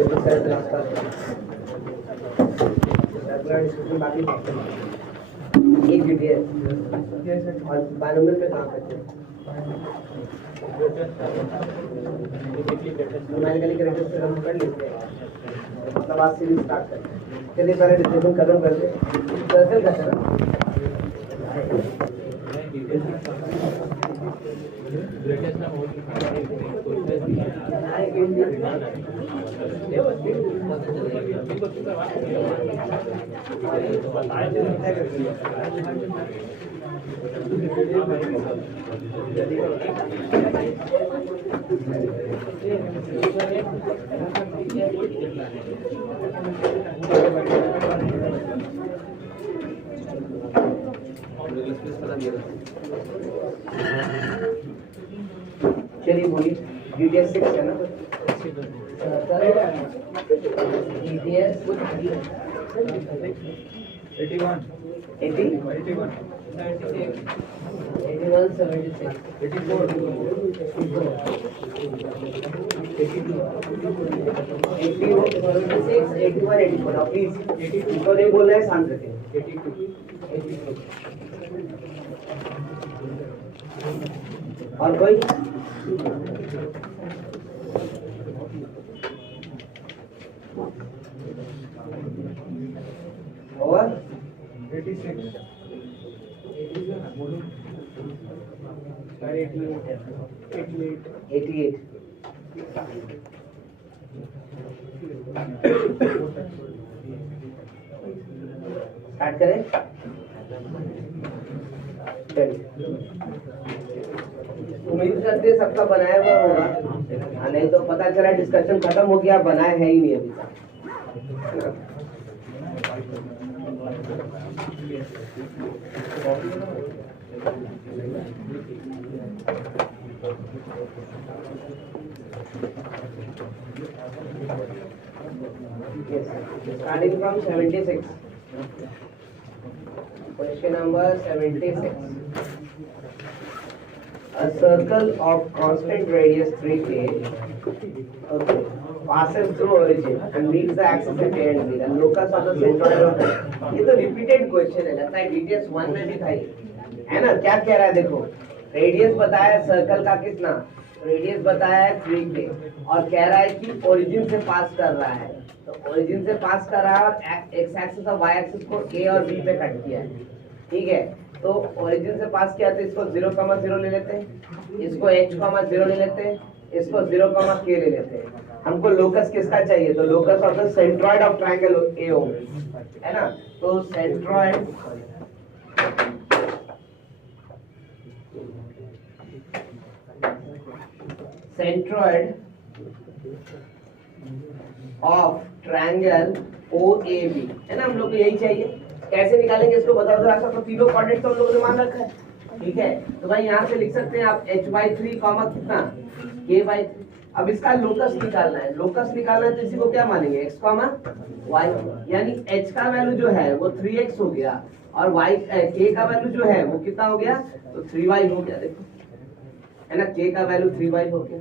एक GTS और binomial पे काम करते हैं। न्यूमेरिकली कैरेक्टरिस्टिक हम कर लेते हैं, मतलब आज सीरीज स्टार्ट करते हैं। चलिए पहले डिस्कशन खत्म करते हैं। सर्कल का चला चलिए बोलिए। GTS 6 है ना? GTS 81 प्लीज तो नहीं बोल रहे हैं, शांत रखें। 82 और कोई और 86 स्टार्ट करें। उम्मीद करते हैं सबका बनाया हुआ होगा, नहीं तो पता चला डिस्कशन खत्म हो गया, बनाया है ही नहीं अभी तक। Starting from 76. Question number 76. A circle of constant radius 3k passes through origin and meets the axis at A and B. The locus of the centroid of ये तो repeated question है, लगता है GTS 1 में भी था है ना? क्या कह रहा है देखो, रेडियस बताया सर्कल का कितना, रेडियस बताया है 3k और कह रहा है कि ओरिजिन से पास कर रहा है। तो ओरिजिन से पास कर रहा है और एक्स एक्सिस और वाई एक्सिस को A और B पे कट किया है, ठीक है? तो ओरिजिन से पास किया तो इसको 0,0 ले लेते हैं, इसको h,0 ले लेते हैं, इसको 0,k ले लेते हैं। हमको लोकस किसका चाहिए? तो locus of the centroid of triangle AO है ना? तो सेंट्रॉइड ऑफ ट्रायंगल OAB है ना? हम लोग को यही चाहिए। कैसे निकालेंगे इसको बताओ जरा सा। तो तीनों कोऑर्डिनेट तो हम लोगों ने मान रखा है, ठीक है? तो भाई यहाँ से लिख सकते हैं आप h/3 कॉमा कितना k/3। अब इसका लोकस निकालना है, लोकस निकालना है तो इसी को क्या मानेंगे x, y, यानी h का वैल्यू जो है वो 3x हो गया और y k का वैल्यू जो है वो कितना हो गया? तो 3y हो गया। देखो है ना, k का वैल्यू 3y हो गया।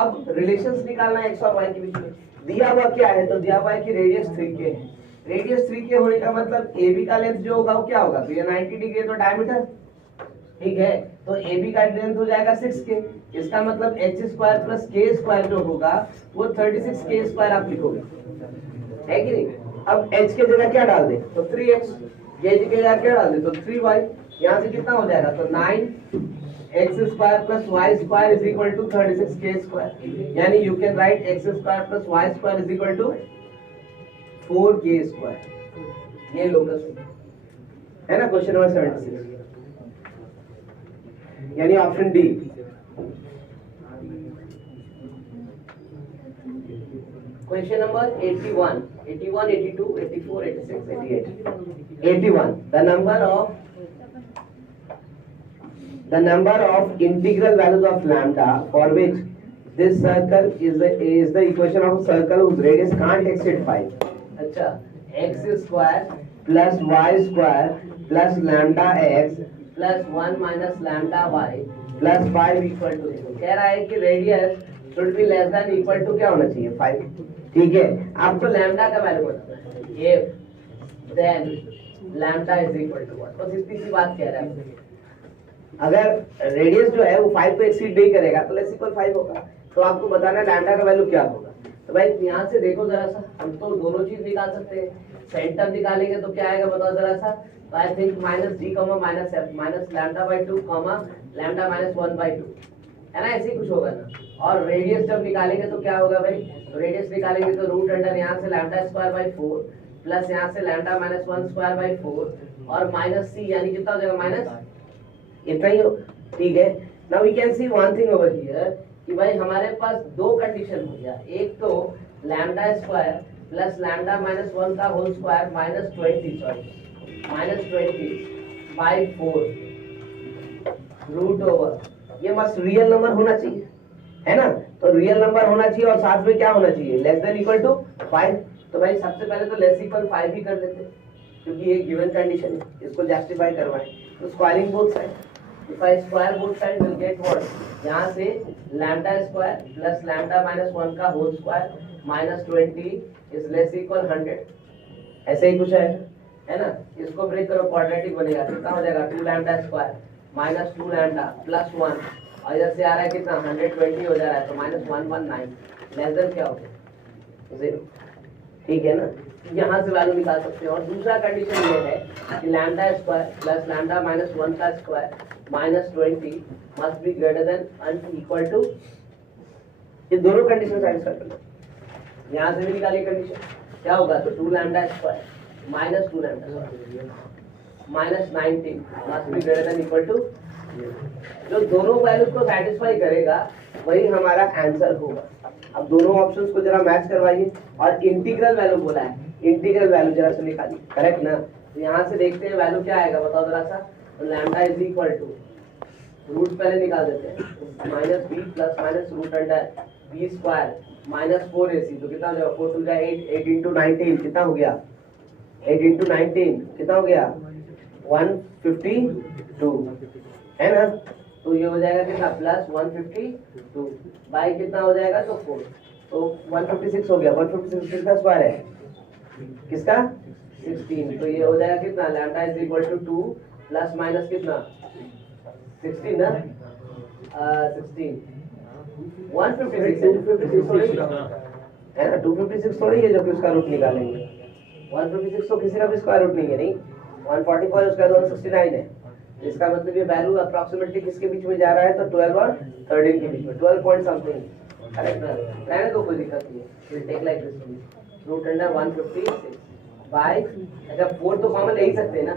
अब रिलेशंस निकालना है x और y के बीच में। दिया हुआ क्या है? तो दिया हुआ है कि रेडियस 3k है। रेडियस 3k होने का मतलब AB का लेंथ जो होगा वो क्या होगा? तो ये 90 डिग्री तो डायमीटर, ठीक है? तो AB का लेंथ हो जाएगा 6k। इसका मतलब h² + k² जो होगा वो 36k² आप लिखोगे, है कि नहीं? अब h के जगह क्या डाल दे? तो 3x, ये की जगह क्या डाल दे? तो 3y। यहाँ से कितना हो जाएगा? तो 9x² + y² = 36k², यानी you can write x² + y² = 4k²। ये लोकस है ना? क्वेश्चन नंबर 76 यानी option D. Question number 81, 82, 84, 86, 88. 81. The number of integral values of lambda for which this circle is the equation of a circle whose radius can't exceed 5. अच्छा, x² + y² plus lambda x plus 1 minus lambda y plus 5 equal to 0। कह रहा है कि radius should be less than equal to क्या होना चाहिए? 5। ठीक है, आपको लैम्डा का वैल्यू बताना है, if then lambda is equal to what. बस इतनी सी बात कह रहा है। अगर रेडियस जो है वो 5 को एक्सीड नहीं करेगा तो लेस इक्वल 5 होगा, तो आपको बताना है लैम्डा का वैल्यू क्या होगा। तो भाई यहाँ से देखो जरा सा, हम तो दोनों चीज निकाल सकते हैं। सेंटर निकालेंगे तो क्या आएगा बताओ जरा सा। तो I think minus G comma minus F minus lambda by 2 comma lambda minus 1 by 2, है ना, ऐसे ही कुछ होगा ना। और रेडियस जब निकालेंगे तो क्या होगा भाई, तो रेडियस निकालेंगे तो रूट अंडर यहाँ से लैम्डा स्क्वायर बाई 4 प्लस यहाँ से लैम्डा माइनस 1 स्क्वायर बाई 4 और माइनस सी, यानी कितना हो जाएगा माइनस इतना ही हो। ठीक है, now we can see one thing over here कि भाई हमारे पास दो कंडीशन हो गया। एक तो lambda square plus lambda minus 1 का whole square minus 20 by 4 root over, ये मस्त रियल नंबर होना चाहिए, है ना। तो रियल नंबर होना चाहिए और साथ में क्या होना चाहिए, लेस देन इक्वल टू 5। तो भाई सबसे पहले तो लेस इक्वल 5 ही कर लेते हैं, क्योंकि ये गिवन कंडीशन है, इसको जस्टिफाई करवाएं। तो squaring both side, if I square both sides will get what, यहाँ से lambda square plus lambda minus 1 का whole square minus 20 is less equal 100, ऐसे ही कुछ है ना। इसको ब्रेक करो, क्वाड्रेटिक बनेगा, कितना हो जाएगा 2 lambda square minus 2 lambda plus 1 और इधर से आ रहा है कितना 120 हो जा रहा है, तो minus 119 लेस देन क्या हो गया 0। ठीक है ना, यहाँ से वैल्यू निकाल सकते हैं। और दूसरा कंडीशन ये है कि lambda square plus lambda minus 1 का square minus 20 must be greater than and equal to, ये दोनों कंडीशन सैटिस्फाई करना। यहाँ से भी निकालिए कंडीशन, क्या होगा, तो 2 lambda square minus 2 lambda minus 19 must be greater than equal to, जो दोनों वैल्यूज को सैटिस्फाई करेगा वही हमारा आंसर होगा। अब दोनों ऑप्शंस को जरा मैच करवाइए और इंटीग्रल वैल्यू बोला है, इंटीग्रल वैल्यू जरा से निकालिए, करेक्ट ना। तो यहाँ से देखते हैं वैल्यू क्या आएगा बताओ जरा सा। तो lambda is equal to, root पहले निकाल देते हैं, minus B plus minus root under B square minus 4ac, तो कितना हो जाएगा 4 टू 8, 8 इंटू 19 कितना हो गया, 8 इंटू 19 कितना हो गया 152, है ना। तो ये हो जाएगा कितना प्लस 152 बाई कितना हो जाएगा तो 4, तो 156 हो गया। 156 किसका स्क्वायर है, किसका 16, तो ये हो जाएगा कितना lambda is equal to 2 plus minus कितना 16 ना 16 156 है ना, 256 थोड़ी है जो कि उसका रूट निकालेंगे। 156 तो किसी का भी स्क्वायर रूट नहीं है, नहीं 144 उसका 169 है। इसका मतलब ये वैल्यू अप्रोक्सीमेटली किसके बीच में जा रहा है, तो 12 और 13 के बीच में, 12 पॉइंट समथिंग, करेक्ट ना। रहने दो, कोई दिक्कत नहीं है, will take like this root under 156 by, अच्छा 4 तो कॉमन ले ही सकते हैं ना,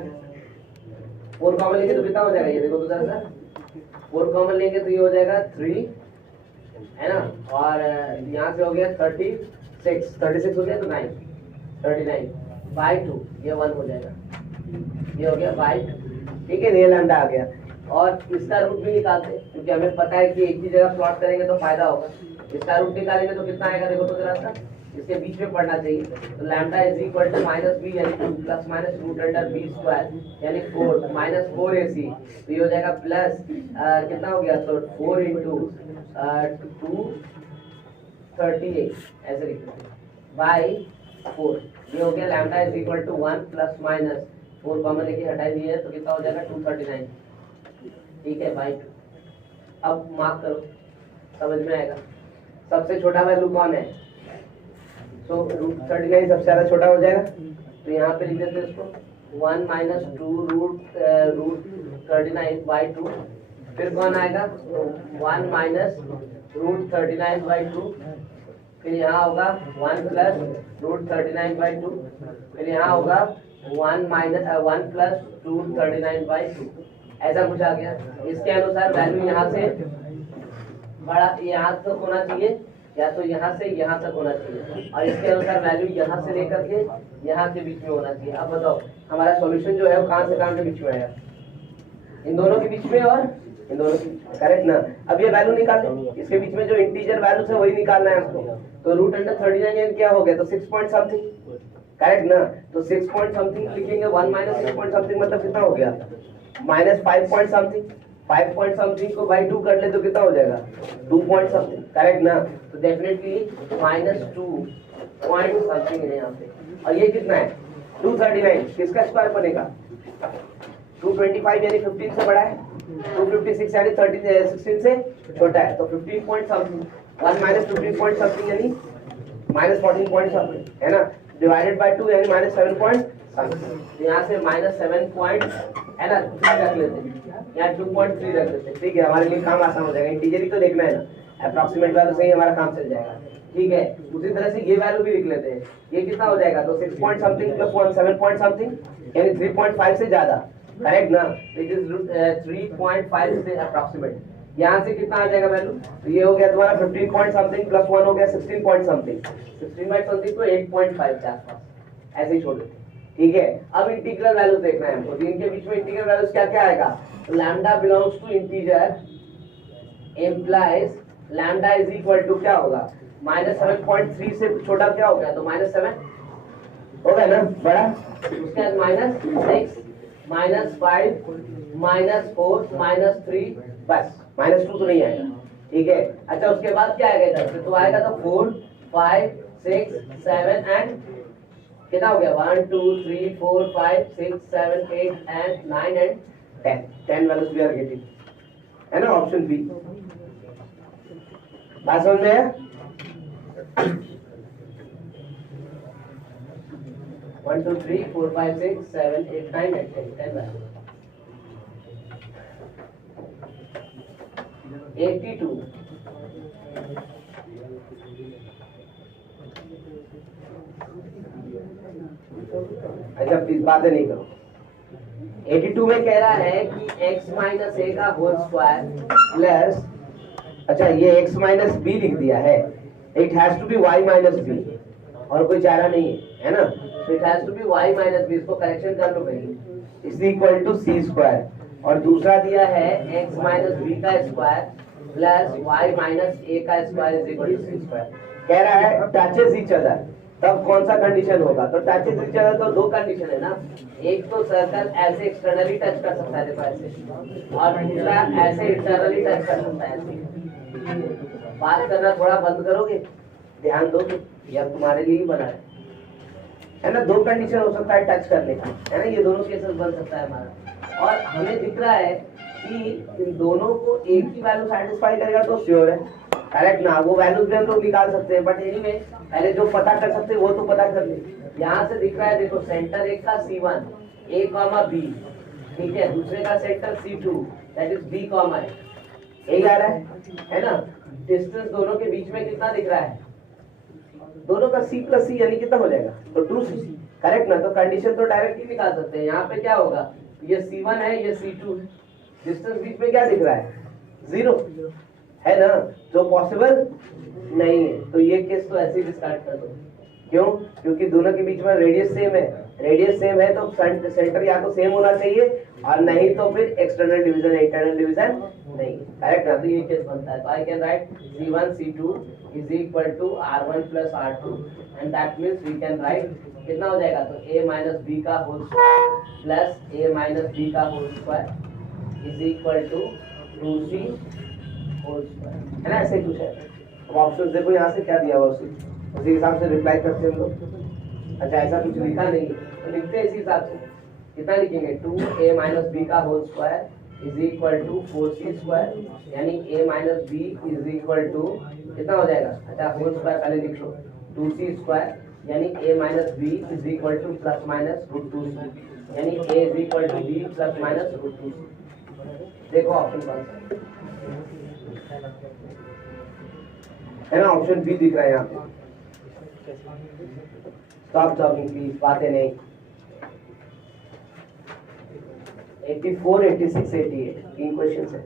4 कॉमन लेंगे तो कितना हो जाएगा, ये देखो तो जरा सा, 4 कॉमन लेंगे तो ये हो जाएगा 3, है ना। और यहाँ से हो गया 36 हो गया तो 9, 39 बाय 2, ये 1 हो जाएगा, ये हो गया बाय 2, ठीक है, रियल लैम्डा आ गया। और इसका रूट भी निकालते हैं, क्योंकि हमें पता है कि एक ही जगह प्लॉट करेंगे तो फायदा होगा। इसका रूट निकालेंगे तो कितना आएगा, देखो तो जरा सा, इसके बीच में पढ़ना चाहिए। तो lambda is equal to minus B यानी 2 plus minus root under B square यानी 4 माइनस 4ac, तो ये हो जाएगा प्लस कितना हो गया, तो 4 इंटू 238 ऐसे लिखते बाई 4, ये हो गया lambda is equal to 1 plus minus 4 common लेके हटा दिए तो कितना हो जाएगा 239, ठीक है बाई 2। अब मार्क करो, समझ में आएगा। सबसे छोटा वैल्यू कौन है, सो रूट 39 सबसे ज्यादा छोटा हो जाएगा, तो यहाँ पे लिख देते हैं इसको 1 माइनस 2 रूट 39 बाई 2, फिर कौन आएगा 1 माइनस रूट 39 बाई 2, फिर यहाँ होगा 1 प्लस रूट 39 बाई 2, फिर यहाँ होगा 1 प्लस रूट 39 बाई 2, ऐसा कुछ आ गया। इसके अनुसार वैल्यू यहाँ से बड़ा यहाँ तक होना चाहिए या तो यहाँ से यहाँ तक होना चाहिए, और इसके अनुसार वैल्यू यहाँ से लेकर के यहाँ के बीच में होना चाहिए। अब बताओ हमारा सॉल्यूशन जो है वो कहाँ से कहाँ के बीच में आया, इन दोनों के बीच में और इन दोनों के बीच में, करेक्ट ना। अब ये वैल्यू निकालते, इसके बीच में जो इंटीजर वैल्यू है वही निकालना है हमको। तो रूट अंडर 39 क्या हो गया, तो 6 पॉइंट समथिंग, करेक्ट ना। तो 6 पॉइंट समथिंग लिखेंगे, 1 माइनस 6 पॉइंट समथिंग मतलब कितना हो गया, -5 पॉइंट समथिंग, 5 पॉइंट समथिंग को बाई 2 कर ले तो कितना हो जाएगा 2 पॉइंट समथिंग, करेक्ट ना। तो डेफिनेटली -2 पॉइंट समथिंग है यहाँ पे। और ये कितना है 239, किसका स्क्वायर बनेगा 225 यानी 15 से बड़ा है, 256 यानी 16 से छोटा है, तो 15 point something 1 minus 15 point something यानी -14 पॉइंट समथिंग, है ना, डिवाइडेड बाय 2 यानी -7 पॉइंट समथिंग। तो यहाँ से -7 पॉइंट है ना 3 रख लेते हैं, यहाँ 2.3 रख लेते हैं, ठीक है, हमारे लिए काम आसान हो जाएगा। इंटीजर ही तो देखना है ना, अप्रॉक्सीमेट वैल्यू से ही हमारा काम चल जाएगा, ठीक है। उसी तरह से ये वैल्यू भी लिख लेते हैं, ये कितना हो जाएगा तो 6 point something plus 1 7 point something यानी 3.5 से ज्यादा, करेक्ट ना। इट इज 3.5 से अप्रॉक्सीमेट। यहाँ से कितना आ जाएगा वैल्यू, तो ये हो गया तुम्हारा 15 पॉइंट समथिंग प्लस 1 हो गया 16 पॉइंट समथिंग, 16 बाई समथिंग तो 8.5 के आसपास, ऐसे ही छोड़ देते, ठीक है। अब इंटीग्रल वैल्यू देखना है हमको, इनके बीच में इंटीग्रल वैल्यूज क्या क्या आएगा, तो lambda belongs to integer implies lambda is equal to क्या होगा -7.3 से छोटा क्या हो गया तो -7 हो गया ना बड़ा, उसके बाद -6 -5 -4 -3 बस, -2 तो नहीं आएगा, ठीक है। अच्छा उसके बाद क्या आएगा इधर से, तो आएगा तो 4 5 6 7 एंड कितना हो गया 1 2 3 4 5 6 7 8 and 9 and 10 values we are getting, है ना, ऑप्शन बी। बात समझ में है? 1 2 3 4 5 6 7 8 9 and 10 वैल्यू 82। अच्छा प्लीज बातें नहीं करो। 82 में कह रहा है कि x माइनस ए का होल स्क्वायर प्लस, अच्छा ये x माइनस बी लिख दिया है, it has to be y minus B, और कोई चारा नहीं है ना, तो it has to be y minus B, इसको करेक्शन कर लो पहले, is equal to C square, और दूसरा दिया है x माइनस बी का square plus y minus A का square is equal to C square. कह रहा है टचेस ईच अदर, तब कौन सा कंडीशन होगा, तो टचेस ईच अदर तो दो कंडीशन है ना, एक तो सर्कल ऐसे एक्सटर्नली टच कर सकता है देखो ऐसे, और दूसरा ऐसे इंटरनली टच कर सकता है ऐसे। बात करना थोड़ा बंद करोगे, ध्यान दो, या तुम्हारे लिए ही बना है ना, दो कंडीशन हो सकता है टच करने का, है ना, ये दोनों केसेस बन सकता है हमारा, और हमें दिख रहा है कि इन दोनों को एक ही वैल्यू सेटिस्फाई करेगा तो श्योर है, करेक्ट ना, वो वैल्यूज भी हम लोग निकाल सकते हैं, बट एनीवे पहले जो पता कर सकते हैं वो तो पता कर ले। यहाँ से दिख रहा है देखो, सेंटर एक का C1 A, B, ठीक है, दूसरे का centre C2 that is B, A, यही आ रहा है ना। डिस्टेंस दोनों के बीच में कितना दिख रहा है, दोनों का C प्लस C यानी कितना हो जाएगा तो 2C, करेक्ट ना। तो कंडीशन तो डायरेक्ट ही निकाल सकते हैं, यहाँ पे क्या होगा, ये C1 है ये C2 है, डिस्टेंस बीच में क्या दिख रहा है 0, है ना, जो पॉसिबल नहीं है, तो ये केस तो ऐसे ही डिस्कार्ड कर दो। क्यों, क्योंकि दोनों के बीच में रेडियस सेम है, रेडियस सेम है तो सेंटर या तो सेम होना चाहिए, और नहीं तो फिर एक्सटर्नल डिवीजन इंटरनल डिवीजन नहीं, करेक्ट ना, तो ये केस बनता है। तो I can write C1 C2 is equal to R1 plus R2, and that means we can write कितना हो जाएगा, तो A माइनस बी का whole square plus A minus B का whole square is equal to 2C whole square, है ना, ऐसे कुछ है। अब ऑप्शन देखो यहाँ से क्या दिया हुआ, उसी हिसाब से रिप्लाई करते हैं हम लोग। अच्छा ऐसा कुछ लिखा नहीं तो लिखते हैं इसी हिसाब से, कितना लिखेंगे 2A माइनस बी का whole square is equal to 4C square, यानी A minus B is equal to कितना हो जाएगा, अच्छा होल स्क्वायर पहले लिख लो 2C स्क्वायर, यानी A minus B is equal to plus minus √2C, यानी A is equal to B plus minus √2C। देखो ऑप्शन कौन सा है ना, ऑप्शन बी दिख रहा है यहाँ पे। स्टॉप टॉकिंग प्लीज, बातें नहीं। 84, 86, 88 तीन क्वेश्चंस है।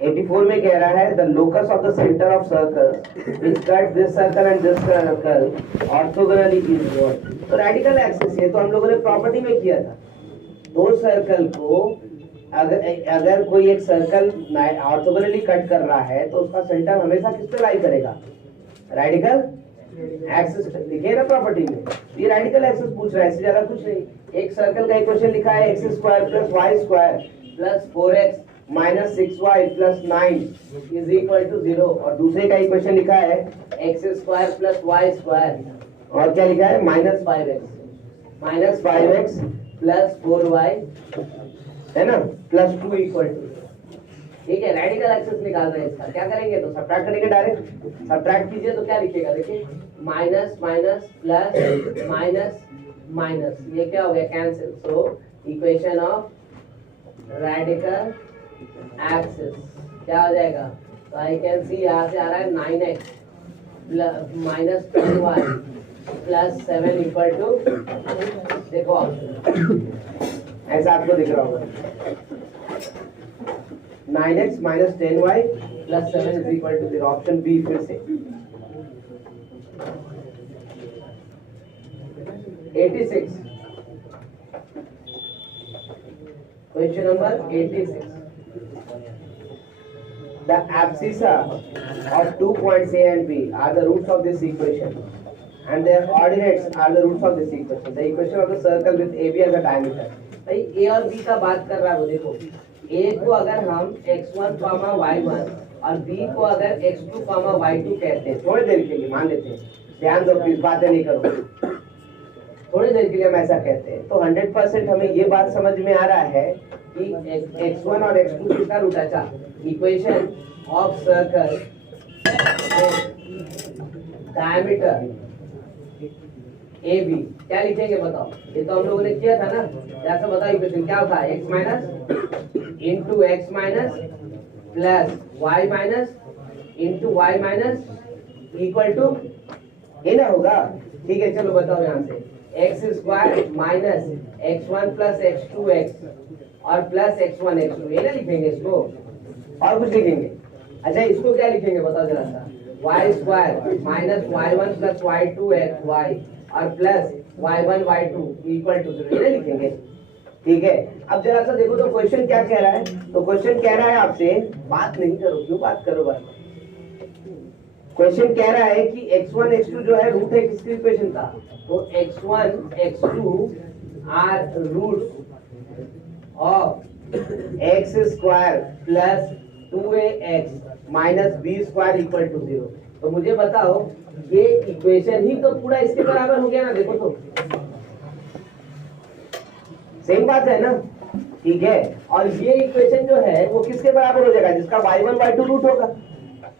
84 में कह रहा है the locus of the centre of circle which cut this circle and this circle orthogonally is what. तो रेडिकल एक्सिस, ये तो हम लोगों ने प्रॉपर्टी में किया था, दो सर्कल को अगर कोई एक सर्कल ऑर्थोगोनली कट कर रहा है तो उसका सेंटर हमेशा किस पे लाई करेगा, रेडिकल एक्सेस लिखे ना प्रॉपर्टी में, ये रेडिकल एक्सेस पूछ रहा है, इससे ज्यादा कुछ नहीं। एक सर्कल का इक्वेशन लिखा है X square plus Y square plus 4x minus 6y plus 9 is equal to 0, और दूसरे का इक्वेशन लिखा है X square plus Y square और क्या लिखा है माइनस 5x प्लस 4y है ना प्लस 2 इक्वल टू। ठीक है, रेडिकल एक्सेस निकाल रहे हैं इसका, क्या करेंगे तो सब्ट्रैक्ट करेंगे, डायरेक्ट सब्ट्रैक्ट कीजिए तो क्या लिखेगा, देखिए minus minus plus minus minus, ये क्या हो गया cancel. So equation of radical axis क्या हो जाएगा, तो आई कैन सी यहाँ से आ रहा है 9x minus 10y plus 7 equal to, देखो ऐसा आपको दिख रहा होगा 9x minus 10y plus 7 is equal to 0, option B फिर से 86, question number 86, the abscissa of 2 points A and B are the roots of this equation and their ordinates are the roots of this equation. The equation of the circle with AB as a diameter. भाई A और B का बात कर रहा है वो, देखो A को अगर हम x1, y1 और B को अगर x2, y2 कहते हैं, थोड़ी देर के लिए मान लेते हैं, ध्यान दो प्लीज, बातें नहीं करो, थोड़ी देर के लिए हम ऐसा कहते हैं, तो 100% हमें ये बात समझ में आ रहा है कि x1 और x2 किसका रूट है। अच्छा, equation of circle diameter AB क्या लिखेंगे बताओ, ये तो हम लोगों ने किया था ना, जैसा बताओ इक्वेशन क्या था, x minus into X minus plus Y minus into Y minus equal to ये ना होगा। ठीक है, चलो बताओ यहाँ से x square minus x1 plus x2x और प्लस x1 x2, ये ना लिखेंगे इसको, और कुछ लिखेंगे। अच्छा, इसको क्या लिखेंगे बताओ जरा सा, y square minus y1 plus y2y और plus y1 y2 equal to 0, ये ना लिखेंगे। ठीक है, अब जरा सा देखो तो क्वेश्चन क्या कह रहा है, तो क्वेश्चन कह रहा है आपसे, बात नहीं करो, क्यों बात करो बात, क्वेश्चन कह रहा है कि x1 x2 जो है रूट है किसकी इक्वेशन का, तो x1 x2 are roots of x square plus 2ax minus b square equal to 0। तो मुझे बताओ ये इक्वेशन ही तो पूरा इसके बराबर हो गया ना, देखो तो सेम बात है ना। ठीक है, और ये इक्वेशन जो है वो किसके बराबर हो जाएगा, जिसका y1 y2 रूट होगा।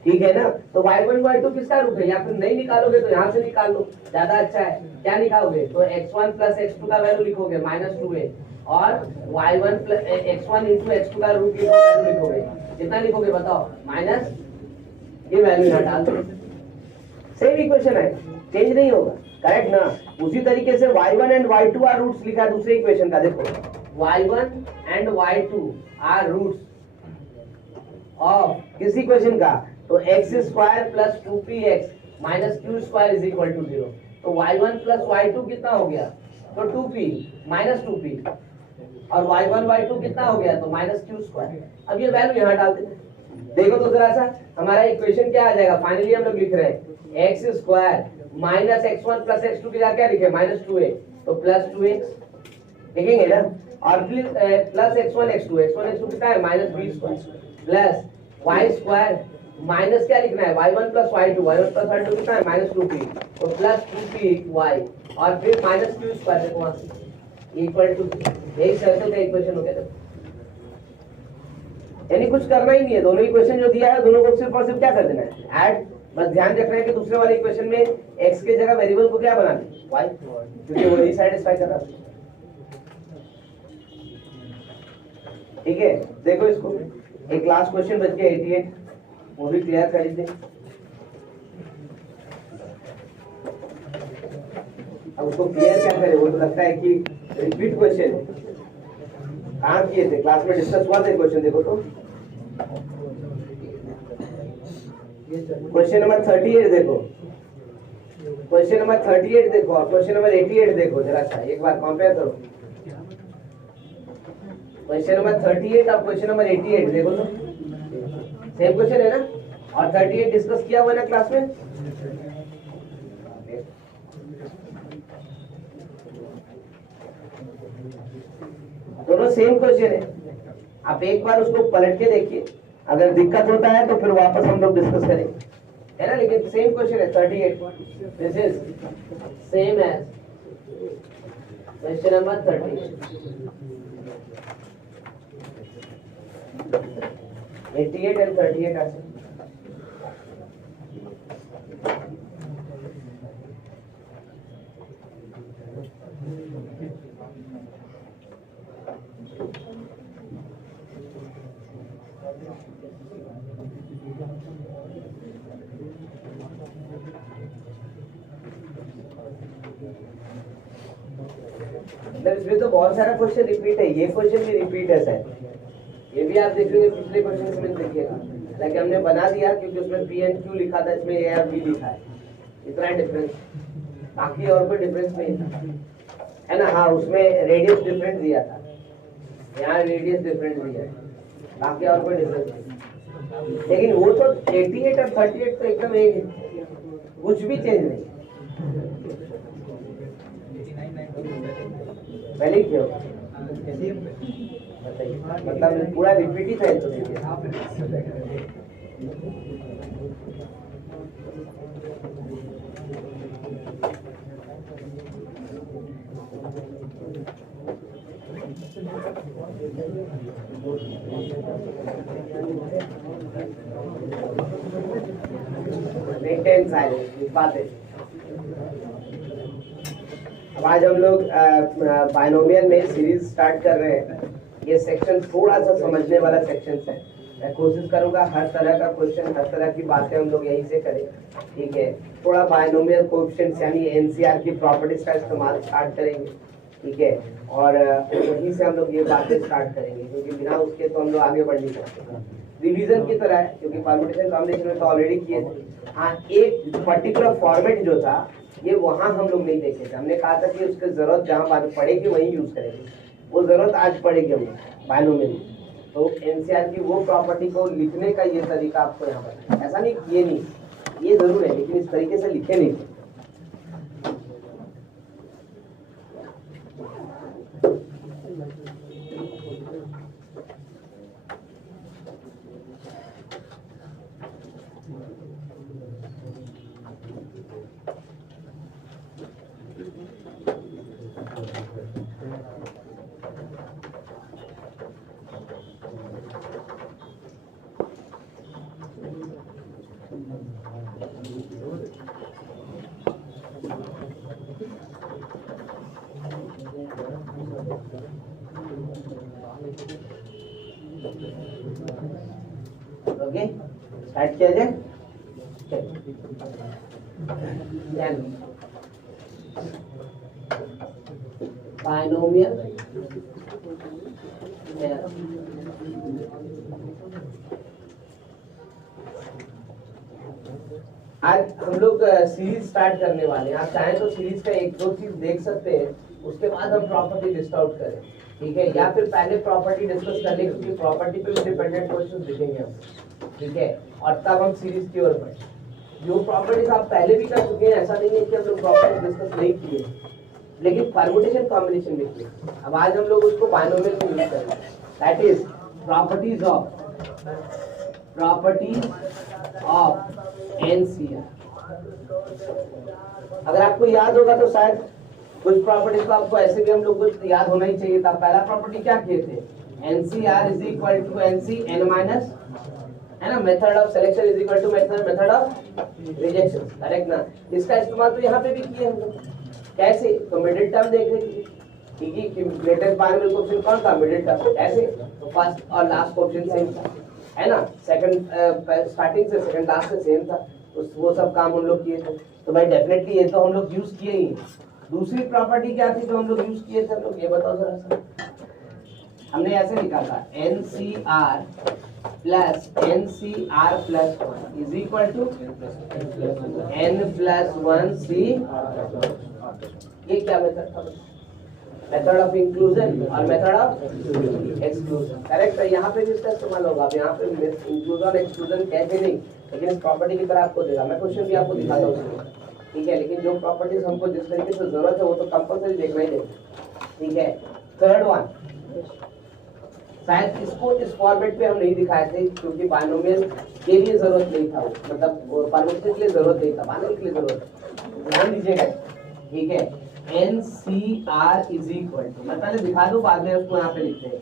ठीक है ना, तो y1 y2 किसका रूट है, या फिर नहीं निकालोगे तो यहाँ से निकाल लो, ज्यादा अच्छा है। क्या निकालोगे, तो x1 प्लस x2 का वैल्यू लिखोगे माइनस 2a और y1 plus x1 into x2 का रूट वैल्यू लिखोगे, कितना लिखोगे बताओ, माइनस ये वैल्यू यहाँ डाल दो, सेम इक्वेशन है, चेंज नहीं होगा, करेक्ट ना। उसी तरीके से y1 and y2 are roots लिखा है दूसरे इक्वेशन का, देखो y1 and y2 are roots of किस इक्वेशन का, तो x square plus 2px minus q square is equal to 0। तो y1 प्लस y2 कितना हो गया, तो 2p माइनस 2p, और y1 y2 कितना हो गया, तो माइनस q स्क्वायर। अब ये वैल्यू यहाँ डालते हैं, देखो तो जरा सा हमारा इक्वेशन क्या आ जाएगा, फाइनली हम लोग लिख रहे हैं x square minus x1 plus x2 की जगह क्या लिखे माइनस 2a, तो प्लस 2x लिखेंगे ना, और प्लस x1 x2 कितना है minus b square plus y square minus क्या लिखना है y1 प्लस y2 कितना है माइनस 2p, तो प्लस 2py और फिर माइनस q स्क्वायर, देखो वहां से इक्वल टू, यही सर्कल का इक्वेशन हो गया। यानी कुछ करना ही नहीं है, दोनों इक्वेशन जो दिया है दोनों को सिर्फ और सिर्फ क्या कर देना है, ऐड। बस ध्यान रखना है कि दूसरे वाले इक्वेशन में x के जगह वेरिएबल को क्या बनाना है, y, क्योंकि वो ही सैटिस्फाई कर रहा है। ठीक है, देखो इसको, एक लास्ट क्वेश्चन बच गया 88, वो भी क्लियर कर लीजिए। अब उसको क्लियर क्या करे, वो तो लगता है कि रिपीट क्वेश्चन है, कहाँ किए थे क्लास में, डिस्कस हुआ था क्वेश्चन, देखो तो क्वेश्चन नंबर 38 देखो, क्वेश्चन नंबर 38 देखो और क्वेश्चन नंबर 88 देखो, जरा सा एक बार कंपेयर करो, क्वेश्चन नंबर 38 और क्वेश्चन नंबर 88 देखो तो सेम क्वेश्चन है ना, और 38 डिस्कस किया हुआ ना क्लास में। सेम क्वेश्चन है, आप एक बार उसको पलट के देखिए, अगर दिक्कत होता है तो फिर वापस हम लोग डिस्कस करेंगे, है ना। लेकिन सेम क्वेश्चन है 38, this is same as question number 30। 88 and 38 are same. इसमें तो बहुत सारा क्वेश्चन रिपीट है, ये क्वेश्चन भी रिपीट है सर, ये भी आप देखेंगे पिछले क्वेश्चन में देखिएगा, हालांकि हमने बना दिया क्योंकि उसमें पी एंड क्यू लिखा था, इसमें ए और बी लिखा है, इतना डिफरेंस, बाकी और कोई डिफरेंस नहीं था, है ना। हाँ उसमें रेडियस डिफरेंट दिया था, यहाँ रेडियस डिफरेंट दिया है, बाकी और कोई डिफरेंस नहीं। लेकिन वो तो 88 और 38 तो एकदम एक है, कुछ भी चेंज नहीं, पहले क्यों बताइए, मतलब पूरा रिपीट ही था तो देखिए। मेंटेन साइलेंस, बात है। अब आज हम लोग बाइनोमियल में सीरीज स्टार्ट कर रहे हैं। ये सेक्शन थोड़ा सा समझने वाला सेक्शन है, मैं कोशिश करूंगा हर तरह का क्वेश्चन, हर तरह की बातें हम लोग यहीं से करें, ठीक है। थोड़ा बाइनोमियल कोएफिशिएंट्स यानी एनसीआर की प्रॉपर्टीज का इस्तेमाल स्टार्ट करेंगे, ठीक है, और वहीं से हम लोग ये बातें स्टार्ट करेंगे, क्योंकि बिना उसके तो हम लोग आगे बढ़ नहीं सकते। रिवीजन की तरह है, क्योंकि परम्यूटेशन कॉम्बिनेशन में तो ऑलरेडी किए थे। हाँ एक पर्टिकुलर फॉर्मेट जो था ये वहाँ हम लोग नहीं देखे थे, हमने कहा था कि उसकी जरूरत जहाँ पड़ेगी वहीं यूज करेंगे, वो जरूरत आज पड़ेगी हम बाइनोमियल में। तो एनसीआर की वो प्रॉपर्टी को लिखने का ये तरीका आपको यहाँ पर, ऐसा नहीं ये नहीं, ये जरूर है लेकिन इस तरीके से लिखे नहीं। ओके स्टार्ट किया जाए। बाइनोमियल आज हम लोग सीरीज स्टार्ट करने वाले हैं। आप चाहें तो सीरीज का एक दो चीज देख सकते हैं, उसके बाद हम प्रॉपर्टी लिस्ट आउट करें, ठीक है, या फिर पहले प्रॉपर्टी डिस्कस कर लें क्योंकि प्रॉपर्टी पे भी डिपेंडेंट क्वेश्चन दिखेंगे हम, ठीक है, और तब हम सीरीज की ओर बढ़े। जो प्रॉपर्टीज आप पहले भी कर चुके हैं, ऐसा नहीं है कि हम लोग प्रॉपर्टी डिस्कस नहीं किए, लेकिन परम्यूटेशन कॉम्बिनेशन में किए। अब आज हम लोग उसको बाइनोमियल में यूज करेंगे, that is properties of NCR. अगर आपको याद होगा तो शायद कुछ प्रॉपर्टीज को आपको ऐसे भी हम लोग को याद होना ही चाहिए था। पहला प्रॉपर्टी क्या किए थे, NCR is equal to NC N minus, है ना, method of selection is equal to method of rejection, correct ना। इसका इस्तेमाल तो यहाँ पे भी किए हम लोग, कैसे, तो मिडिल टर्म देख रहे थे, ठीक है, कि ग्रेटेस्ट बाइनोमियल कोएफिशिएंट कौन था, मिडिल टर्म, ऐसे तो फर्स्ट और लास्ट कोएफिशिएंट सेम था, है ना, सेकंड स्टार्टिंग से सेकंड लास्ट से सेम था, वो सब काम हम लोग किए थे। तो भाई डेफिनेटली ये तो हम लोग यूज किए ही। दूसरी प्रॉपर्टी क्या थी जो हम लोग यूज किए थे, हम लोग ये बताओ जरा सा। हमने ऐसे लिखा था NCR plus NCR plus 1 is equal to N plus 1 C. ये क्या मेथड था, मेथड ऑफ इंक्लूजन और मेथड ऑफ एक्सक्लूजन, करेक्ट है। यहाँ पे भी इसका इस्तेमाल होगा। अब यहाँ पे इंक्लूजन एक्सक्लूजन कहते नहीं, लेकिन इस प्रॉपर्टी की तरह आपको देगा। मैं क्वेश्चन भी आपको दिखाता हूँ, ठीक है, लेकिन जो प्रॉपर्टीज हमको जिस तरीके से जरूरत है वो तो कंपल्सरी देखना ही देगा, ठीक है। थर्ड वन शायद इसको इस फॉर्मेट पे हम नहीं दिखाए थे क्योंकि बाइनोमियल के लिए जरूरत नहीं था, मतलब परमुटेशन के लिए जरूरत नहीं था, बाइनोमियल के लिए जरूरत है। ध्यान दीजिएगा, ठीक है। NCR इज इक्वल टू, मैं पहले दिखा दूं बाद में उसको यहाँ पे लिखते हैं।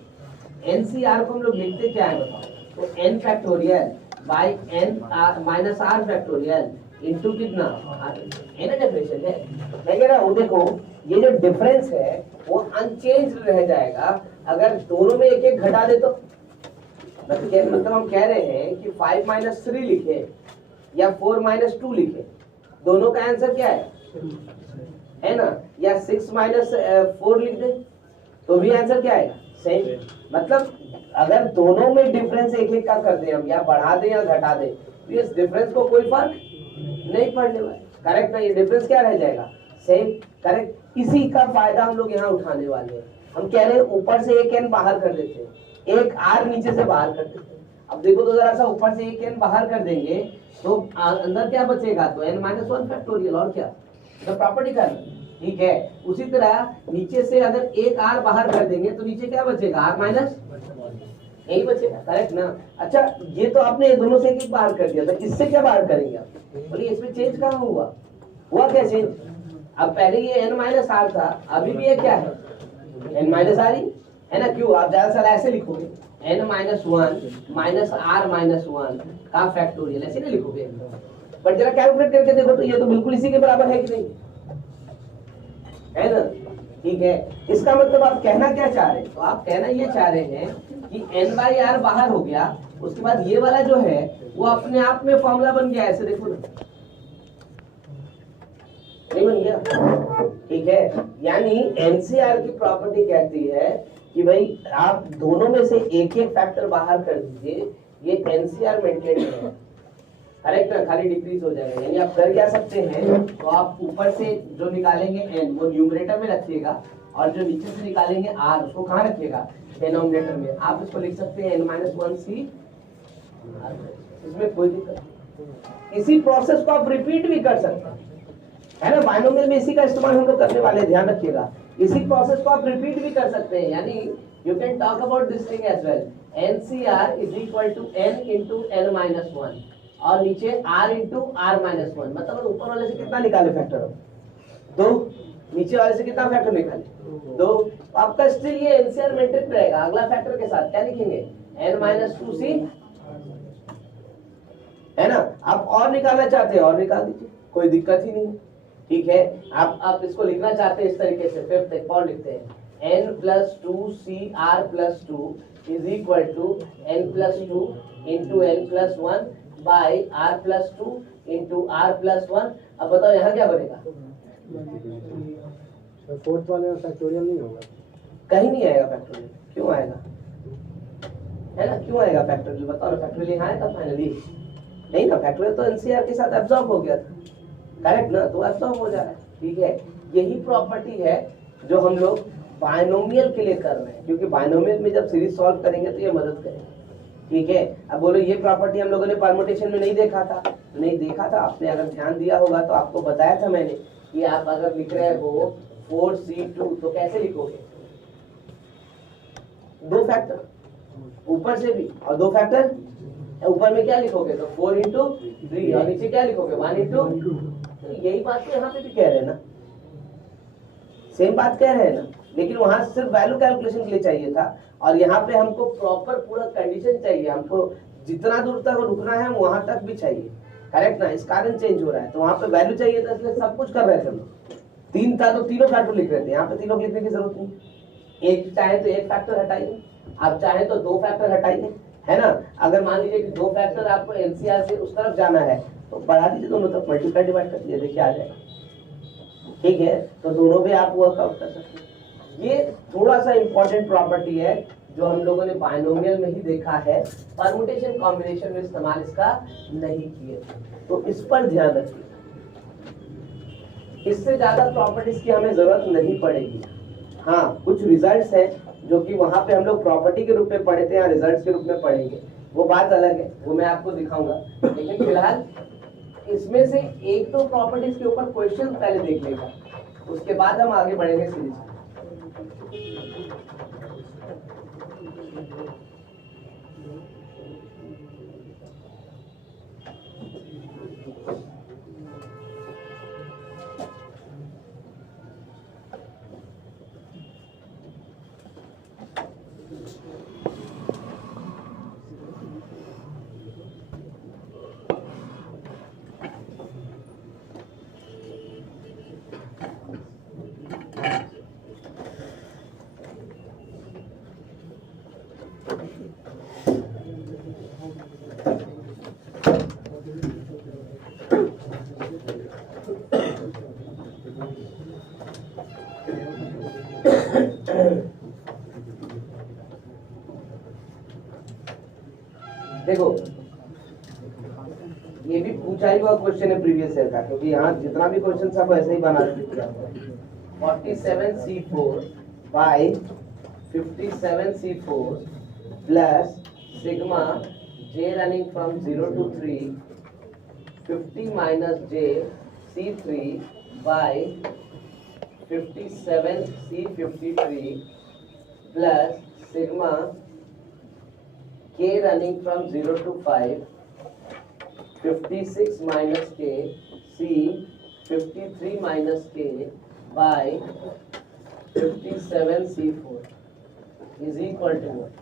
NCR को हम लोग लिखते क्या है बताओ, तो n factorial by n minus r factorial into कितना n डेफिनेशन है। मैं कह रहा हूँ देखो ये जो डिफरेंस है वो अनचेंज रह जाएगा अगर दोनों में एक एक घटा दे तो। मतलब हम कह रहे हैं कि 5 माइनस 3 लिखे या 4 माइनस 2 लिखे, दोनों का आंसर क्या है ना, या 6 माइनस 4 लिख दे तो भी आंसर क्या आएगा, सेम। मतलब अगर दोनों में डिफरेंस एक एक का कर दे हम, या बढ़ा दे या घटा दे, तो इस डिफरेंस को कोई फर्क नहीं पड़ने वाला। करेक्ट ना, ये डिफरेंस क्या रह जाएगा, सेम। करेक्ट, इसी का फायदा हम लोग यहाँ उठाने वाले हैं। हम कह रहे हैं ऊपर से एक n बाहर कर देते हैं, एक r नीचे से बाहर कर देते हैं। अब देखो तो जरा सा ऊपर से एक n बाहर कर देंगे तो अंदर क्या बचेगा, तो n माइनस 1 फैक्टोरियल, और क्या, तो प्रॉपर्टी कर, ठीक है। उसी तरह नीचे से अगर एक r बाहर कर देंगे तो नीचे क्या बचेगा, r माइनस यही बचेगा। करेक्ट ना। अच्छा, ये तो आपने दोनों से एक एक बाहर कर दिया था, इससे क्या बाहर करेंगे आप, बोलिए इसमें चेंज कहाँ हुआ, हुआ क्या चेंज। अब पहले ये n माइनस r था, अभी भी ये क्या है, n माइनस r ही है ना। क्यों, आप ज्यादा सारा ऐसे लिखोगे n minus 1 minus r minus 1 का फैक्टोरियल, ऐसे नहीं लिखोगे। पर जरा कैलकुलेट करके देखो तो ये तो बिल्कुल इसी के बराबर है कि नहीं, है ना, ठीक है। इसका मतलब आप कहना क्या चाह रहे हैं, तो आप कहना ये चाह रहे हैं कि n बाई r बाहर हो गया, उसके बाद ये वाला जो है वो अपने आप में फॉर्मूला बन गया, ऐसे देखो ना, नहीं बन गया, ठीक है। यानी एनसीआर की प्रॉपर्टी कहती है कि भाई आप दोनों में से एक एक फैक्टर बाहर कर दीजिए, ये एनसीआर मेंटेन है। करेक्ट ना, खाली डिक्रीज हो जाएगा। यानी आप कर क्या सकते हैं, तो आप ऊपर से जो निकालेंगे n वो न्यूमरेटर में रखिएगा, और जो नीचे से निकालेंगे r उसको कहाँ रखिएगा, डिनोमिनेटर में। आप इसको लिख सकते हैं n-1c, इसमें कोई दिक्कत नहीं। इसी प्रोसेस को आप रिपीट भी कर सकते हैं, है ना। बाइनोमियल में इसी का इस्तेमाल हम लोग करने वाले हैं, ध्यान रखिएगा। इसी प्रोसेस को आप रिपीट भी कर सकते हैं, यानी you can talk about this thing as well. NCR is equal to n into n minus 1 और नीचे r इंटू r माइनस 1। मतलब ऊपर वाले से कितना निकाले फैक्टर, दो, नीचे वाले से कितना फैक्टर निकाले, दो। आपका स्टिल ये NCR मेंटेन रहेगा। अगला फैक्टर के साथ क्या लिखेंगे, n माइनस 2c, है ना। आप और निकालना चाहते हैं और निकाल दीजिए, कोई दिक्कत ही नहीं, ठीक है। आप इसको लिखना चाहते हैं इस तरीके से, फिफ्थ एक और लिखते हैं, n plus 2cr plus 2 is equal to n plus 2 into n plus 1 by r plus 2 into r plus 1। अब बताओ यहाँ क्या बनेगा, फोर्थ वाले में फैक्टोरियल नहीं होगा, कहीं नहीं आएगा फैक्टोरियल। क्यों आएगा, है ना, क्यों आएगा फैक्टोरियल, बताओ ना। फैक्टोरियल यहाँ आएगा फाइनली, नहीं ना। फैक्टोरियल तो एनसीआर के साथ एब्जॉर्ब हो गया था, करेक्ट ना, तो एब्जॉर्ब हो जा रहा है, ठीक है। यही प्रॉपर्टी है जो हम लोग बाइनोमियल के लिए कर रहे हैं, क्योंकि बाइनोमियल में जब सीरीज सॉल्व करेंगे तो ये मदद करेगा, ठीक है। अब बोलो ये प्रॉपर्टी हम लोगों ने परमुटेशन में नहीं देखा था, नहीं देखा था आपने, अगर ध्यान दिया होगा तो आपको बताया था मैंने कि आप अगर लिख रहे हो 4c2 तो कैसे लिखोगे, दो फैक्टर ऊपर से भी और दो फैक्टर ऊपर में, क्या लिखोगे, तो 4 इंटू 3 और नीचे क्या लिखोगे, 1 इंटू। तो यही बात तो यहाँ पे भी कह रहे हैं ना, सेम बात कह रहे हैं ना, लेकिन वहां सिर्फ वैल्यू कैलकुलेशन के लिए चाहिए था, और यहाँ पे हमको प्रॉपर पूरा कंडीशन चाहिए, हमको जितना दूर तक रुकना है वहां तक भी चाहिए, करेक्ट ना। इस कारण चेंज हो रहा है, तो वहां पे वैल्यू चाहिए था, इसलिए सब कुछ कर रहे थे हम लोग। 3 था तो तीनों फैक्टर लिख रहे थे, यहाँ पे तीनों लिखने की जरूरत नहीं। एक चाहे तो एक फैक्टर हटाइए, आप चाहे तो दो फैक्टर हटाइए, है ना। अगर मान लीजिए कि दो फैक्टर आपको एनसीआर से उस तरफ जाना है तो बढ़ा दीजिए दोनों तरफ, मल्टीप्लाई डिवाइड कर दीजिए, देखिए आ जाएगा, ठीक है। तो दोनों भी आप वर्कआउट कर सकते हैं। ये थोड़ा सा इंपॉर्टेंट प्रॉपर्टी है जो हम लोगों ने बाइनोमियल में ही देखा है, परमुटेशन कॉम्बिनेशन में इस्तेमाल इसका नहीं किए, तो इस पर ध्यान रखिए। इससे ज्यादा प्रॉपर्टीज की हमें जरूरत नहीं पड़ेगी। हाँ, कुछ रिजल्ट्स हैं जो कि वहां पे हम लोग प्रॉपर्टी के रूप में पढ़े थे, या रिजल्ट्स के रूप में पढ़ेंगे, वो बात अलग है, वो मैं आपको दिखाऊंगा। लेकिन फिलहाल इसमें से एक दो प्रॉपर्टीज के ऊपर क्वेश्चन पहले देख लेगा, उसके बाद हम आगे बढ़ेंगे सीरीज। देखो ये भी पूछा ही हुआ क्वेश्चन है प्रीवियस ईयर का, क्योंकि यहाँ जितना भी क्वेश्चन सब ऐसे ही बना दिया हुआ है। 47C4 by 57C4 plus sigma J running from 0 to 3 50 minus J C3 by 57C53 plus sigma K running from 0 to 5 56 minus K C 53 minus K by 57C4 is equal to what?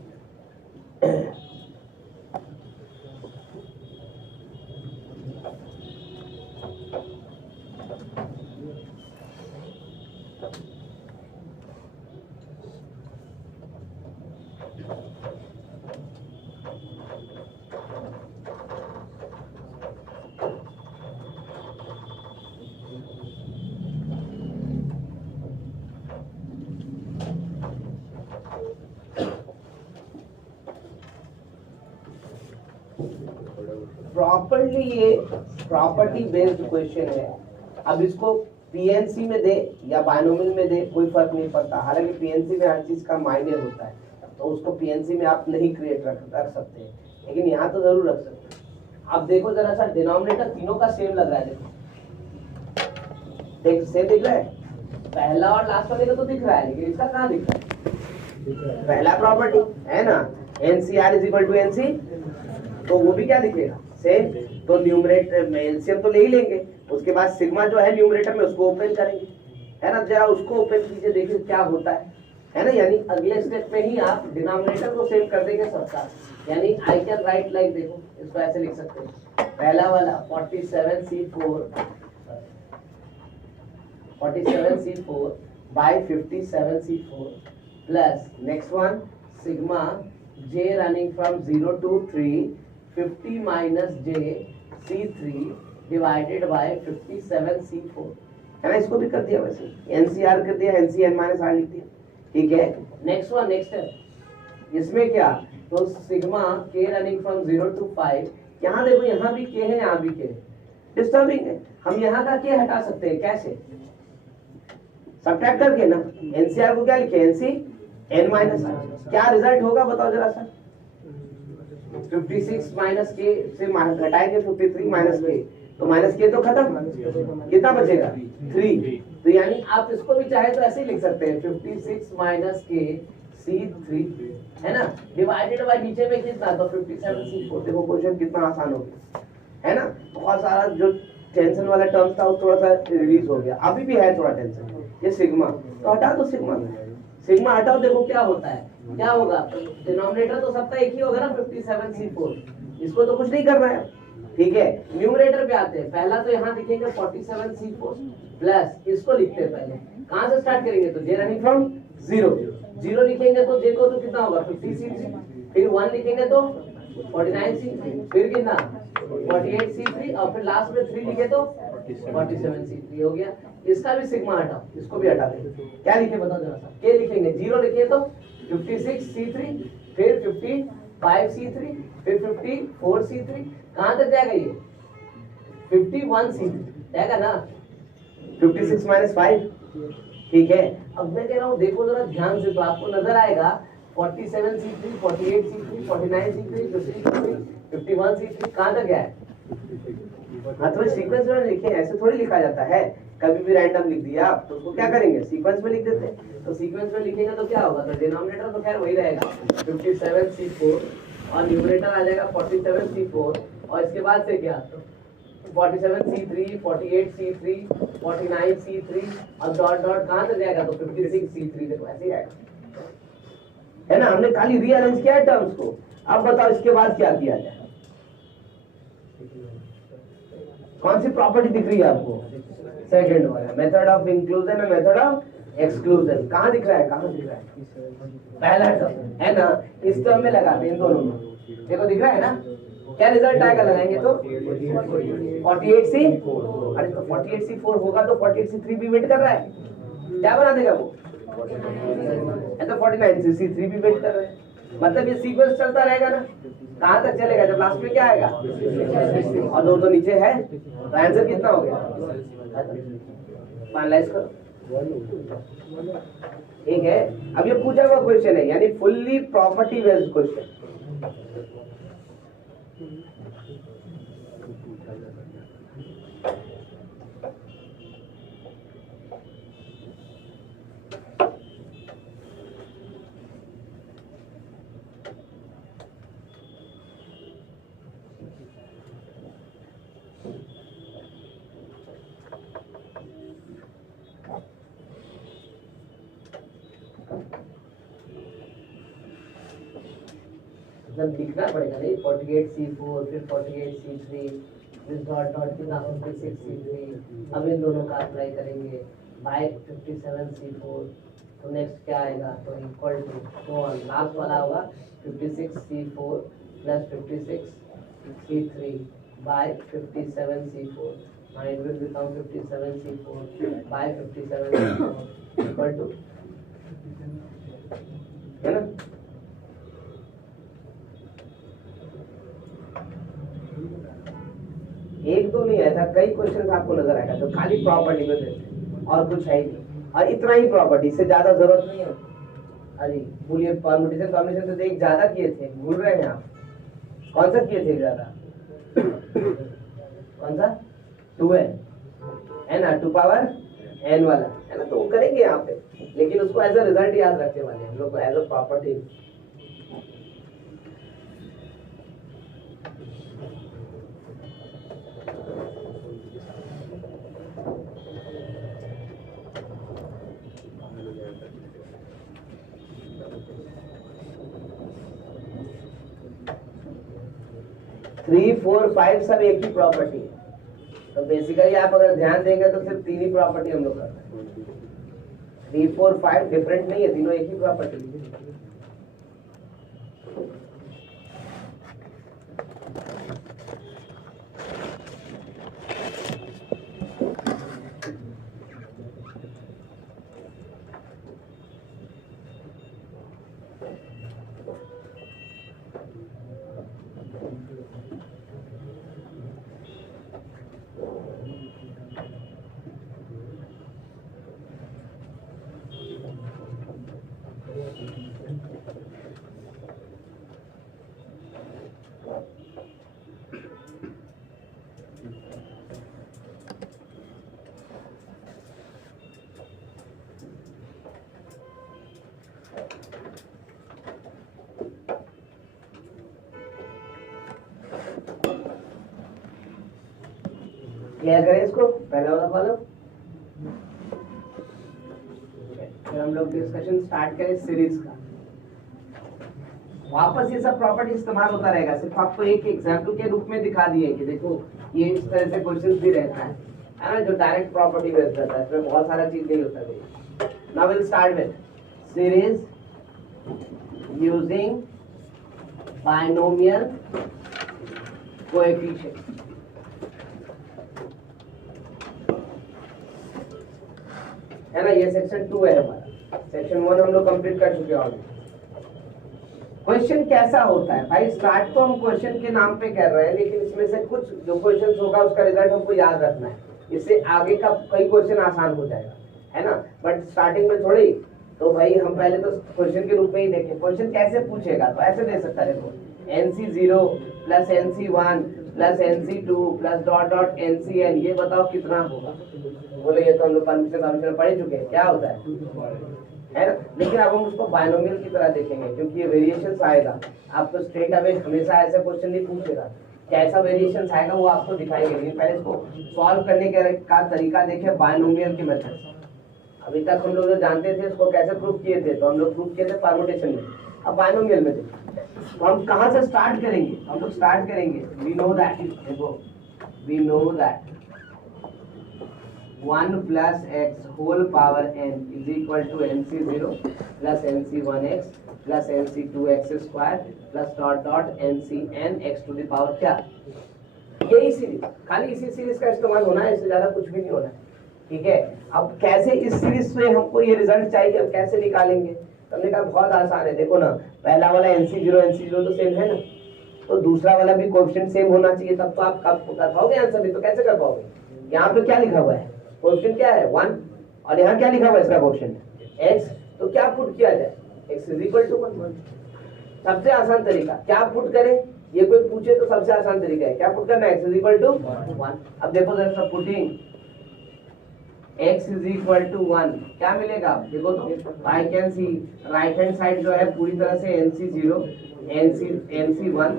Properly ये property based question है। अब इसको PNC में दे या binomial में दे कोई फर्क नहीं पड़ता। हालांकि पीएनसी में हर चीज का मायने होता है, तो उसको पीएनसी में आप नहीं क्रिएट रख सकते हैं, लेकिन यहाँ तो जरूर रख सकते हैं। अब देखो जरा सा, डिनोमिनेटर तीनों का सेम लग रहा है। देखो सेम दिख रहा है, पहला और लास्ट वाले का तो दिख रहा है, लेकिन इसका कहाँ दिख रहा है? पहला प्रॉपर्टी है ना, NCR is equal to NC, तो वो भी क्या दिखेगा? सेम। तो न्यूमरेटर में एलसीएम तो ले ही लेंगे, उसके बाद सिग्मा जो है न्यूमरेटर में उसको ओपन करेंगे, है ना। जरा उसको ओपन कीजिए, देखिए क्या होता है ना। यानी अगले स्टेप में ही आप डिनोमिनेटर को सेम कर देंगे सबका। यानी आई कैन राइट लाइक, देखो इसको ऐसे लिख सकते हैं, पहला वाला 47C4 by 57C4 plus next one sigma J running from 0 to 3 50 minus J C3 divided by 57C4, है ना। इसको भी कर दिया वैसे, NCR कर दिया, NCN माइनस R लिख दिया, ठीक है। नेक्स्ट वन, नेक्स्ट है इसमें क्या, तो sigma K running from 0 to 5, यहाँ देखो यहाँ भी K है, यहाँ भी K है, डिस्टर्बिंग है। हम यहाँ का K हटा सकते हैं, कैसे? सबट्रैक्ट करके ना। NCR को क्या लिखे, NC N माइनस R, क्या रिजल्ट होगा बताओ जरा सा। 56 माइनस के से घटाएंगे 53 माइनस के, तो माइनस के तो खत्म, कितना बचेगा 3। तो यानी आप इसको भी चाहे तो ऐसे ही लिख सकते हैं 56 माइनस के C3, है ना, डिवाइडेड बाय नीचे में कितना, तो 57C4। देखो क्वेश्चन कितना आसान हो गया, है ना। बहुत सारा जो टेंशन वाला टर्म्स था वो थोड़ा सा रिलीज हो गया, अभी भी है थोड़ा टेंशन। ये सिग्मा तो हटा दो, सिग्मा हटाओ, देखो क्या होता है, क्या होगा। डिनोमिनेटर तो सबका एक ही होगा ना 57C4, इसको तो कुछ नहीं करना है, ठीक है। न्यूमरेटर पे आते हैं, पहला तो यहाँ लिखेंगे 47C4 प्लस, इसको लिखते हैं पहले, कहाँ से स्टार्ट करेंगे, तो J रनिंग फ्रॉम 0 लिखेंगे तो J को तो कितना होगा 50C3, फिर 1 लिखेंगे तो 49C3, फिर कितना 48C3, और फिर लास्ट में 3 लिखे तो 47C3 हो गया। इसका भी सिग्मा हटाओ, इसको भी हटा देंगे, क्या लिखे बताओ जरा सा। K लिखेंगे, 0 लिखे तो 56C3, फिर 55C3, फिर 54C3, कहाँ तक जाएगा ये 51C3 जाएगा ना, 56 माइनस 5, ठीक है। अब मैं कह रहा हूँ देखो जरा ध्यान से, तो आपको नजर आएगा 47C3, 48C3, 49C3, 53, 51C3, कहाँ तक गया है। हाँ, थोड़े सीक्वेंस में लिखे, ऐसे थोड़ी लिखा जाता है। कभी भी रैंडम लिख दिया आप तो उसको क्या करेंगे, सीक्वेंस में लिख देते हैं। तो सीक्वेंस में लिखेंगे तो क्या होगा, तो डिनोमिनेटर तो खैर वही रहेगा 57C4 और न्यूमरेटर आ जाएगा 47C4 और इसके बाद से क्या, तो 47C3, 48C3, 49C3 और डॉट डॉट कहाँ तक जाएगा, तो 56C3, देखो ऐसे ही आएगा, है ना। हमने खाली रीअरेंज किया है टर्म्स को। अब बताओ इसके बाद क्या किया जाए, कौन सी प्रॉपर्टी दिख रही है आपको, सेकंड वाला, मेथड ऑफ इंक्लूजन और मेथड ऑफ एक्सक्लूजन। कहाँ दिख रहा है, कहाँ दिख रहा है, पहला टर्म है ना, इस टर्म में लगाते हैं इन दोनों में, देखो दिख रहा है ना। क्या रिजल्ट आएगा लगाएंगे तो 48C, अरे तो 48C4 होगा तो 48C3 भी वेट कर रहा है, क्या बना देगा वो, तो 49C3 भी वेट कर रहा है, मतलब ये सीक्वेंस चलता रहेगा ना। कहाँ तक चलेगा, जब लास्ट में क्या आएगा और दो तो नीचे है, तो आंसर कितना हो गया, फाइनलाइज करो। ठीक है, अब ये पूछा हुआ क्वेश्चन है, यानी फुल्ली प्रॉपर्टी बेस्ड क्वेश्चन। लिखना पड़ेगा नहीं, 48C4 फिर 48C3 फिर डॉट डॉट के नाम 56C3, अब इन दोनों का अप्लाई करेंगे बाय 57C4, तो नेक्स्ट क्या आएगा, तो इक्वल टू तो लास्ट वाला होगा 56C4 plus 56C3 by 57C4, it will become 57C4 by 57C4 equal to, है ना। एक दो नहीं, ऐसा कई क्वेश्चन आपको नजर आएगा जो खाली प्रॉपर्टी में देते और कुछ है ही नहीं, और इतना ही प्रॉपर्टी से ज्यादा जरूरत नहीं है। अरे बोलिए परमुटेशन कॉम्बिनेशन तो एक ज्यादा किए थे, भूल रहे हैं आप, कौन सा किए थे ज्यादा, कौन सा 2n है ना, 2 पावर n वाला है ना, तो वो करेंगे यहाँ पे, लेकिन उसको एज अ रिजल्ट याद रखने वाले हम लोग को, as a property. Three four five सब एक ही प्रॉपर्टी है, तो बेसिकली आप अगर ध्यान देंगे तो सिर्फ 3 ही प्रॉपर्टी हम लोग कर रहे हैं। 3 4 5 डिफरेंट नहीं है, तीनों एक ही प्रॉपर्टी है। क्लियर करें इसको, पहला वाला कॉलम। फिर हम लोग डिस्कशन स्टार्ट करें सीरीज का। वापस ये सब प्रॉपर्टी इस्तेमाल होता रहेगा, सिर्फ आपको एक एग्जाम्पल के रूप में दिखा दिए कि देखो ये इस तरह से क्वेश्चन भी रहता है ना, जो डायरेक्ट प्रॉपर्टी बेस्ड रहता है, इसमें बहुत सारा चीज नहीं होता है। Now will start with series using binomial coefficient. है ना, ये सेक्शन 2 है हमारा, सेक्शन 1 हम लोग कंप्लीट कर चुके हैं ऑलरेडी। क्वेश्चन कैसा होता है भाई, स्टार्ट तो हम क्वेश्चन के नाम पे कर रहे हैं, लेकिन इसमें से कुछ जो क्वेश्चन होगा उसका रिजल्ट हमको याद रखना है, इससे आगे का कई क्वेश्चन आसान हो जाएगा, है ना। बट स्टार्टिंग में थोड़ी, तो भाई हम पहले तो क्वेश्चन के रूप में ही देखें क्वेश्चन कैसे पूछेगा। तो ऐसे दे सकता है, देखो NC0 plus NC1 plus NC2 plus dot dot NCN, ये बताओ कितना होगा, बोले ये तो हम लोग परमिशन पढ़ चुके हैं, क्या होता है ना। लेकिन अब हम उसको बायनोमियल की तरह देखेंगे, क्योंकि ये वेरिएशन आएगा आपको स्ट्रेट अवे, हमेशा ऐसा क्वेश्चन नहीं पूछेगा, कैसा वेरिएशन आएगा वो आपको दिखाएंगे। लेकिन पहले इसको सॉल्व करने का तरीका देखें बायनोमियल के मेथड। अभी तक हम लोग जो जानते थे उसको कैसे प्रूव किए थे, तो हम लोग प्रूव किए थे परमुटेशन में। अब बायनोमियल में देखिए, तो हम कहाँ से स्टार्ट करेंगे, हम लोग स्टार्ट करेंगे, we know that 1 plus x whole power n is equal to nc0 plus nc1x plus nc2x square plus dot ncn x to the power क्या, यही सीरीज, खाली इसी सीरीज का इस्तेमाल होना है, इससे ज्यादा कुछ भी नहीं होना है। ठीक है, अब कैसे इस सीरीज से हमको ये रिजल्ट चाहिए, अब कैसे निकालेंगे, तो हमने कहा बहुत आसान है। देखो ना, पहला वाला nc0 तो सेम है ना, तो दूसरा वाला भी कोएफिशिएंट सेम होना चाहिए, तब तो आप कर पाओगे आंसर भी। तो कैसे कर पाओगे, यहाँ पे क्या लिखा हुआ है, कोएफिशिएंट क्या है 1, और यहाँ क्या लिखा हुआ है इसका कोएफिशिएंट x, तो क्या पुट किया जाए, x इज इक्वल टू 1। सबसे आसान तरीका क्या पुट करें, ये कोई पूछे तो सबसे आसान तरीका है क्या पुट करना, x इज इक्वल टू 1। अब देखो जरा putting x is equal to 1 क्या मिलेगा, देखो तो I can see right hand side जो है पूरी तरह से nc0 nc1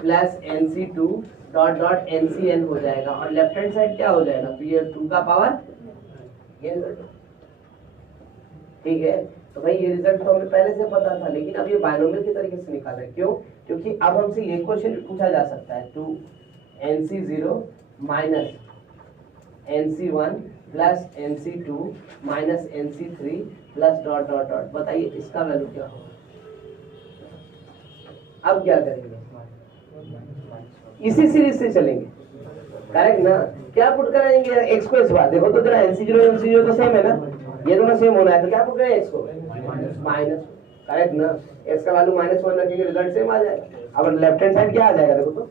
plus nc2 dot ncn हो जाएगा, और लेफ्ट हैंड साइड क्या हो जाएगा, तो ये 2 का पावर ये रिजल्ट। ठीक है, तो भाई ये रिजल्ट तो हमें पहले से पता था, लेकिन अब ये बायनोमियल के तरीके से निकाल रहे हैं। क्यों, क्योंकि अब हमसे ये क्वेश्चन पूछा जा सकता है 2 nc0 minus nc1 plus nc2 minus nc3 plus dot, बताइए इसका वैल्यू क्या होगा। अब क्या करेंगे, इसी सीरीज से चलेंगे, करेक्ट ना, क्या पुट करेंगे x को इस बार, देखो तो जरा nc0 तो सेम है ना, ये दोनों सेम होना है, तो क्या पुट करेंगे x को माइनस, करेक्ट ना, x का वैल्यू -1 रखेंगे, रिजल्ट सेम आ जाएगा। अब लेफ्ट हैंड साइड क्या आ जाएगा, देखो तो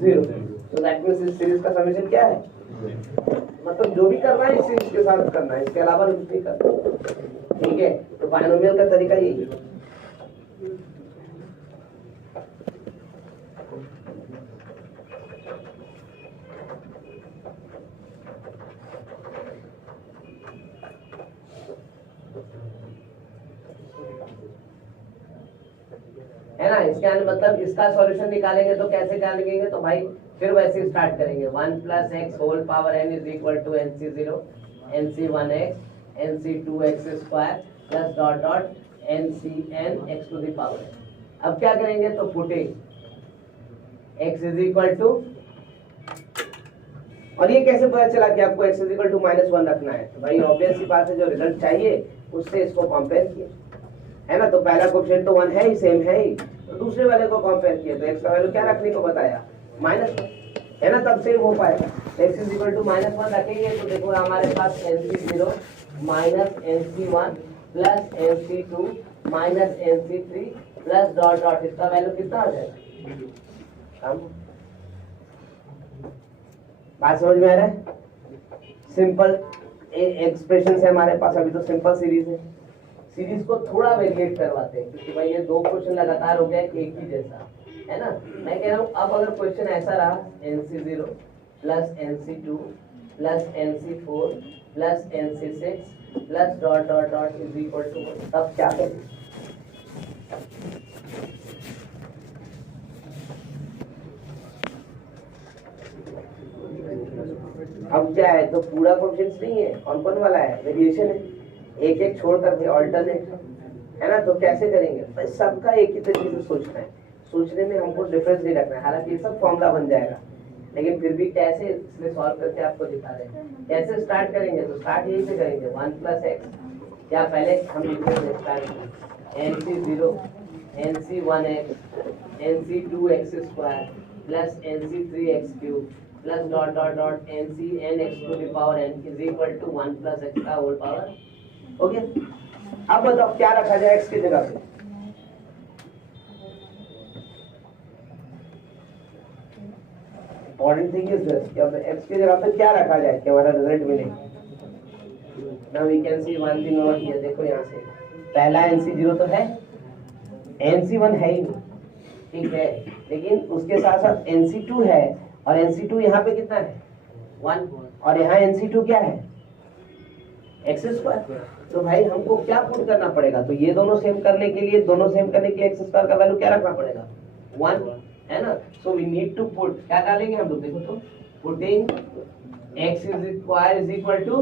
0, तो दैट मींस इस सीरीज का समेशन क्या है, मतलब जो भी करना है इस सीरीज के साथ करना है, इसके अलावा कुछ नहीं करना। ठीक है, तो बायनोमियल का तरीका यही है। है ना, इसके अंदर मतलब इसका सॉल्यूशन निकालेंगे तो कैसे निकालेंगे, तो भाई फिर वैसे स्टार्ट करेंगे 1 plus x whole power n is equal to nc0 nc1x nc2x square plus dot ncn x to the power. अब क्या करेंगे, तो putting x is equal to, और ये कैसे पता चला कि आपको x इज इक्वल टू -1 रखना है, तो भाई ऑब्वियस सी बात है, जो रिजल्ट चाहिए उससे इसको कंपेयर किए, है ना, तो पहला क्वेश्चन तो 1 है ही, सेम है ही, तो दूसरे वाले को कंपेयर किए, तो x का वैल्यू क्या रखने को बताया -1, है ना, तब सेम हो पाएगा। x इज इक्वल टू -1 रखेंगे, तो देखो हमारे पास nc0 minus nc1 plus nc2 minus nc3 plus dot, इसका वैल्यू कितना आ जाएगा, बात समझ में आ रहा है। सिंपल एक्सप्रेशन है हमारे पास, अभी तो सिंपल सीरीज है, सीरीज को थोड़ा वेरिएट करवाते हैं, क्योंकि भाई ये 2 क्वेश्चन लगातार हो गया एक ही जैसा, है ना। मैं कह रहा हूँ अब अगर क्वेश्चन ऐसा रहा nc0 plus nc2 plus nc4 plus nc6 plus dot is equal to, तब क्या करें, अब क्या है, तो पूरा कोएफिशिएंट्स नहीं है, कौन वाला है, वेरिएशन है, एक एक छोड़ करके ऑल्टरनेट, है ना। तो कैसे करेंगे, भाई सबका एक ही तरीके से सोचना है, सोचने में हमको डिफरेंस नहीं रखना है, हालांकि ये सब फॉर्मूला बन जाएगा, लेकिन फिर भी कैसे इसमें सॉल्व करके आपको दिखा रहे हैं। कैसे स्टार्ट करेंगे, तो स्टार्ट यही से करेंगे 1 प्लस एक्स, या पहले हम लिख लेंगे start nc0 nc1x nc2x square plus nc3x cube plus dot ncn x to the power n is equal to 1 plus x का होल पावर। ओके, अब बताओ क्या रखा जाए x की जगह पे, इंपॉर्टेंट थिंग इज दिस कि अब x की जगह पे क्या रखा जाए कि हमारा रिजल्ट मिले। Now we can see one thing over here, देखो यहाँ से पहला nc0 तो है, nc1 है ही नहीं, ठीक है, लेकिन उसके साथ साथ nc2 है, और nc2 यहाँ पे कितना है 1 और यहाँ NC2 क्या है एक्स स्क्वायर। तो भाई हमको क्या पुट करना पड़ेगा, तो ये दोनों सेम करने के लिए एक्स स्क्वायर का वैल्यू क्या रखना पड़ेगा 1 है ना। So we need to put, क्या डालेंगे हम लोग देखो तो, putting x square is equal to,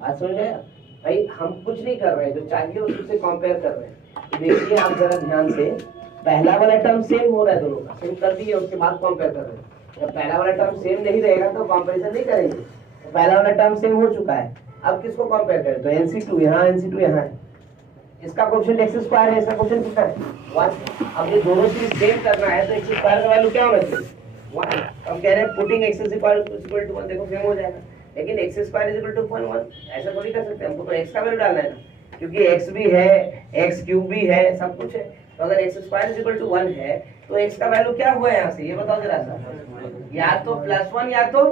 बात समझ गया भाई, हम कुछ नहीं कर रहे हैं, जो चाहिए उससे कंपेयर कर रहे हैं। देखिए आप जरा ध्यान से, पहला वाला टर्म सेम हो रहा है, दोनों का सेम कर दिए, उसके बाद कंपेयर कर रहे हैं। जब पहला वाला टर्म सेम नहीं रहेगा तो कंपैरिजन नहीं करेंगे, तो पहला वाला टर्म सेम हो चुका है, अब किसको कंपेयर करें, तो NC2 यहाँ NC2 यहाँ है, इसका कोएफिशिएंट एक्स स्क्वायर है, इसका कोएफिशिएंट कितना है 1। अब ये दोनों चीज सेम करना है तो एक्स स्क्वायर का वैल्यू क्या होना चाहिए 1। हम कह रहे हैं putting x square equal to 1, देखो सेम हो जाएगा, लेकिन एक्स स्क्वायर इक्वल टू 1 ऐसा थोड़ी कर सकते हैं, हमको तो एक्स का वैल्यू डालना है ना, क्योंकि एक्स भी है, एक्स क्यूब भी है, सब कुछ है। तो अगर एक्स स्क्वायर इक्वल टू 1 है तो एक्स का वैल्यू क्या हुआ यहाँ से, ये बताओ जरा सा, या तो +1 या तो,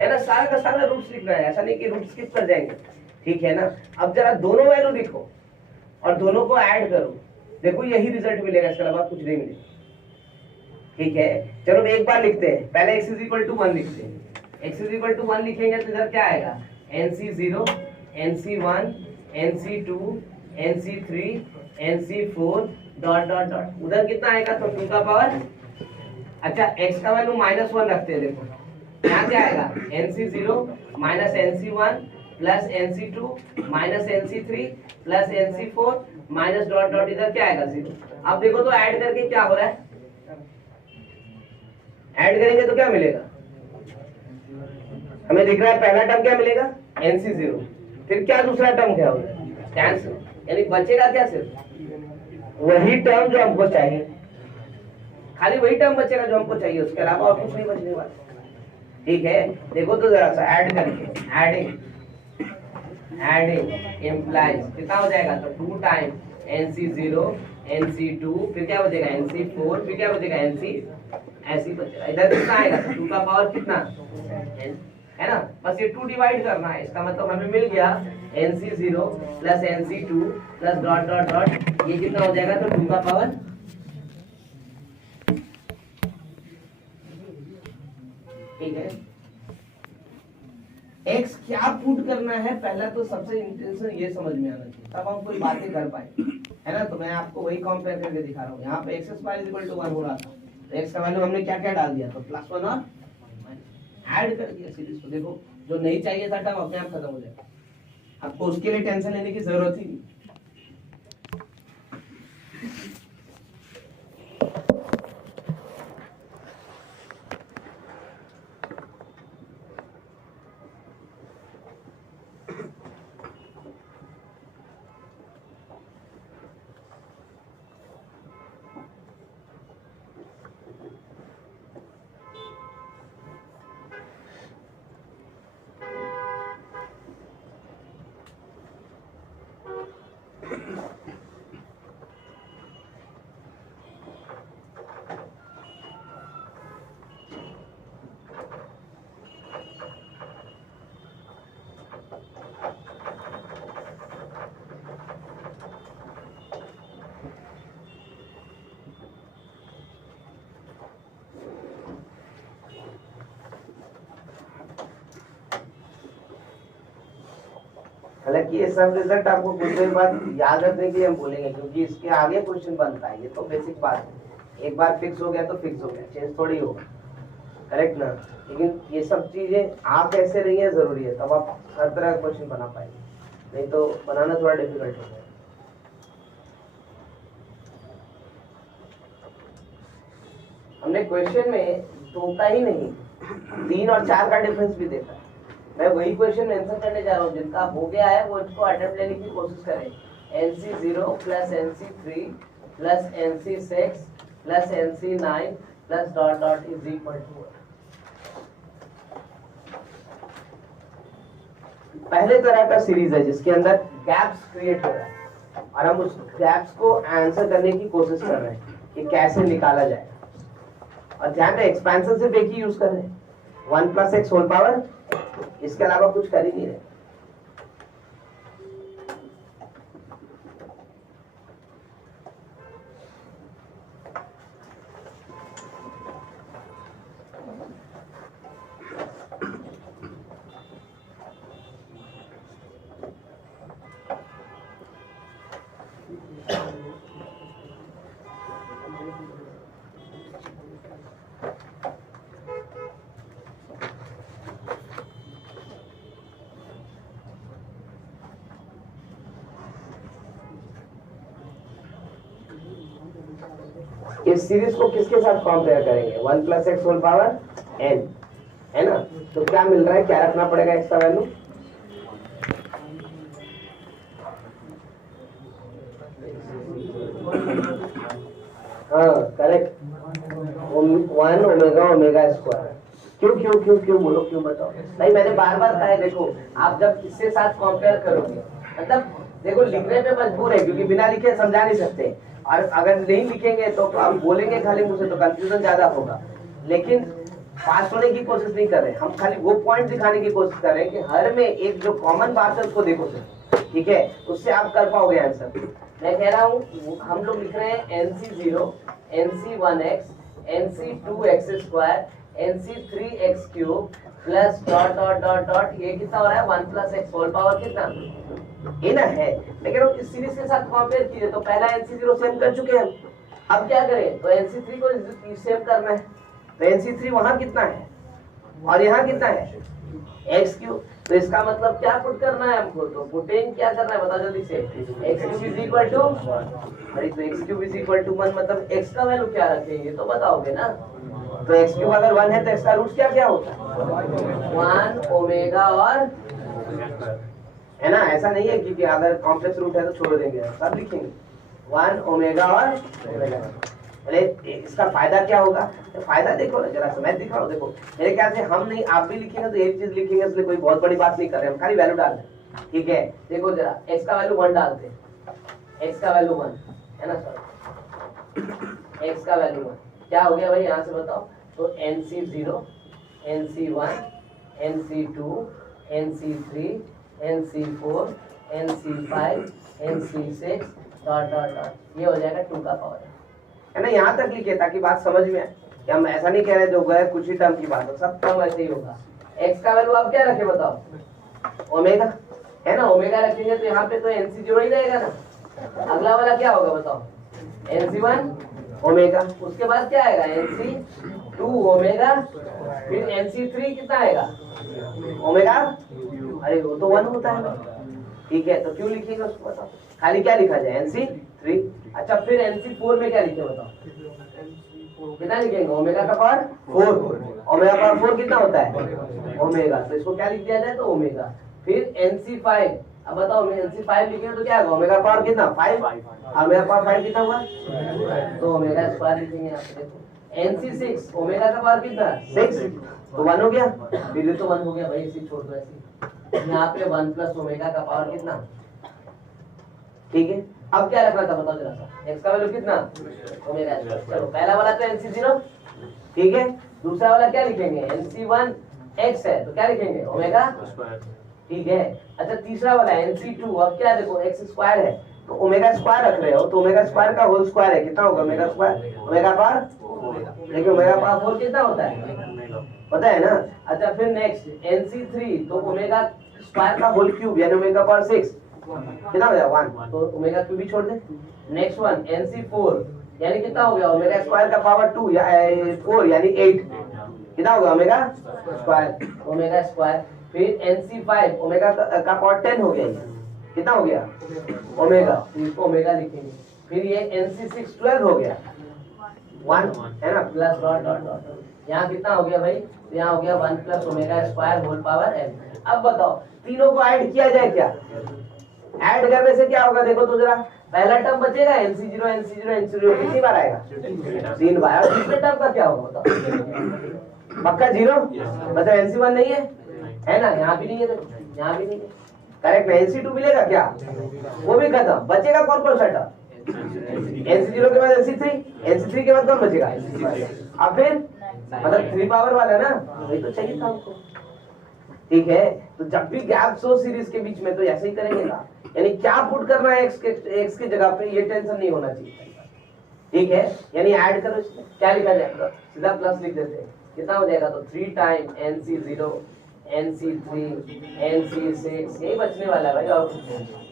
है ना, सारा का सारा रूट्स लिखना है, ऐसा नहीं कि रूट स्किप कर जाएंगे, ठीक है ना। अब जरा दोनों वैल्यू लिखो और दोनों को ऐड करो, देखो यही रिजल्ट मिलेगा, इसके अलावा कुछ नहीं मिलेगा, ठीक है। चलो एक बार लिखते हैं, पहले x इज इक्वल टू 1 लिखते हैं, x इज इक्वल टू 1 लिखेंगे तो इधर क्या आएगा NC0 NC1 NC2 NC3 NC4 dot dot dot, उधर कितना आएगा तो 2 का पावर, अच्छा x का वैल्यू -1 रखते हैं, देखो यहाँ क्या आएगा NC0 NC1 NC2 NC3 NC4 minus dot dot, इधर क्या आएगा 0। अब देखो तो ऐड करके क्या हो रहा है, ऐड करेंगे तो क्या मिलेगा, हमें दिख रहा है पहला टर्म क्या मिलेगा NC0, फिर क्या दूसरा टर्म क्या होगा कैंसिल, यानी बचेगा क्या, सिर्फ वही टर्म जो हमको चाहिए, खाली वही टर्म बचेगा जो हमको चाहिए, उसके अलावा और कुछ नहीं बचने वाला, ठीक है। देखो तो जरा सा ऐड करके, एडिंग इम्प्लाइज कितना हो जाएगा, तो 2 टाइम्स NC0 NC2, फिर क्या बचेगा NC4, फिर क्या बचेगा NC, ऐसे बचेगा, इधर कितना आएगा 2 का पावर कितना है ना, बस ये 2 डिवाइड करना है, इसका मतलब हमें मिल गया NC0 NC2 dot dot dot, ये कितना हो जाएगा, तो 2 का पावर, ठीक है। x क्या पुट करना है, पहला तो सबसे इंटेंशन ये समझ में आना चाहिए, तब हम कोई बातें कर पाए, है ना। तो मैं आपको वही कंपेयर करके दिखा रहा हूँ, यहाँ पे x स्क्वायर इक्वल टू 1 हो रहा था, तो x का वैल्यू हमने क्या क्या डाल दिया, तो +1 और ऐड कर दिया सीरीज को, देखो जो नहीं चाहिए था टर्म अपने आप खत्म हो जाएगा, आपको उसके लिए टेंशन लेने की जरूरत ही नहीं। हालांकि ये सब रिजल्ट आपको कुछ देर बाद याद रखने के लिए हम बोलेंगे, क्योंकि इसके आगे क्वेश्चन बनता है, ये तो बेसिक बात है, एक बार फिक्स हो गया तो फिक्स हो गया, चेंज थोड़ी होगा, करेक्ट ना। लेकिन ये सब चीजें आप कैसे रही है जरूरी है, तब आप हर तरह का क्वेश्चन बना पाएंगे, नहीं तो बनाना थोड़ा डिफिकल्ट हो जाएगा। हमने क्वेश्चन में तोता ही नहीं 3 और 4 का डिफरेंस भी देखा है, मैं वही क्वेश्चन आंसर करने जा रहा हूँ, जिनका हो गया है वो इसको अटेम्प्ट लेने की कोशिश करें। NC0 NC3 NC6 NC9 dot dot is equal to, पहले तरह का सीरीज है जिसके अंदर गैप्स क्रिएट हो रहा है और हम उस गैप्स को आंसर करने की कोशिश कर रहे हैं कि कैसे निकाला जाए, और ध्यान रहे एक्सपेंशन सिर्फ एक ही यूज कर रहे हैं, 1 + x होल पावर, इसके अलावा कुछ कर ही नहीं रहे। इस सीरीज को किसके साथ कंपेयर करेंगे? 1 plus x whole power n, है ना? तो क्या मिल रहा है, क्या रखना पड़ेगा एक्स का वैल्यू? हाँ करेक्ट, 1 ओमेगा ओमेगा स्क्वायर। क्यों क्यों क्यों क्यों बोलो, क्यों बताओ भाई? मैंने बार बार कहा है, देखो आप जब इससे साथ कंपेयर करोगे, मतलब देखो लिखने पे मजबूर है क्योंकि बिना लिखे समझा नहीं सकते, और अगर नहीं लिखेंगे तो आप बोलेंगे खाली मुझे तो कंफ्यूजन ज्यादा होगा। लेकिन पास होने की कोशिश नहीं कर रहे, हम खाली वो पॉइंट दिखाने की कोशिश कर रहे हैं कि हर में एक जो कॉमन बात है उसको देखो सर, ठीक है? उससे आप कर पाओगे आंसर। मैं कह रहा हूँ हम लोग लिख रहे हैं NC0, NC1x, NC2x², NC3x³ plus dot dot dot dot, ये कितना हो रहा है? 1 प्लस एक्स होल पावर कितना, ये ना है। लेकिन इस सीरीज के साथ कंपेयर कीजिए तो पहला NC0 सेम कर चुके हैं, अब क्या करें? तो NC3 को सेम करना है, तो NC3 वहां कितना है और यहाँ कितना है? x³। तो इसका मतलब क्या पुट करना है हमको? तो पुटिंग क्या करना है बताओ जल्दी से? x³ इज इक्वल टू, अरे तो x³ इज इक्वल टू 1, मतलब x का वैल्यू क्या रखेंगे तो बताओगे ना? तो x³ अगर 1 है तो x का रूट क्या क्या होता है? 1 ओमेगा, और है ना? ऐसा नहीं है कि अगर कॉम्प्लेक्स रूट है तो छोड़ देंगे, सब लिखेंगे 1 ओमेगा और ओमेगा। अरे इसका फायदा क्या होगा? तो फायदा देखो ना जरा, मैं दिखा रहा हूँ, देखो मेरे ख्याल से हम नहीं आप भी लिखेंगे तो एक चीज लिखेंगे, इसलिए कोई बहुत बड़ी बात नहीं कर रहे हम, खाली वैल्यू डाल रहे, ठीक है? देखो जरा x का वैल्यू 1 डालते हैं, x का वैल्यू 1 है ना सर, x का वैल्यू 1 क्या हो गया भाई यहाँ से बताओ? तो NC0, NC1, NC2, NC3, NC4, NC5, NC6 dot dot dot, ये हो जाएगा 2 का पावर, है ना? यहाँ तक लिखे ताकि बात समझ में आए कि हम ऐसा नहीं कह रहे जो गए कुछ ही टर्म की बात हो, सब टर्म ऐसे ही होगा। x का वैल्यू आप क्या रखे बताओ? ओमेगा, है ना? ओमेगा रखेंगे तो यहाँ पे तो NC0 ही रहेगा ना। अगला वाला क्या होगा बताओ? NC1 ओमेगा, उसके बाद क्या आएगा? NC2 ओमेगा, फिर NC3 कितना आएगा? ओमेगा, अरे वो तो 1 होता है, ठीक है? तो क्यों लिखेगा उसको बताओ? खाली क्या लिखा जाए? NC3। अच्छा फिर NC4 में क्या लिखे बताओ? कितना लिखेंगे? ओमेगा का पावर 4, ओमेगा पावर 4 कितना होता है? ओमेगा, तो इसको क्या लिख दिया जाए? तो ओमेगा। फिर NC5, अब बताओ NC5 लिखेंगे तो क्या होगा? ओमेगा पावर कितना? 5, ओमेगा पावर 5 कितना हुआ? तो ओमेगा स्क्वायर लिखेंगे यहाँ पे। देखो NC6 ओमेगा का पावर कितना? 6, तो 1 हो गया, फिर तो 1 हो गया भाई, इसी छोड़ दो ऐसे। यहाँ पे 1 प्लस ओमेगा का पावर कितना, ठीक है? अब क्या रखना था बताओ जरा सा? x का वैल्यू कितना? ओमेगा। चलो पहला वाला तो NC0, ठीक है? दूसरा वाला क्या लिखेंगे? NC1 x है तो क्या लिखेंगे? ओमेगा, ठीक है? अच्छा तीसरा वाला NC2, अब क्या देखो x स्क्वायर है तो ओमेगा स्क्वायर रख रहे हो, तो ओमेगा स्क्वायर का होल स्क्वायर है, कितना होगा? ओमेगा स्क्वायर, ओमेगा पावर, देखिए ओमेगा पावर 4 कितना होता है पता है ना? अच्छा फिर नेक्स्ट NC3, तो ओमेगा स्क्वायर का होल क्यूब यानी ओमेगा पावर 6 कितना हो जाएगा? 1, तो ओमेगा क्यूब भी छोड़ दे। नेक्स्ट वन NC4 यानी कितना हो गया? ओमेगा स्क्वायर का पावर 2 या 4 यानी 8 कितना होगा? Omega square, omega square. फिर NC5 ओमेगा का पावर 10 हो गया, कितना हो गया? ओमेगा, इसको ओमेगा लिखेंगे। फिर ये NC6 12 हो गया, 1 है ना, प्लस डॉट डॉट डॉट, यहाँ कितना हो गया भाई? तो यहाँ हो गया 1 plus omega square whole power n। अब बताओ तीनों को ऐड किया जाए क्या? ऐड करने से क्या होगा देखो तो जरा, पहला टर्म बचेगा NC0 NC0 NC0 कितनी बार आएगा? 3 बार। और दूसरे टर्म का क्या होगा बताओ? पक्का 0, मतलब NC1 नहीं है ना? यहाँ भी नहीं है, देखो यहाँ भी नहीं है, करेक्ट ना? NC2 मिलेगा क्या? वो भी खत्म, बचेगा कौन कौन सा टर्म? NC0 के बाद NC3 के बाद कौन बचेगा? अब फिर मतलब 3 पावर वाला ना, वही तो चाहिए था हमको, ठीक है? तो जब भी गैप्स हो सीरीज के बीच में तो ऐसे ही करेंगे ना, यानी क्या पुट करना है x के जगह पे, ये टेंशन नहीं होना चाहिए, ठीक है? यानी ऐड करो, क्या लिखा जाएगा? सीधा प्लस लिख देते हैं, कितना हो जाएगा? तो 3 टाइम NC0 NC3 NC6, यही बचने वाला है भाई, और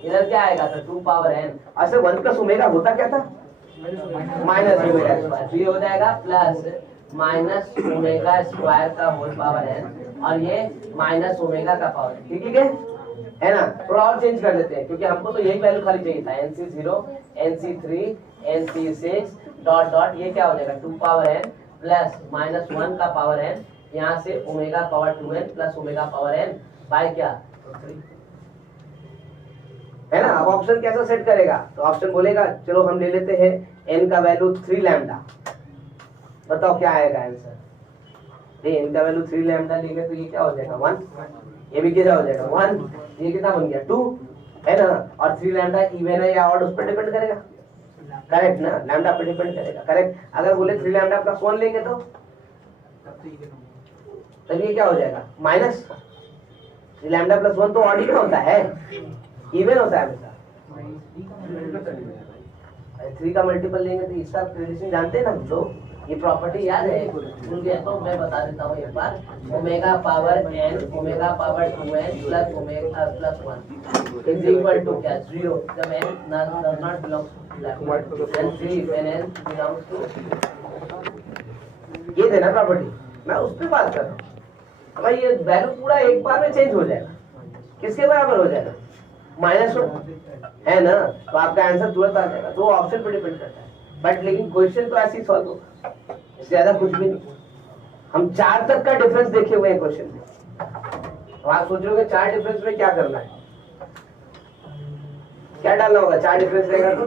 इधर क्या आएगा? तो 2 पावर n। अच्छा 1 प्लस ओमेगा होता क्या था? माइनस ओमेगा स्क्वायर, तो ये हो जाएगा प्लस माइनस ओमेगा स्क्वायर का होल पावर n, और ये माइनस ओमेगा का पावर, ठीक है? है ना, थोड़ा और चेंज कर देते हैं क्योंकि हमको तो यही वैल्यू खाली चाहिए था, NC0 NC3 NC6 dot dot, ये क्या हो जाएगा 2 पावर n प्लस माइनस 1 का पावर n, यहाँ से omega power 2n plus omega power n by क्या 3, है ना। अब ऑप्शन कैसा सेट करेगा, तो ऑप्शन बोलेगा चलो हम ले लेते हैं n का वैल्यू 3 लैम्डा, बताओ क्या आएगा आंसर। n का वैल्यू 3 लैम्डा लेंगे तो ये क्या हो जाएगा 1, ये भी क्या हो जाएगा 1, ये कितना बन गया 2, है ना। और 3 लैम्डा इवन है या ऑड उस पर डिपेंड करेगा, करेक्ट ना, लैम्डा पे डिपेंड करेगा, करेक्ट। अगर बोले 3 लैम्डा प्लस 1 लेंगे तो ये क्या हो जाएगा माइनस, 3 लैम्डा प्लस 1 तो ऑड ही होता है, इवन होता है हमेशा। 3 का मल्टीपल लेंगे तो इसका रिलेशन जानते हैं ना हम लोग, ये प्रॉपर्टी याद है भूल गया तो मैं बता देता हूँ एक बार, omega power n omega power 2n plus omega plus 1 is equal to क्या 0, जब n does not belong to then 3 when n belongs to, ये देना प्रॉपर्टी, मैं उस पे बात कर रहा हूँ। भाई ये वैल्यू पूरा एक बार में चेंज हो जाएगा, किसके बराबर हो जाएगा -1, है ना, तो आपका आंसर तुरंत आ जाएगा, तो ऑप्शन पे डिपेंड करता है। बट लेकिन क्वेश्चन तो ऐसे ही सॉल्व होगा, इससे ज्यादा कुछ भी नहीं। हम 4 तक का डिफरेंस देखे हुए हैं क्वेश्चन में, तो आप सोच रहे हो 4 डिफरेंस में क्या करना है, क्या डालना होगा, 4 डिफरेंस रहेगा तो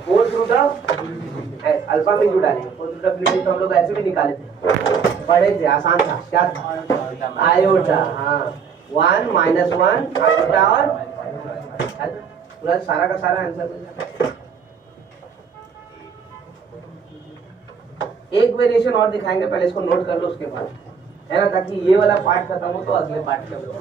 फोर्थ रूट ऑफ अल्फा में क्यों डालेंगे, फोर्थ रूट ऑफ लिमिट तो हम लोग ऐसे भी निकाले थे, पढ़े थे, आसान था, क्या था आयोटा, हाँ 1 -1 आयोटा और पूरा सारा का सारा आंसर। एक वेरिएशन और दिखाएंगे, पहले इसको नोट कर लो उसके बाद, है ना, ताकि ये वाला पार्ट खत्म हो तो अगले पार्ट के लोग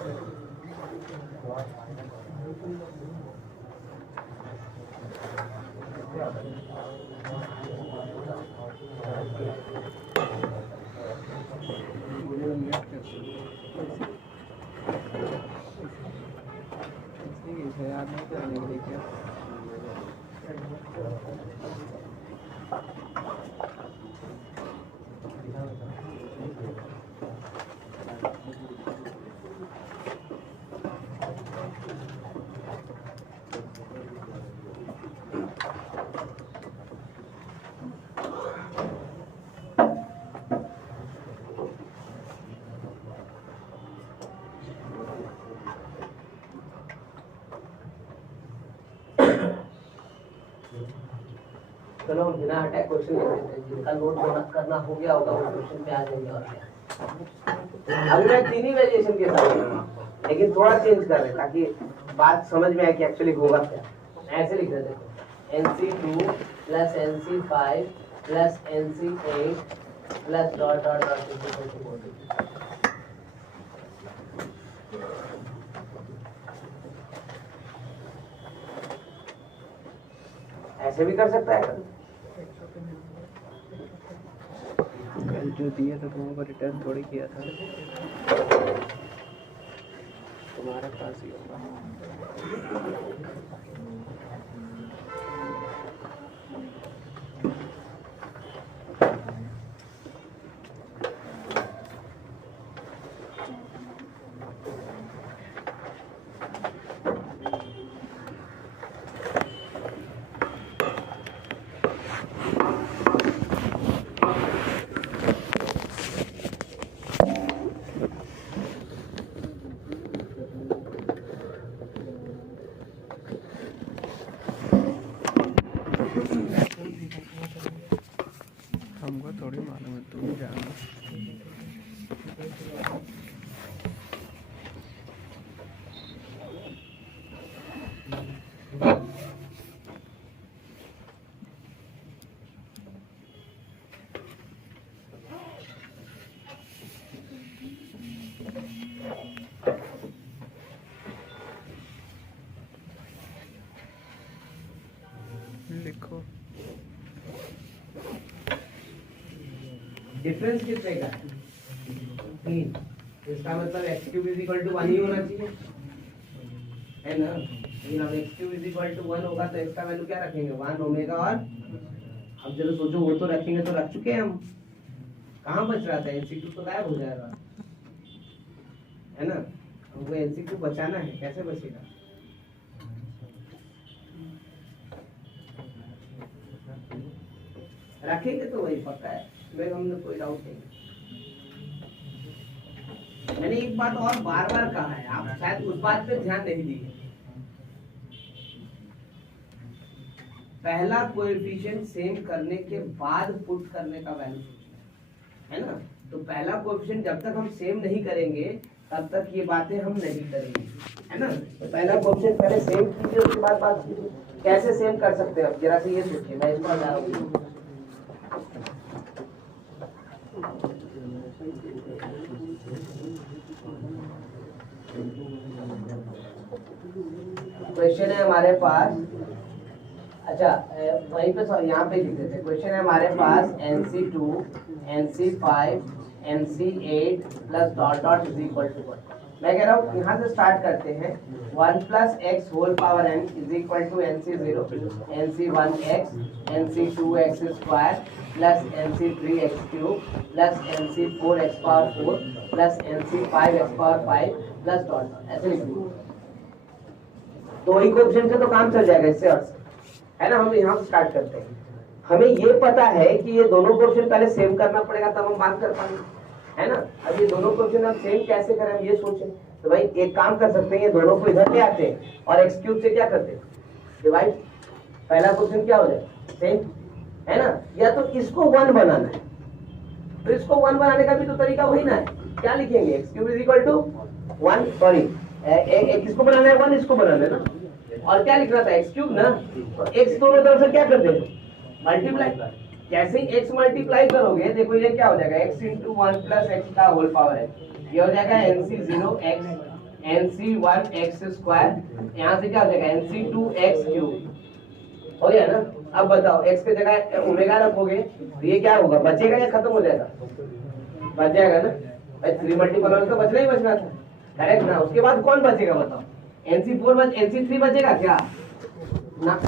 चलो हम बिना हटाए क्वेश्चन ले लेते हैं, जिनका नोट करना हो गया होगा वो क्वेश्चन पे आ जाएंगे। और क्या अभी मैं 3 ही वेरिएशन के साथ, लेकिन थोड़ा चेंज कर रहे हैं ताकि बात समझ में आए कि एक्चुअली होगा क्या। ऐसे लिख देते हैं NC2 plus NC5 plus NC8 plus dot dot dot, ऐसे भी कर सकता है। कल जो दिया था वो रिटर्न थोड़ी किया था, तुम्हारे पास ही होगा। हमको थोड़ी मालूम है, तुम जानो। लिखो डिफरेंस कितने का है 3, इसका मतलब x cube is equal to 1 ही होना चाहिए, है ना। लेकिन अब x cube is equal to 1 होगा तो इसका वैल्यू क्या रखेंगे 1 ओमेगा, और अब चलो सोचो वो तो रखेंगे, तो रख चुके हैं हम, कहाँ बच रहा था NC2 तो गायब हो जाएगा, है ना। हमको एनसी को बचाना है, कैसे बचेगा? रखेंगे तो वही पक्का है, इसमें हमने कोई डाउट नहीं। मैंने एक बात और बार बार कहा है, आप शायद उस बात पे ध्यान नहीं दिए। पहला कोएफिशिएंट सेम करने के बाद पुट करने का वैल्यू है ना। तो पहला कोएफिशिएंट जब तक हम सेम नहीं करेंगे तब तक ये बातें हम नहीं करेंगे, है ना। तो पहला कोएफिशिएंट पहले सेम कीजिए, उसके बाद बात कीजिए कैसे सेम कर सकते हैं। अब जरा से ये सोचिए, मैं इसको बता रहा हूँ। क्वेश्चन है हमारे पास, अच्छा वहीं पे यहाँ पे लिख देते हैं। क्वेश्चन है हमारे पास NC2 NC5 NC8 plus dot dot is equal to 1। मैं कह रहा हूँ यहाँ से स्टार्ट करते हैं। 1 plus x whole power n is equal to NC0 NC1x NC2x square plus NC3x cube plus NC4x power 4 plus NC5x power 5 plus dot dot, ऐसे लिख दीजिए। तो वही कोएफिशिएंट से तो काम चल जाएगा इससे, और है ना। हम यहाँ से स्टार्ट करते हैं। हमें ये पता है कि ये दोनों कोएफिशिएंट पहले सेम करना पड़ेगा, तब हम बात कर पाएंगे, है ना। अब ये दोनों कोएफिशिएंट हम सेम कैसे करें, हम ये सोचें। तो भाई एक काम कर सकते हैं, ये दोनों को इधर ले आते हैं और एक्स क्यूब से क्या करते हैं, डिवाइड। पहला कोएफिशिएंट क्या हो जाएगा, सेम, है ना। या तो इसको 1 बनाना है, तो इसको 1 बनाने का भी तो तरीका वही ना है। क्या लिखेंगे, x cube is equal to 1, sorry किसको बनाना है, 1 इसको बनाना है ना। और क्या लिखना था, एक्स क्यूब ना। तो एक्स दोनों तरफ से क्या कर देंगे, मल्टीप्लाई। जैसे ही एक्स मल्टीप्लाई करोगे, देखो ये क्या हो जाएगा, एक्स इंटू 1 प्लस एक्स का होल पावर है। ये हो जाएगा NC0x NC1x स्क्वायर, यहाँ से क्या हो जाएगा NC2x क्यूब, हो गया ना। अब बताओ एक्स के जगह ओमेगा रखोगे तो ये क्या होगा, बचेगा या खत्म हो जाएगा, बच जाएगा ना। भाई 3 मल्टीपल तो बचना ही बचना था, करेक्ट ना। उसके बाद कौन बचेगा बताओ, NC3 बचेगा क्या ना,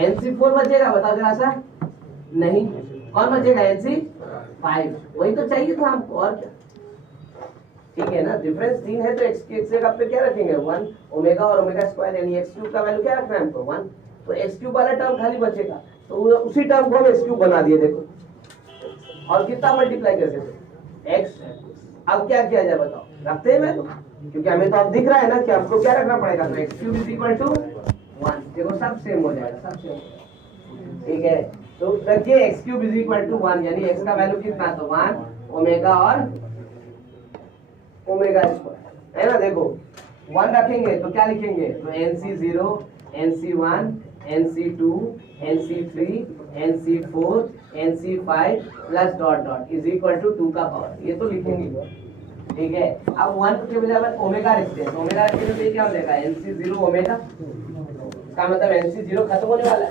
NC4 बचेगा बताओ जरा सा, नहीं। कौन बचेगा, NC5। वही तो चाहिए था हमको, और क्या, ठीक है ना। डिफरेंस 3 है तो एक्स की जगह पे क्या रखेंगे, 1 ओमेगा और ओमेगा स्क्वायर, यानी एक्स क्यूब का वैल्यू क्या रखना है हमको, 1। तो एक्स क्यूब वाला टर्म खाली बचेगा, तो उसी टर्म को हम एक्स क्यूब बना दिए, देखो। और कितना मल्टीप्लाई कर सकते, एक्स। अब क्या किया जाए बताओ, रखते हैं वैल्यू, क्योंकि हमें तो अब दिख रहा है ना कि हमको क्या रखना पड़ेगा। तो x cube is equal to 1, देखो सब सेम हो जाएगा, सब सेम, ठीक है। तो रखिए x cube is equal to 1, यानी एक्स का वैल्यू कितना, तो 1 ओमेगा और ओमेगा स्क्वायर, है ना। देखो 1 रखेंगे तो क्या लिखेंगे, तो NC0 NC1 NC2 NC3 NC4 NC5 plus dot dot is equal to 2 का पावर, ये तो लिखेंगे, ठीक है। अब 1 के बजाय ओमेगा रखते हैं, तो ओमेगा रखेंगे तो ये क्या हो जाएगा, NC0 ओमेगा, इसका मतलब NC0 खत्म होने वाला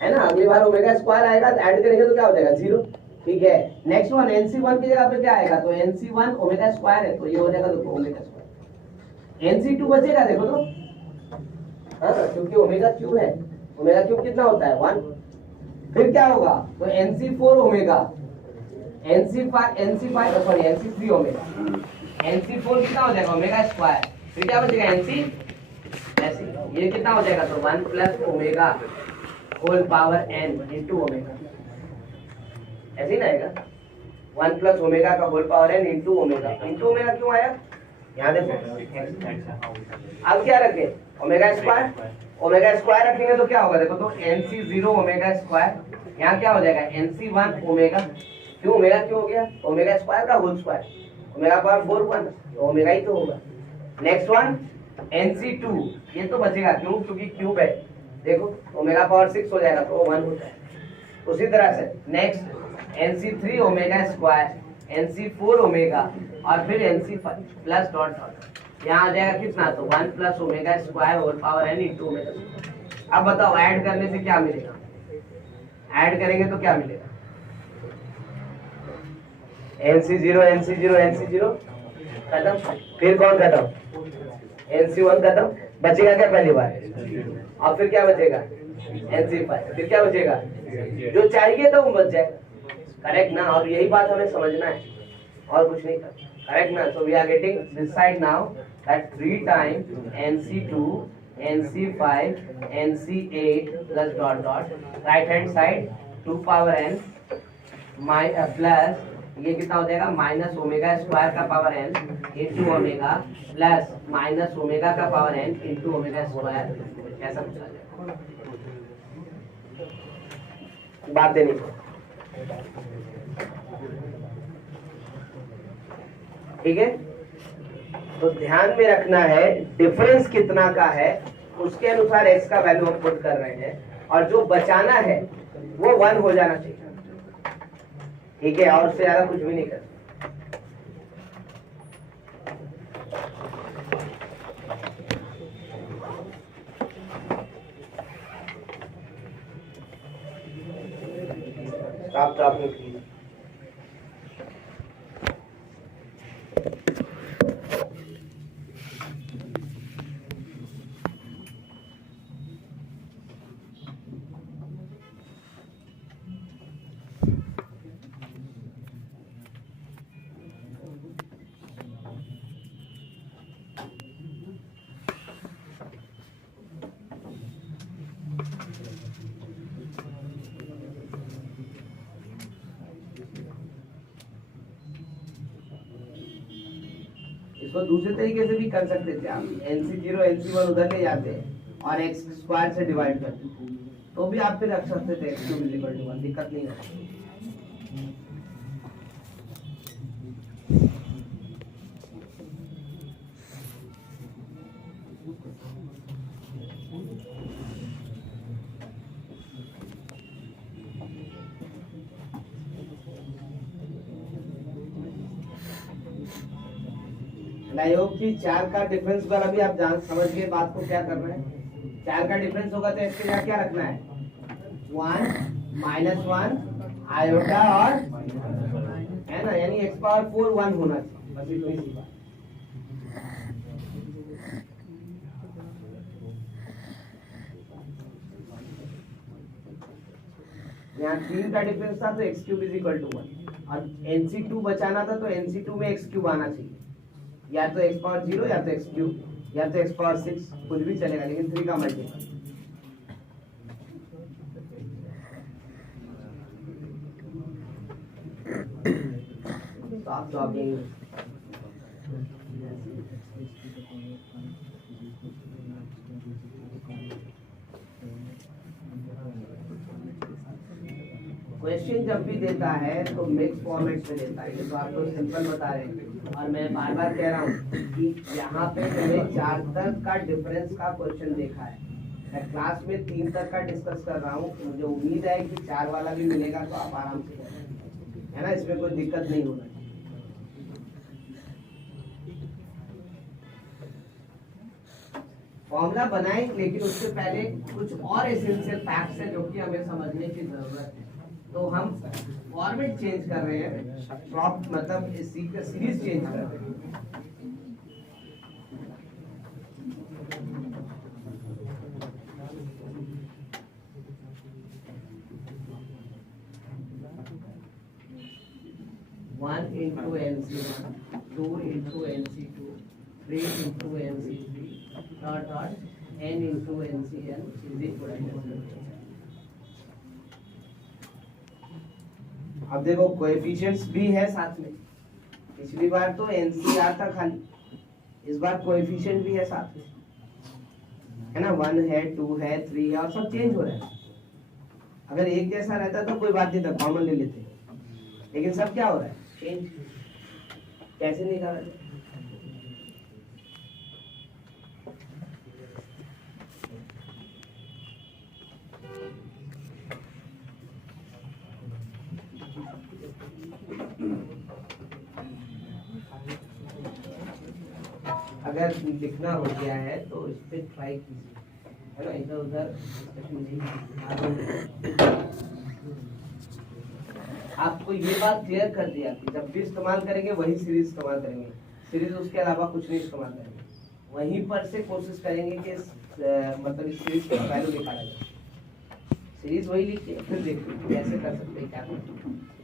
है ना। अगली बार ओमेगा स्क्वायर आएगा तो ऐड करेंगे तो क्या हो जाएगा, 0, ठीक है। नेक्स्ट वन NC1 की जगह पे क्या आएगा, तो NC1 ओमेगा स्क्वायर है, तो ये हो जाएगा देखो ओमेगा स्क्वायर। NC2 बचेगा देखो तो, हाँ, क्योंकि ओमेगा क्यूब है, ओमेगा क्यूब कितना होता है, 1। फिर क्या होगा, तो NC4 omega NC5 sorry NC3 omega, NC4 कितना हो जाएगा, ओमेगा स्क्वायर। फिर क्या बचेगा, NC ऐसे, ये कितना हो जाएगा, तो 1 plus omega whole power n into omega, ऐसे ही ना आएगा। 1 प्लस ओमेगा का whole power n into omega क्यों आया, यहाँ देखो। अब क्या रखे, ओमेगा स्क्वायर रखेंगे तो क्या होगा, देखो तो NC0 ओमेगा स्क्वायर, यहाँ क्या हो जाएगा NC1 ओमेगा, क्यों ओमेगा क्यों हो गया, ओमेगा स्क्वायर का होल स्क्वायर, ओमेगा पावर 4 1, तो ओमेगा ही तो होगा। नेक्स्ट वन NC2, ये तो बचेगा क्यों, क्योंकि क्यूब है, देखो ओमेगा पावर 6 हो जाएगा तो 1 होता है। उसी तरह से next NC3 omega square, NC4 omega और फिर NC5 प्लस डॉट डॉट, यहाँ आ जाएगा कितना, तो 1 plus omega square whole power n into omega. अब बताओ ऐड करने से क्या मिलेगा, ऐड करेंगे तो क्या मिलेगा, NC0 खत्म, फिर कौन खत्म, NC1 खत्म, बचेगा क्या पहली बार, और फिर क्या बचेगा NC5, फिर क्या बचेगा, जो चाहिए था वो बच जाएगा, करेक्ट ना। और यही बात हमें समझना है, और कुछ नहीं करना। Correct na? So we are getting this side now, that 3 times NC2 NC5 NC8 plus dot dot, right hand side 2 power n plus ये कितना हो जाएगा माइनस ओमेगा स्क्वायर का power n into omega plus minus omega का power n into omega square, ऐसा कुछ आ जाएगा। बात देनी ठीक है। तो ध्यान में रखना है डिफरेंस कितना का है उसके अनुसार x का वैल्यू हम पुट कर रहे हैं, और जो बचाना है वो 1 हो जाना चाहिए, ठीक है, और उससे ज्यादा कुछ भी नहीं कर। स्टॉप स्टॉप इसको दूसरे तरीके से भी कर सकते थे आप, NC0 NC1 उधर ले जाते और x स्क्वायर से डिवाइड करते तो भी आप फिर रख सकते थे x क्यूब इक्वल टू 1, दिक्कत नहीं है। आयोग की 4 का डिफरेंस पर अभी आप जान समझ गए बात को क्या करना है। 4 का डिफरेंस होगा तो इसके लिए क्या रखना है 1 -1 आयोटा और है ना, यानी x पावर 4 1 होना चाहिए, बस इतनी सी बात। यहाँ 3 का डिफरेंस था तो x cube is equal to 1, और NC2 बचाना था तो NC2 में x क्यूब आना चाहिए, या तो x पावर 0 या तो x क्यूब या तो x पावर 6, कुछ भी चलेगा, लेकिन 3 का मल्टीपल। तो आप क्वेश्चन जब भी देता है तो मिक्स फॉर्मेट में देता है, तो आपको सिंपल बता रहे हैं, और मैं बार बार कह रहा हूँ कि यहाँ पे मैंने 4 तक का डिफरेंस का क्वेश्चन देखा है, मैं क्लास में 3 तक का डिस्कस कर रहा हूँ, मुझे उम्मीद है कि 4 वाला भी मिलेगा तो आप आराम से करें, है ना, इसमें कोई दिक्कत नहीं होना चाहिए। फॉर्मूला बनाएं, लेकिन उससे पहले कुछ और एसेंशियल फैक्ट्स हैं जो कि हमें समझने की जरूरत है। तो हम फॉर्मेट चेंज कर रहे हैं, ड्रॉप मतलब सीरीज चेंज कर रहे हैं। One into NC1, 2 into NC2, 3 into NC3, dot dot n into NCn is equal to. अब देखो कोएफिशिएंट्स भी है साथ में, पिछली बार तो NCR था खाली, इस बार कोएफिशिएंट भी है साथ में, है ना, 1 है 2 है 3 है और सब चेंज हो रहा है। अगर एक जैसा रहता तो कोई बात नहीं था, कॉमन ले लेते, लेकिन सब क्या हो रहा है चेंज, कैसे निकाला जाए। अगर लिखना हो गया है तो इस पे ट्राई कीजिए, है ना, इधर उधर आपको ये बात क्लियर कर दिया कि जब भी इस्तेमाल करेंगे वही सीरीज इस्तेमाल करेंगे, सीरीज उसके अलावा कुछ नहीं इस्तेमाल करेंगे, वहीं पर से कोशिश करेंगे कि मतलब इस सीरीज का वैल्यू निकाला जाए। सीरीज वही लिखिए, फिर देखिए कैसे कर सकते हैं, क्या करते हैं।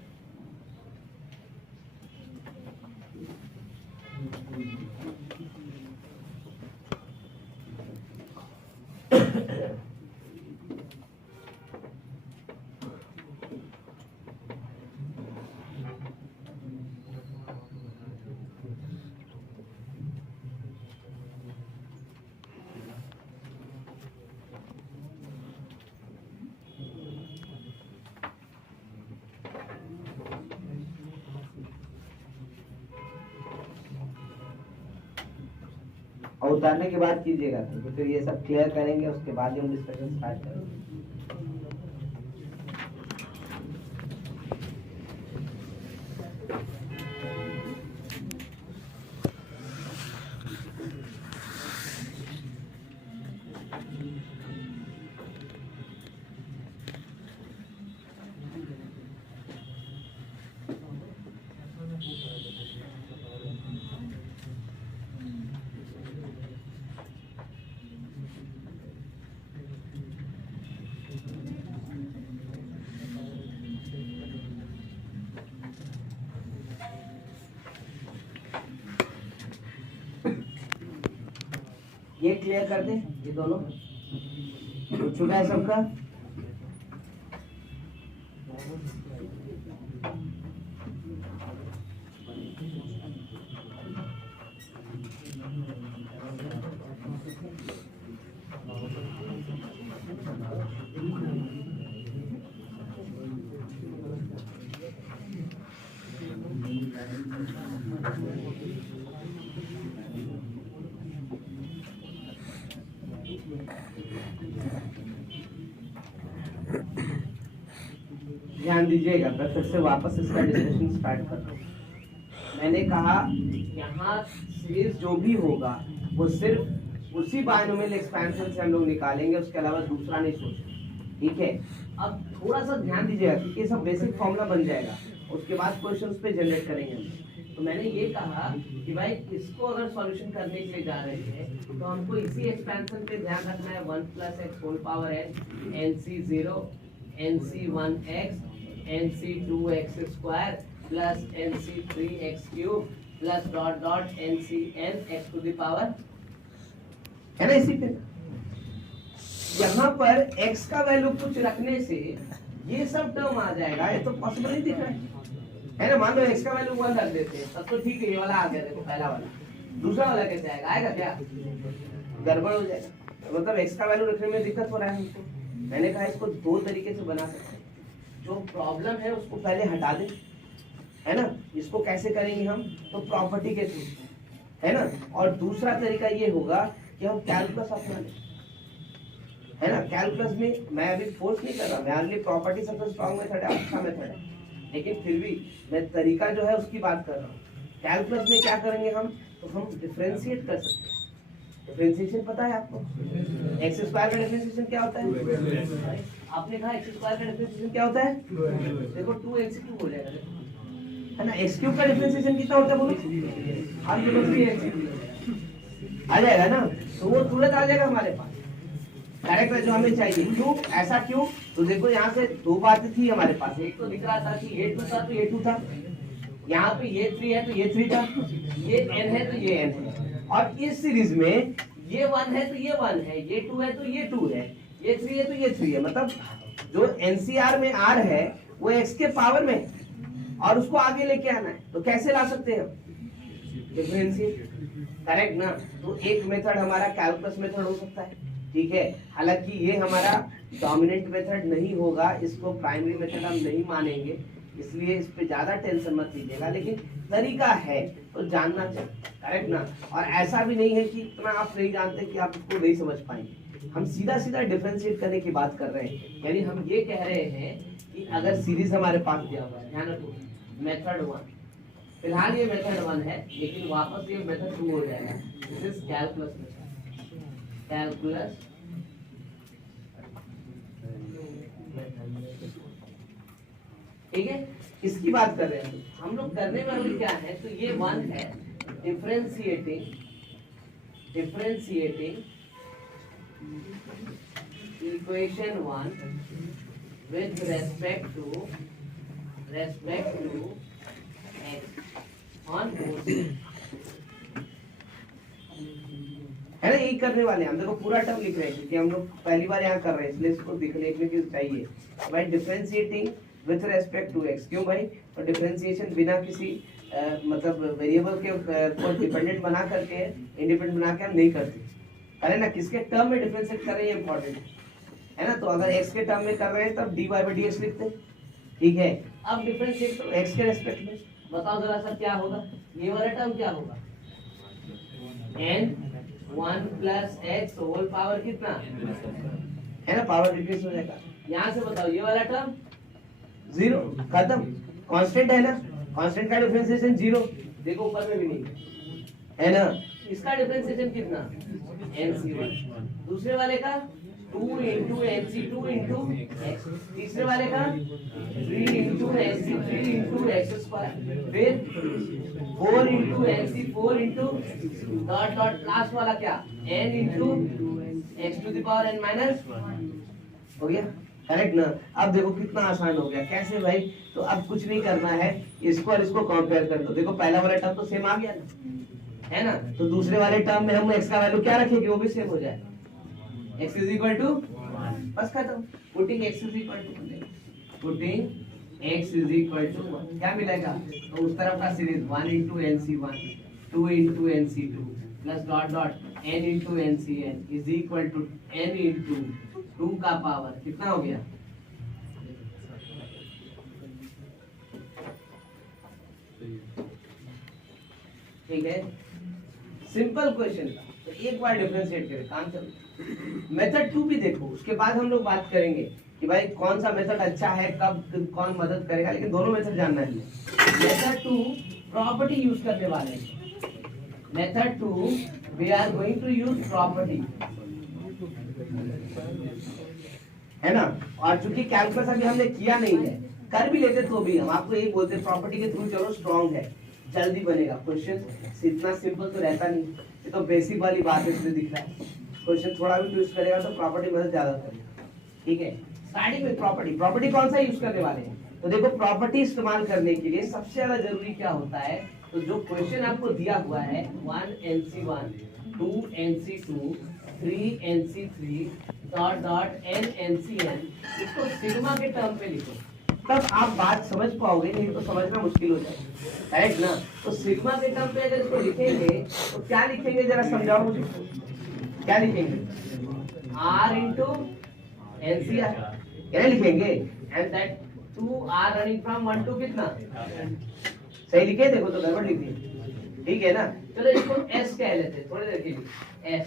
और उतारने के बाद कीजिएगा, तो फिर ये सब क्लियर करेंगे, उसके बाद हम डिस्कशन स्टार्ट करेंगे। ये क्लियर कर दे, ये दोनों हो चुका है सबका। ध्यान दीजिएगा, मैं फिर से वापस इसका डिस्कशन स्टार्ट कर रहा हूँ। मैंने कहा यहाँ सीरीज जो भी होगा वो सिर्फ उसी बायनोमियल एक्सपेंशन से हम लोग निकालेंगे, उसके अलावा दूसरा नहीं सोचेंगे, ठीक है। अब थोड़ा सा ध्यान दीजिएगा क्योंकि ये सब बेसिक फॉर्मूला बन जाएगा, उसके बाद क्वेश्चंस पे जनरेट करेंगे हम। तो मैंने ये कहा कि भाई इसको अगर सॉल्यूशन करने के लिए जा रहे हैं तो हमको इसी एक्सपेंशन पे ध्यान रखना है, 1 + x whole power n, nc0 nc1x nc2x² plus nc3x³ plus dot dot ncn x to the power, है ना। इसी पे यहाँ पर x का वैल्यू कुछ रखने से ये सब टर्म आ जाएगा, ये तो पॉसिबल नहीं दिख रहा है ना। मान लो x का वैल्यू 1 रख देते हैं, तब तो ठीक है, ये वाला आ गया, देखो पहला वाला। दूसरा वाला कैसे आएगा? आएगा क्या? गड़बड़ हो जाएगा। मतलब x का वैल्यू रखने में दिक्कत हो रहा है हमको। मैंने कहा इसको दो तरीके से बना सकते हैं। जो प्रॉब्लम है उसको पहले हटा दें, है ना। इसको कैसे करेंगे हम? तो प्रॉपर्टी के थ्रू, है ना। और दूसरा तरीका ये होगा कि हम कैलकुलस अपना लें, है ना। कैलकुलस में मैं अभी फोर्स नहीं कर रहा, मैं अगली प्रॉपर्टी सबसे स्ट्रॉन्ग मेथड है, अच्छा मेथड है, लेकिन फिर भी मैं तरीका जो है उसकी बात कर रहा हूँ। कैलकुलस में क्या करेंगे हम? तो हम डिफरेंशिएट कर सकते हैं। डिफरेंशिएशन पता है आपको? x² का डिफरेंशिएशन क्या होता है? आपने कहा x² का डिफरेंशिएशन क्या होता है? देखो 2x³ हो जाएगा, है ना। x³ का डिफरेंशिएशन कितना होता है बोलो? हम लोग 3x³ आ जाएगा ना, तो वो तुरंत आ जाएगा हमारे पास, करेक्ट है, जो हमें चाहिए। क्यों ऐसा? क्यों? तो देखो यहाँ से दो बातें थी हमारे पास। एक तो दिख रहा था कि ये 2 था तो ये 2 था, यहाँ पे ये 3 है तो ये 3 था, ये n है तो ये n है। और इस सीरीज में ये 1 है तो ये 1 है, ये 2 है तो ये 2 है, ये 3 है तो ये 3 है। मतलब जो NCR में R है वो x के पावर में, और उसको आगे लेके आना है। तो कैसे ला सकते हैं? डिफरेंशिएट, करेक्ट ना। तो एक मेथड हमारा कैलकुलस मेथड हो सकता है, ठीक है। हालांकि ये हमारा डोमिनेंट मेथड नहीं होगा, इसको प्राइमरी मेथड हम नहीं मानेंगे, इसलिए इस पे ज्यादा टेंशन मत लीजिएगा, लेकिन तरीका है तो जानना चाहिए, करेक्ट ना। और ऐसा भी नहीं है कि इतना आप नहीं जानते कि आप इसको नहीं समझ पाएंगे। हम सीधा सीधा डिफरेंशिएट करने की बात कर रहे हैं, यानी हम ये कह रहे हैं कि अगर सीरीज हमारे पास दिया हुआ है, ध्यान रखो, मेथड 1, फिलहाल ये मेथड 1 है, लेकिन वापस ये मेथड 2 हो जाएगा। This is calculus method, calculus ठीक है, इसकी बात कर रहे हैं हम लोग। करने वाले क्या है? तो ये 1 है, differentiating equation 1 with respect to x on both sides, है ना। यही करने वाले हैं हम। देखो पूरा टर्म लिख रहे हैं क्योंकि हम लोग पहली बार यहाँ कर रहे हैं, इसलिए इसको देखने की चाहिए। भाई differentiating with respect to x, क्यों भाई? और डिफरेंशिएशन बिना किसी मतलब वेरिएबल के को डिपेंडेंट बना करके, इंडिपेंडेंट बना के हम नहीं करते, है ना। किसके टर्म में डिफरेंशिएट कर रहे हैं, इंपॉर्टेंट है ना। तो अगर एक्स के टर्म में कर रहे हैं तब dy/dx लिखते हैं, ठीक है। अब डिफरेंशिएट करो एक्स के रेस्पेक्ट में, बताओ जरा सा क्या होगा? ये वाला टर्म क्या होगा? n 1 plus x whole power कितना है ना, पावर डिक्रीज हो जाएगा। यहाँ से बताओ ये वाला टर्म 0 खत्म, कांस्टेंट है ना, कांस्टेंट का डिफरेंशिएशन 0, देखो ऊपर में भी नहीं है ना। इसका डिफरेंशिएशन कितना nc1, दूसरे वाले का 2 इंटू nc2 इंटू x, तीसरे वाले का 3 into nc3 into x square, फिर 4 into nc4 into dot dot last वाला क्या n into x to the power n minus, हो गया करेक्ट ना। अब देखो कितना आसान हो गया, कैसे भाई, तो अब कुछ नहीं करना है, इसको और इसको कंपेयर कर दो, देखो पहला वाला टर्म तो सेम आ गया ना, है ना, तो दूसरे वाले टर्म में हम x का वैल्यू क्या रखेंगे, वो भी सेम हो जाए, x इज इक्वल टू, बस खत्म, putting x is equal to, putting x is equal to 1, क्या मिलेगा, तो उस तरफ का series 1 into nc1 2 into nc2 plus dot dot n into ncn is equal to n into 2 का पावर कितना हो गया, ठीक है, सिंपल क्वेश्चन था, तो एक बार डिफरेंशिएट करें, काम चलो। मेथड 2 भी देखो, उसके बाद हम लोग बात करेंगे कि भाई कौन सा मेथड अच्छा है, कब कौन मदद करेगा, लेकिन दोनों मेथड जानना है। मेथड 2 प्रॉपर्टी यूज करने वाले हैं, method 2 we are going to use property, है ना, और चूंकि कैलकुलस अभी हमने किया नहीं है, कर भी लेते तो भी हम आपको यही बोलते प्रॉपर्टी के थ्रू चलो, स्ट्रॉन्ग है, जल्दी बनेगा क्वेश्चन, इतना सिंपल तो रहता नहीं, ये तो बेसिक वाली बात है, इसलिए दिख रहा है, क्वेश्चन थोड़ा भी ट्विस्ट करेगा तो प्रॉपर्टी मदद ज्यादा करेगा, ठीक है। स्टार्टिंग में प्रॉपर्टी कौन सा यूज करने वाले हैं, तो देखो प्रॉपर्टी इस्तेमाल करने के लिए सबसे ज्यादा जरूरी क्या होता है, तो जो क्वेश्चन आपको दिया हुआ है 1 nc1 2 nc2 3 nc3 dot dot n ncn, इसको सिग्मा के टर्म पे लिखो, तब आप बात समझ पाओगे, नहीं तो समझना मुश्किल हो जाएगा, राइट ना। तो सिग्मा के टर्म पे अगर इसको लिखेंगे तो क्या लिखेंगे, जरा समझाओ मुझे, क्या लिखेंगे, r इंटू NCR क्या लिखेंगे, and that 2 r running from 1 to कितना, सही लिखे, देखो तो गड़बड़ लिखी, ठीक है ना। चलो इसको s कह लेते हैं थोड़ी देर के लिए, s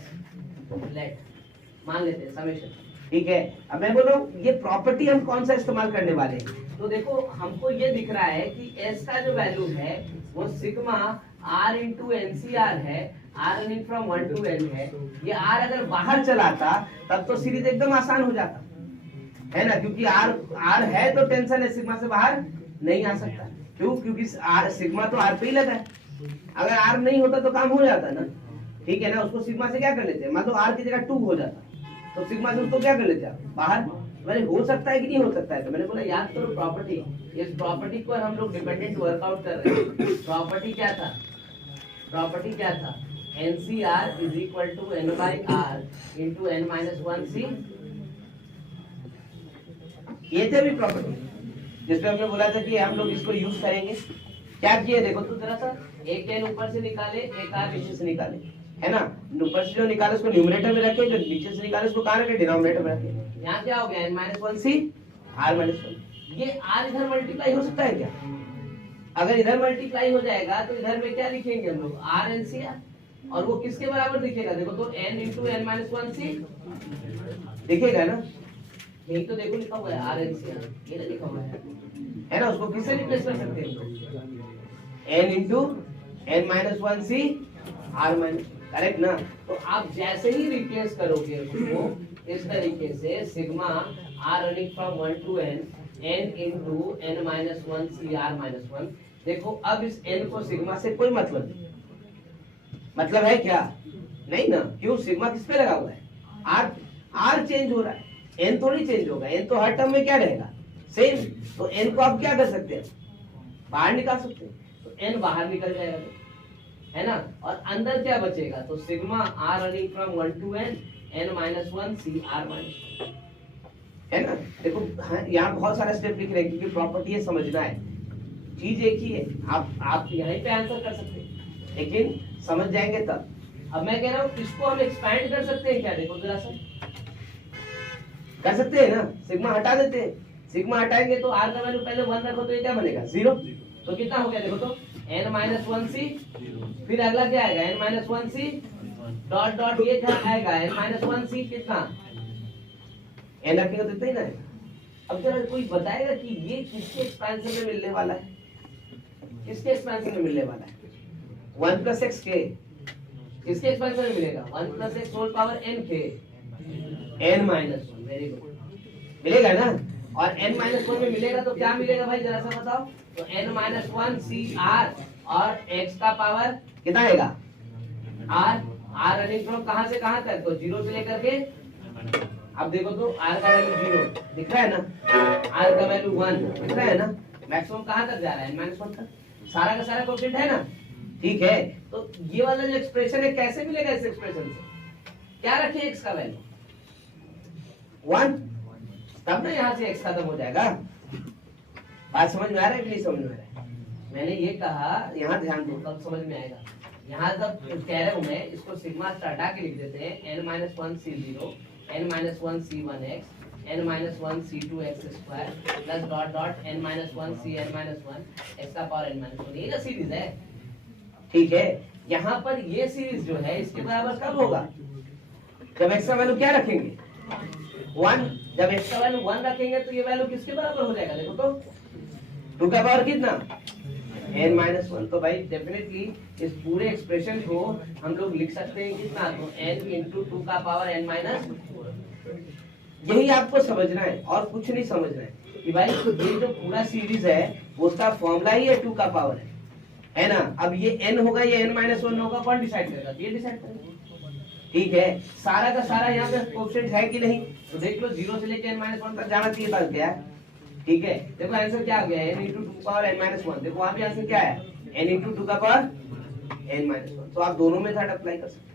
लेट मान लेते हैं समेशन, ठीक है। अब मैं बोल रहा हूँ ये प्रॉपर्टी हम कौन सा इस्तेमाल करने वाले हैं, तो देखो हमको ये दिख रहा है कि s का जो वैल्यू है वो सिग्मा r इंटू NCR है, r running from 1 to n है, ये r अगर बाहर चलाता तब तो सीरीज एकदम आसान हो जाता, है ना, क्योंकि r है तो टेंशन है, सिग्मा से बाहर नहीं आ सकता, क्यों, क्योंकि सिग्मा तो r पे ही लगा है, अगर r नहीं होता तो काम हो जाता ना, ठीक है ना, उसको सिग्मा से क्या कर लेते हैं, मान लो r की जगह 2 हो जाता तो सिग्मा से उसको क्या कर लेते हैं बाहर, मैंने हो सकता है कि नहीं हो सकता है, तो मैंने बोला याद करो प्रॉपर्टी, इस प्रॉपर्टी पर हम लोग डिपेंडेंट वर्कआउट कर रहे हैं, प्रॉपर्टी क्या था, प्रॉपर्टी क्या था, NCR is equal to n by r into n minus 1c, ये थे भी प्रॉपर्टी जिसपे हमने बोला था कि हम लोग इसको यूज करेंगे, क्या किए देखो तो जरा सा, एक n ऊपर से निकाले, एक r नीचे से निकाले, है ना, ऊपर से जो निकाले उसको न्यूमरेटर में रखे, जो नीचे से निकाले उसको कहाँ रखे, डिनोमिनेटर में रखे, यहाँ क्या हो गया n-1c r-1, ये r इधर मल्टीप्लाई हो सकता है क्या, अगर इधर मल्टीप्लाई हो जाएगा तो इधर में क्या लिखेंगे हम लोग r NCR, और वो किसके बराबर दिखेगा, देखो तो n इंटू n-1c दिखेगा ना, यही तो देखो लिखा हुआ है r NCR, ये ना लिखा हुआ है ना, उसको किससे रिप्लेस कर सकते हैं, n into n-1c r-, correct ना। तो आप जैसे ही रिप्लेस करोगे उसको इस तरीके से, sigma r running from 1 to n n into n-1c r-1, देखो अब इस n को सिग्मा से कोई मतलब नहीं, मतलब है क्या, नहीं ना, क्यों, सिग्मा किस पे लगा हुआ है, r चेंज हो रहा है, n थोड़ी चेंज होगा, n तो हर टर्म में क्या रहेगा सेम, तो n को आप क्या कर सकते हैं, बाहर निकाल सकते हैं, तो n बाहर निकल जाएगा, है ना, और अंदर क्या बचेगा, तो sigma r running from 1 to n n-1c r-, है ना। देखो हाँ, यहाँ बहुत सारा स्टेप लिख रहे हैं क्योंकि प्रॉपर्टी है, समझना है, चीज एक ही है, आप यहीं पे आंसर कर सकते हैं, लेकिन समझ जाएंगे तब। अब मैं कह रहा हूँ इसको हम एक्सपैंड कर सकते हैं क्या, देखो जरा सा, कर सकते हैं ना, सिग्मा हटा देते हैं, सिग्मा हटाएंगे तो r का वैल्यू पहले 1 रखो तो ये क्या बनेगा 0, तो कितना हो गया देखो तो n-1c, फिर अगला क्या आएगा n-1c डॉट डॉट ये क्या आएगा n माइनस वन सी कितना n रखेंगे तो इतना ही ना है। अब जरा कोई बताएगा कि ये किसके एक्सपेंशन में मिलने वाला है, किसके एक्सपेंशन में मिलने वाला है? 1 प्लस एक्स के किसके एक्सपेंशन में मिलेगा? 1 plus x whole power n के n minus one. Very good, मिलेगा ना। और n माइनस वन में मिलेगा तो क्या मिलेगा भाई जरा सा बताओ? तो n minus one C R और x का पावर कितना आएगा? r r रनिंग फ्रॉम कहां से कहां तक? तो 0 से लेकर के अब देखो तो r का वैल्यू 0 दिख रहा है ना, r का वैल्यू 1 दिख रहा है ना, मैक्सिमम कहां तक जा रहा है? n माइनस वन तक। सारा का सारा कोएफिशिएंट है ना, ठीक है। तो ये वाला जो एक्सप्रेशन है कैसे मिलेगा? इस एक्सप्रेशन से क्या रखें x का वैल्यू 1, तब ना यहाँ से x खत्म हो जाएगा। बात समझ में आ रहा है कि नहीं समझ में आ रहा है? मैंने ये कहा, यहाँ ध्यान दो तब समझ में आएगा। यहाँ जब कह रहा हूँ मैं, इसको सिग्मा हटा के लिख देते हैं n minus one C zero, n minus one C one x, n minus one C two x square plus dot dot n minus one C n minus one x का पावर n माइनस वन। ये ना series है, ठीक है। यहाँ पर ये series जो है इसके बराबर कब होगा? जब x का वैल्यू क्या रखेंगे? 1। जब x का वैल्यू 1 रखेंगे तो ये वैल्यू किसके बराबर हो जाएगा? देखो तो 2 का पावर कितना? n minus one. तो भाई डेफिनेटली इस पूरे एक्सप्रेशन को हम लोग लिख सकते हैं कितना? तो n इंटू 2 का पावर n माइनस। यही आपको समझना है और कुछ नहीं समझना है कि भाई ये जो पूरा सीरीज है उसका फॉर्मूला ही है 2 का पावर है ना। अब ये n होगा, ये n माइनस वन होगा, कौन डिसाइड करेगा? ये डिसाइड करेगा, ठीक है। सारा का सारा यहाँ पे कोएफिशिएंट है कि नहीं? तो देख लो 0 से लेकर n माइनस वन तक जाना चाहिए था, क्या है? ठीक है। देखो आंसर क्या आ गया? n into 2 power n minus one. देखो वहां भी आंसर क्या है? n इंटू 2 का पावर n माइनस वन। तो आप दोनों मेथड अप्लाई कर सकते हैं,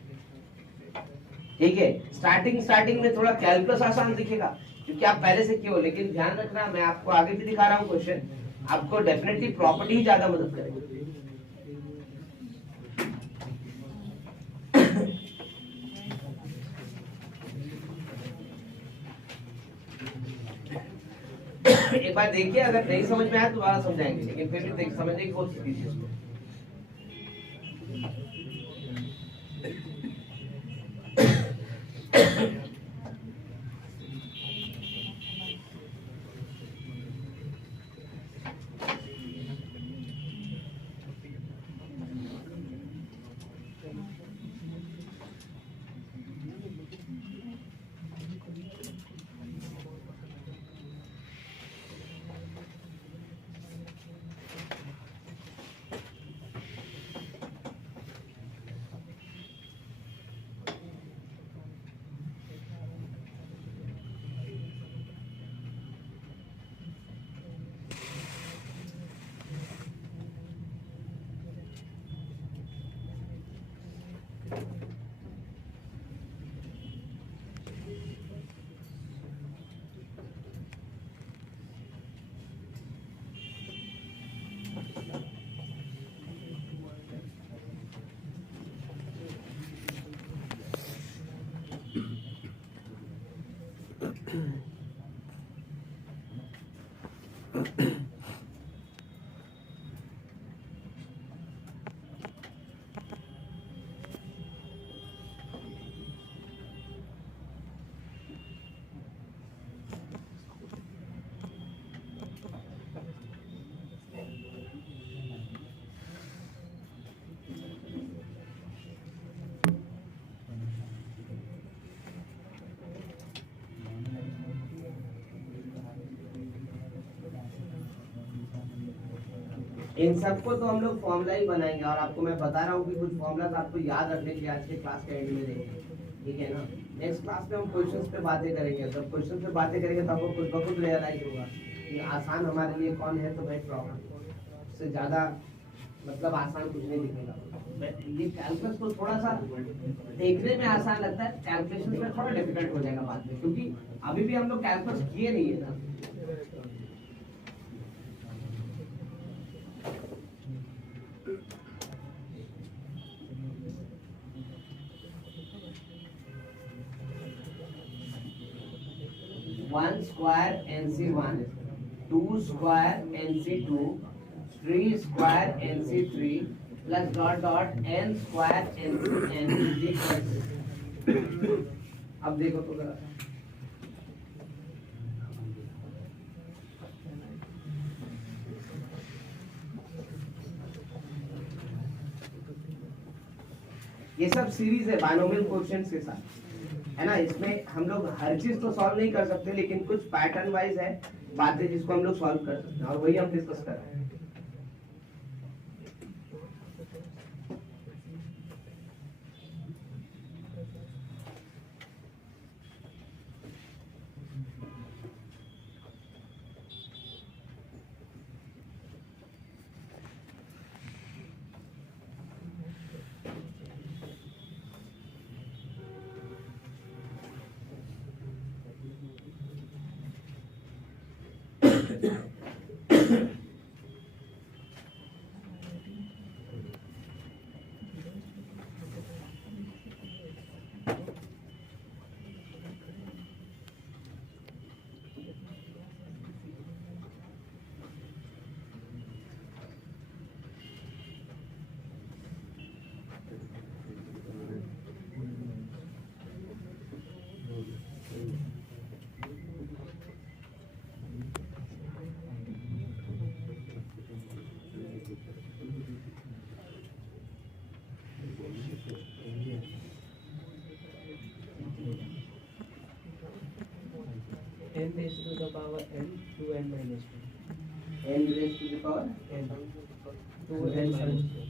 ठीक है। स्टार्टिंग में थोड़ा कैलकुलस आसान दिखेगा क्योंकि आप पहले से किए हो, लेकिन ध्यान रखना मैं आपको आगे भी दिखा रहा हूँ क्वेश्चन, आपको डेफिनेटली प्रॉपर्टी ही ज्यादा मदद करेगी। एक बार देखिए, अगर नहीं समझ में आया तो दोबारा समझाएंगे, लेकिन फिर भी समझने की कोशिश कीजिए इसको। इन सबको तो हम लोग फॉर्मूला ही बनाएंगे, और आपको मैं बता रहा हूँ कि कुछ फॉर्मूलाज आपको याद रखने के लिए आज के क्लास के एंड में देंगे, ठीक है ना। नेक्स्ट क्लास में हम क्वेश्चंस पे बातें करेंगे, जब क्वेश्चन पे बातें करेंगे तो आपको खुद ब खुद रियलाइज होगा कि आसान हमारे लिए कौन है, तो भाई प्रॉब्लम से ज़्यादा मतलब आसान कुछ नहीं दिखेगा। ये कैलकुलस को थोड़ा सा देखने में आसान लगता है, कैलकुलेशन में थोड़ा डिफिकल्ट हो जाएगा बाद में, क्योंकि अभी भी हम लोग कैलकुलस किए नहीं है ना। One square NC1, 2 square NC2, 3 square NC3, plus dot dot n square n is equal to, अब देखो तो जरा ये सब सीरीज है बायनोमियल कोएफिशिएंट्स के साथ, है ना। इसमें हम लोग हर चीज तो सॉल्व नहीं कर सकते, लेकिन कुछ पैटर्न वाइज है बातें जिसको हम लोग सॉल्व कर सकते हैं, और वही हम डिस्कस कर रहे हैं। n raised to the power n to n minus 1. n raised to the power n to n minus 1.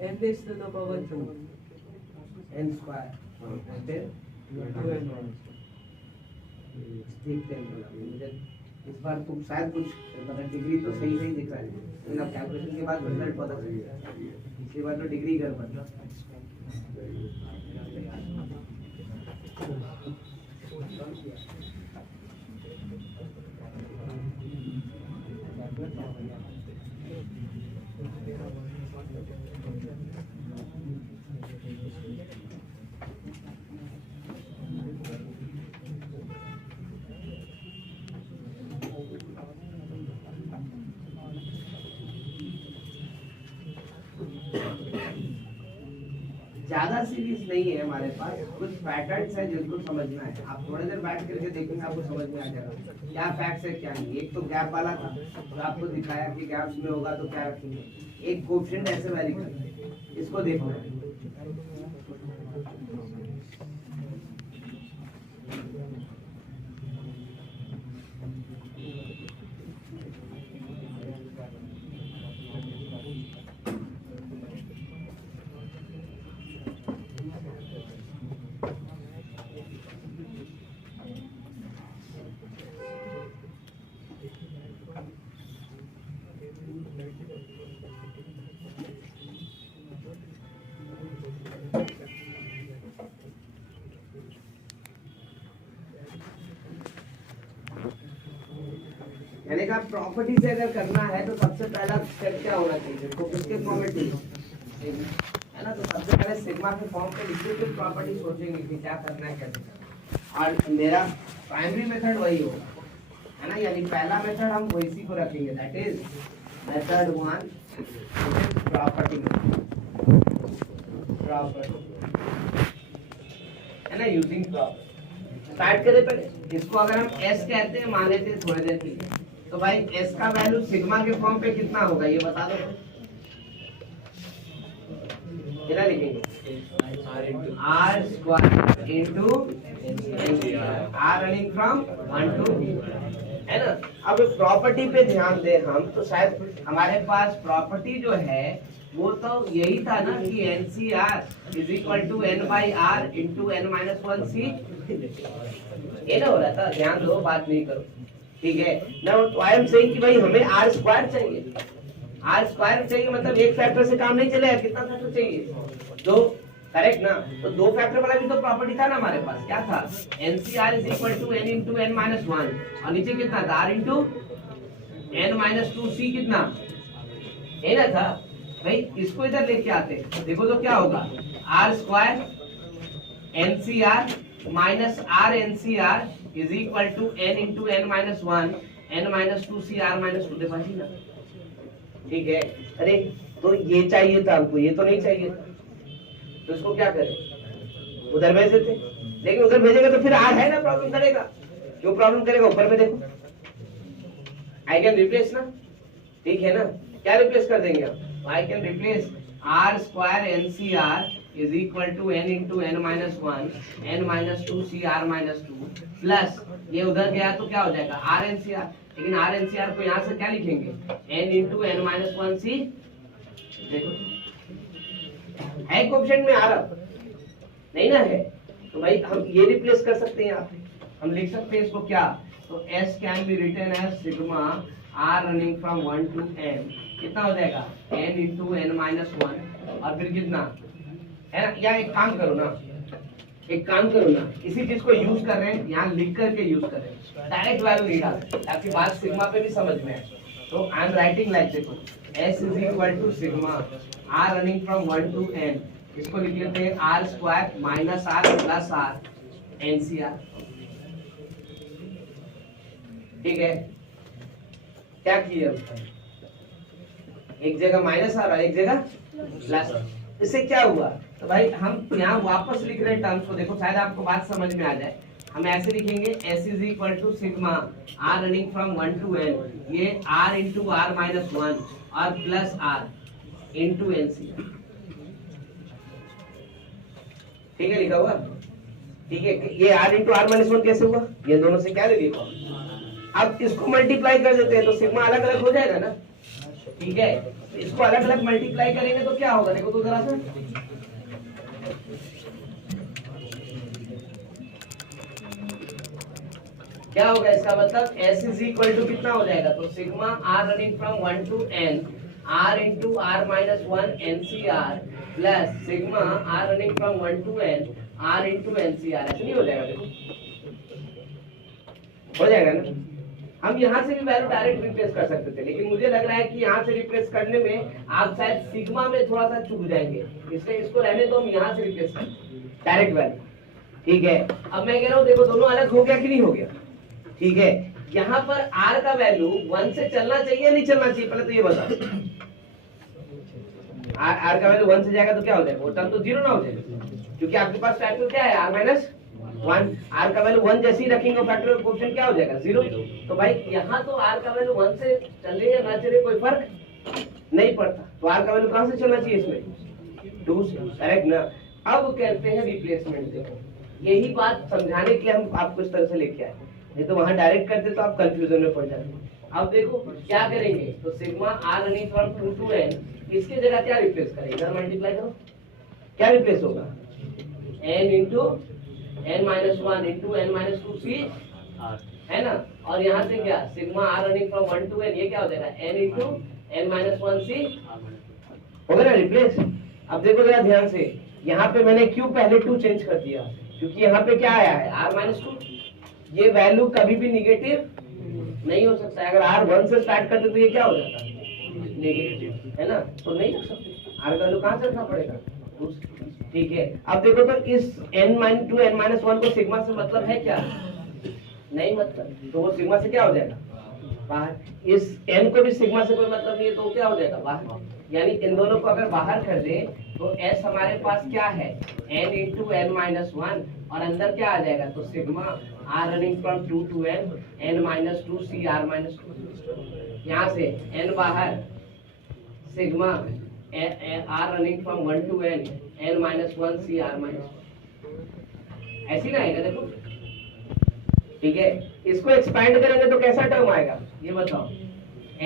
n raised to the power 2 n square, और फिर 2n minus 1. देखते हैं। मुझे इस बार तुम शायद कुछ मतलब डिग्री तो सही सही दिख रहा है, लेकिन अब कैलकुलेशन के बाद रिजल्ट पता चलेगा। इसके बाद तो डिग्री कर मतलब ज्यादा सीरीज नहीं है हमारे पास, कुछ पैटर्न्स है जिनको समझना है। आप थोड़ी देर बैठ करके देखेंगे, आपको समझ में आ जाएगा क्या फैक्ट्स है क्या नहीं। एक तो गैप वाला था, तो आपको दिखाया कि गैप्स में होगा तो क्या रखेंगे। एक कोएफिशिएंट ऐसे वैरी करते हैं, इसको देखो। यानी कि प्रॉपर्टी से अगर करना है तो सबसे पहला स्टेप क्या होना चाहिए, तो किसके फॉर्म में है ना। तो सबसे पहले सिग्मा के फॉर्म पे डिस्क्रिप्टिव प्रॉपर्टी सोचेंगे कि क्या करना है कैसे करना है। और मेरा प्राइमरी मेथड वही होगा, है ना। यानी पहला मेथड हम वैसी को रखेंगे, दैट इज मेथड 1 प्रॉपर्टी, है ना, यूजिंग प्रॉपर्टी। स्टार्ट करें पहले इसको। अगर हम s कहते हैं, मान लेते हैं थोड़ी देर के लिए, तो भाई s का वैल्यू सिग्मा के फॉर्म पे कितना होगा ये बता दो। कितना लिखेंगे, r square into r running from 1 to, है ना। अब प्रॉपर्टी पे ध्यान दे हम, तो शायद हमारे पास प्रॉपर्टी जो है वो तो यही था ना कि NCR is equal to n/r into n-1c, ये ना हो रहा था। ध्यान दो, बात नहीं करो, ठीक है ना। तो आई एम सेइंग कि भाई हमें r स्क्वायर चाहिए। r स्क्वायर चाहिए मतलब एक फैक्टर से काम नहीं चलेगा, कितना फैक्टर चाहिए, 2, करेक्ट ना। तो 2 फैक्टर वाला भी तो प्रॉपर्टी था ना हमारे पास, क्या था, NCR is equal to n into n-1, और नीचे कितना था, r इंटू n-2c, कितना, ये ना था भाई। इसको इधर लेके आते, देखो तो क्या होगा, R square NCR minus R NCR is equal to N into N minus one N minus two C R minus two देखा ना, ठीक है। अरे तो ये चाहिए था हमको, ये तो नहीं चाहिए था, तो इसको क्या करें, उधर भेज देते, लेकिन उधर भेजेगा तो फिर आर है ना, प्रॉब्लम करेगा। क्यों प्रॉब्लम करेगा, ऊपर में देखो आई कैन रिप्लेस ना, ठीक है ना, क्या रिप्लेस कर देंगे आप, I can replace R square N C R is equal to N into N minus one N minus two C R minus two plus ये उधर गया तो क्या हो जाएगा आर एन सी आर, लेकिन आर एन सी आर को यहाँ से क्या लिखेंगे N into N minus one C, देखो है कोएफिशिएंट में आ रहा नहीं ना है, तो भाई हम ये रिप्लेस कर सकते हैं, यहाँ पे हम लिख सकते हैं इसको क्या, तो s can be written as sigma r running from 1 to n, कितना हो जाएगा n into N minus one, और फिर कितना है ना, या एक काम करो ना, एक काम करो ना, इसी चीज को यूज कर रहे हैं, यहाँ लिख करके यूज कर रहे हैं, डायरेक्ट वैल्यू नहीं डालते ताकि बात सिग्मा पे भी समझ में आए। तो आई एम राइटिंग लाइक देखो s is equal to sigma r running from 1 to n, इसको लिख लेते हैं R square minus R plus R NCR, ठीक है। क्या किया, एक जगह माइनस आ रहा है एक जगह प्लस, इससे क्या हुआ, तो भाई हम यहाँ वापस लिख रहे हैं टर्म्स को, देखो शायद आपको बात समझ में आ जाए। हम ऐसे लिखेंगे s is equal to sigma r running from 1 to n, ये r into R minus one और प्लस r इंटू एनसीआर, ठीक है, लिखा हुआ, ठीक है। ये r into R minus one कैसे हुआ, ये दोनों से क्या ले लिखा, अब इसको मल्टीप्लाई कर देते हैं तो सिग्मा अलग अलग हो जाएगा ना, ठीक है। इसको अलग अलग मल्टीप्लाई करेंगे तो क्या होगा, देखो तो जरा सा, क्या होगा, इसका मतलब s इज इक्वल टू कितना हो जाएगा, तो sigma r running from 1 to n r into R minus one NCR plus sigma r running from 1 to n r into NCR, ऐसे नहीं हो जाएगा, देखो हो जाएगा ना। हम यहाँ से भी वैल्यू डायरेक्ट रिप्लेस कर सकते थे, लेकिन मुझे लग रहा है कि यहाँ से रिप्लेस करने में आप शायद सिग्मा में थोड़ा सा चूक जाएंगे, इसलिए इसको रहने तो हम यहाँ से रिप्लेस करें डायरेक्ट वैल्यू, ठीक है। अब मैं कह रहा हूँ देखो दोनों अलग हो गया कि नहीं हो गया, ठीक है। यहाँ पर r का वैल्यू 1 से चलना चाहिए या नहीं चलना चाहिए, पहले तो ये बताओ, r का वैल्यू 1 से जाएगा तो क्या हो जाएगा, वो टर्म तो जीरो ना हो जाएगा, क्योंकि आपके पास फैक्टर क्या है r माइनस वन, r का वैल्यू 1 जैसे ही रखेंगे फैक्टर कोएफिशिएंट क्या हो जाएगा जीरो, तो भाई यहाँ तो r का वैल्यू 1 से चले या ना चले कोई फर्क नहीं पड़ता, तो r का वैल्यू कहाँ से चलना चाहिए इसमें 2 से, करेक्ट ना। अब कहते हैं रिप्लेसमेंट, देखो यही बात समझाने के लिए हम आपको इस तरह से लेके आए, नहीं तो वहां डायरेक्ट करते तो आप कंफ्यूजन में पड़ जाते। अब देखो क्या करेंगे, तो sigma r running from 2 to n, इसके जगह क्या रिप्लेस करेंगे, इधर मल्टीप्लाई करो, क्या रिप्लेस होगा n into n minus one into n minus two C है ना, और यहाँ से क्या sigma r running from 1 to n, ये क्या हो जाएगा n into n minus one C, हो गया ना रिप्लेस। अब देखो जरा ध्यान से, यहाँ पे मैंने क्यों पहले 2 चेंज कर दिया, क्योंकि यहाँ पे क्या आया है r माइनस टू, ये वैल्यू कभी भी निगेटिव नहीं हो सकता है, अगर r 1 से स्टार्ट करते तो ये क्या हो जाता नेगेटिव, है ना, तो नहीं रख सकते, r का वैल्यू कहाँ से रखना पड़ेगा, ठीक है। अब देखो तो इस n to n minus one को सिग्मा से मतलब है क्या, नहीं मतलब, तो वो सिग्मा से क्या हो जाएगा बाहर, इस n को भी सिग्मा से कोई मतलब नहीं है तो क्या हो जाएगा बाहर, यानी इन दोनों को अगर बाहर कर दें तो s हमारे पास क्या है n into n minus one, और अंदर क्या आ जाएगा, तो sigma r running from 2 to n minus two C r minus two, यहाँ से n बाहर sigma r running from 1 to n minus one C r minus, ऐसी ना आएगा देखो, ठीक है। इसको एक्सपैंड करेंगे तो कैसा टर्म आएगा ये बताओ,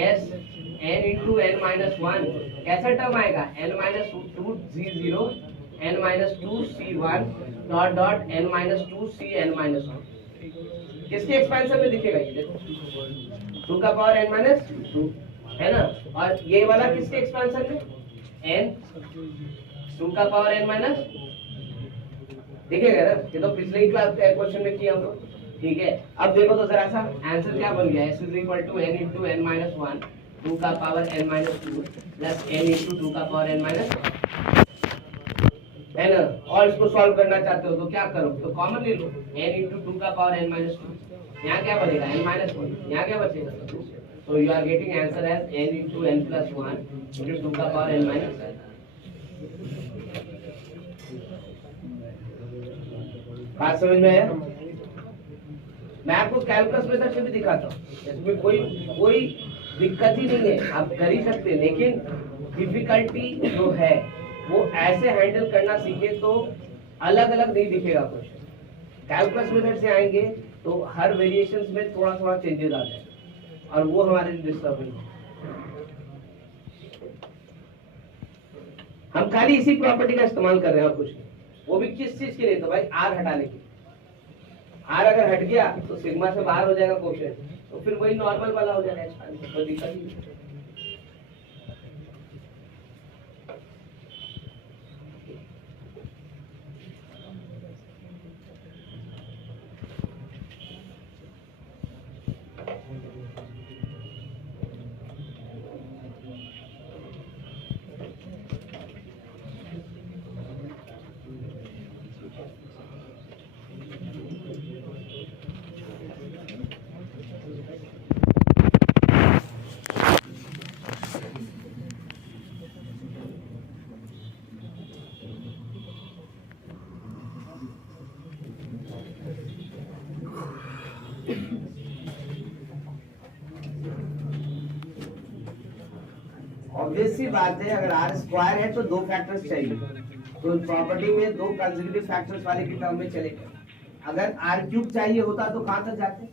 s n into n minus one, कैसा टर्म आएगा n minus two G zero n minus two C one dot dot n minus two C n minus one, किसके एक्सपेंशन में दिखेगा ये देखो 2 का पावर n माइनस टू है ना, और ये वाला किसके एक्सपेंशन में n 2 का पावर n माइनस, दिखेगा ना, ये तो पिछले ही क्लास के क्वेश्चन में किया हम लोग, ठीक है। अब देखो तो जरा सा आंसर क्या बन गया, s is equal to n into n minus one 2 का power n minus two plus n into 2 का पावर n माइनस, है ना, और इसको सॉल्व करना चाहते हो तो क्या करो, तो कॉमन ले लो, n into 2 का पावर n minus 2, यहाँ क्या बनेगा n minus 1, यहाँ क्या बचेगा, so you are getting answer as n into n plus 1 into 2 का पावर n minus 1। बात समझ में आया? मैं आपको कैलकुलस मेथड से भी दिखाता हूँ, इसमें कोई दिक्कत ही नहीं है, आप कर ही सकते हैं, लेकिन डिफिकल्टी जो है वो ऐसे हैंडल करना सीखे तो अलग अलग नहीं दिखेगा क्वेश्चन। कैलकुलस मेथड से आएंगे तो हर वेरिएशंस में थोड़ा थोड़ा चेंजेस आ जाए और वो हमारे लिए डिस्टर्बिंग है। हम खाली इसी प्रॉपर्टी का इस्तेमाल कर रहे हैं और कुछ नहीं, वो भी किस चीज के लिए, तो भाई आर हटाने के लिए। आर अगर हट गया तो सिग्मा से बाहर हो जाएगा क्वेश्चन, तो फिर वही नॉर्मल वाला हो जाएगा, एक्सपांशन, कोई दिक्कत नहीं। ऑब्वियस सी बात है, अगर आर स्क्वायर है तो दो फैक्टर्स चाहिए, तो प्रॉपर्टी में दो कंसेक्यूटिव फैक्टर्स वाले की टर्म में चलेगा। अगर आर क्यूब चाहिए होता तो कहां तक जाते,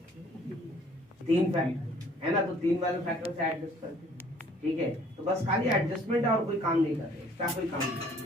तीन फैक्टर है ना, तो तीन वाले फैक्टर से एडजस्ट करते, ठीक है। तो बस खाली एडजस्टमेंट है और कोई काम नहीं कर रहे, इसका कोई काम नहीं।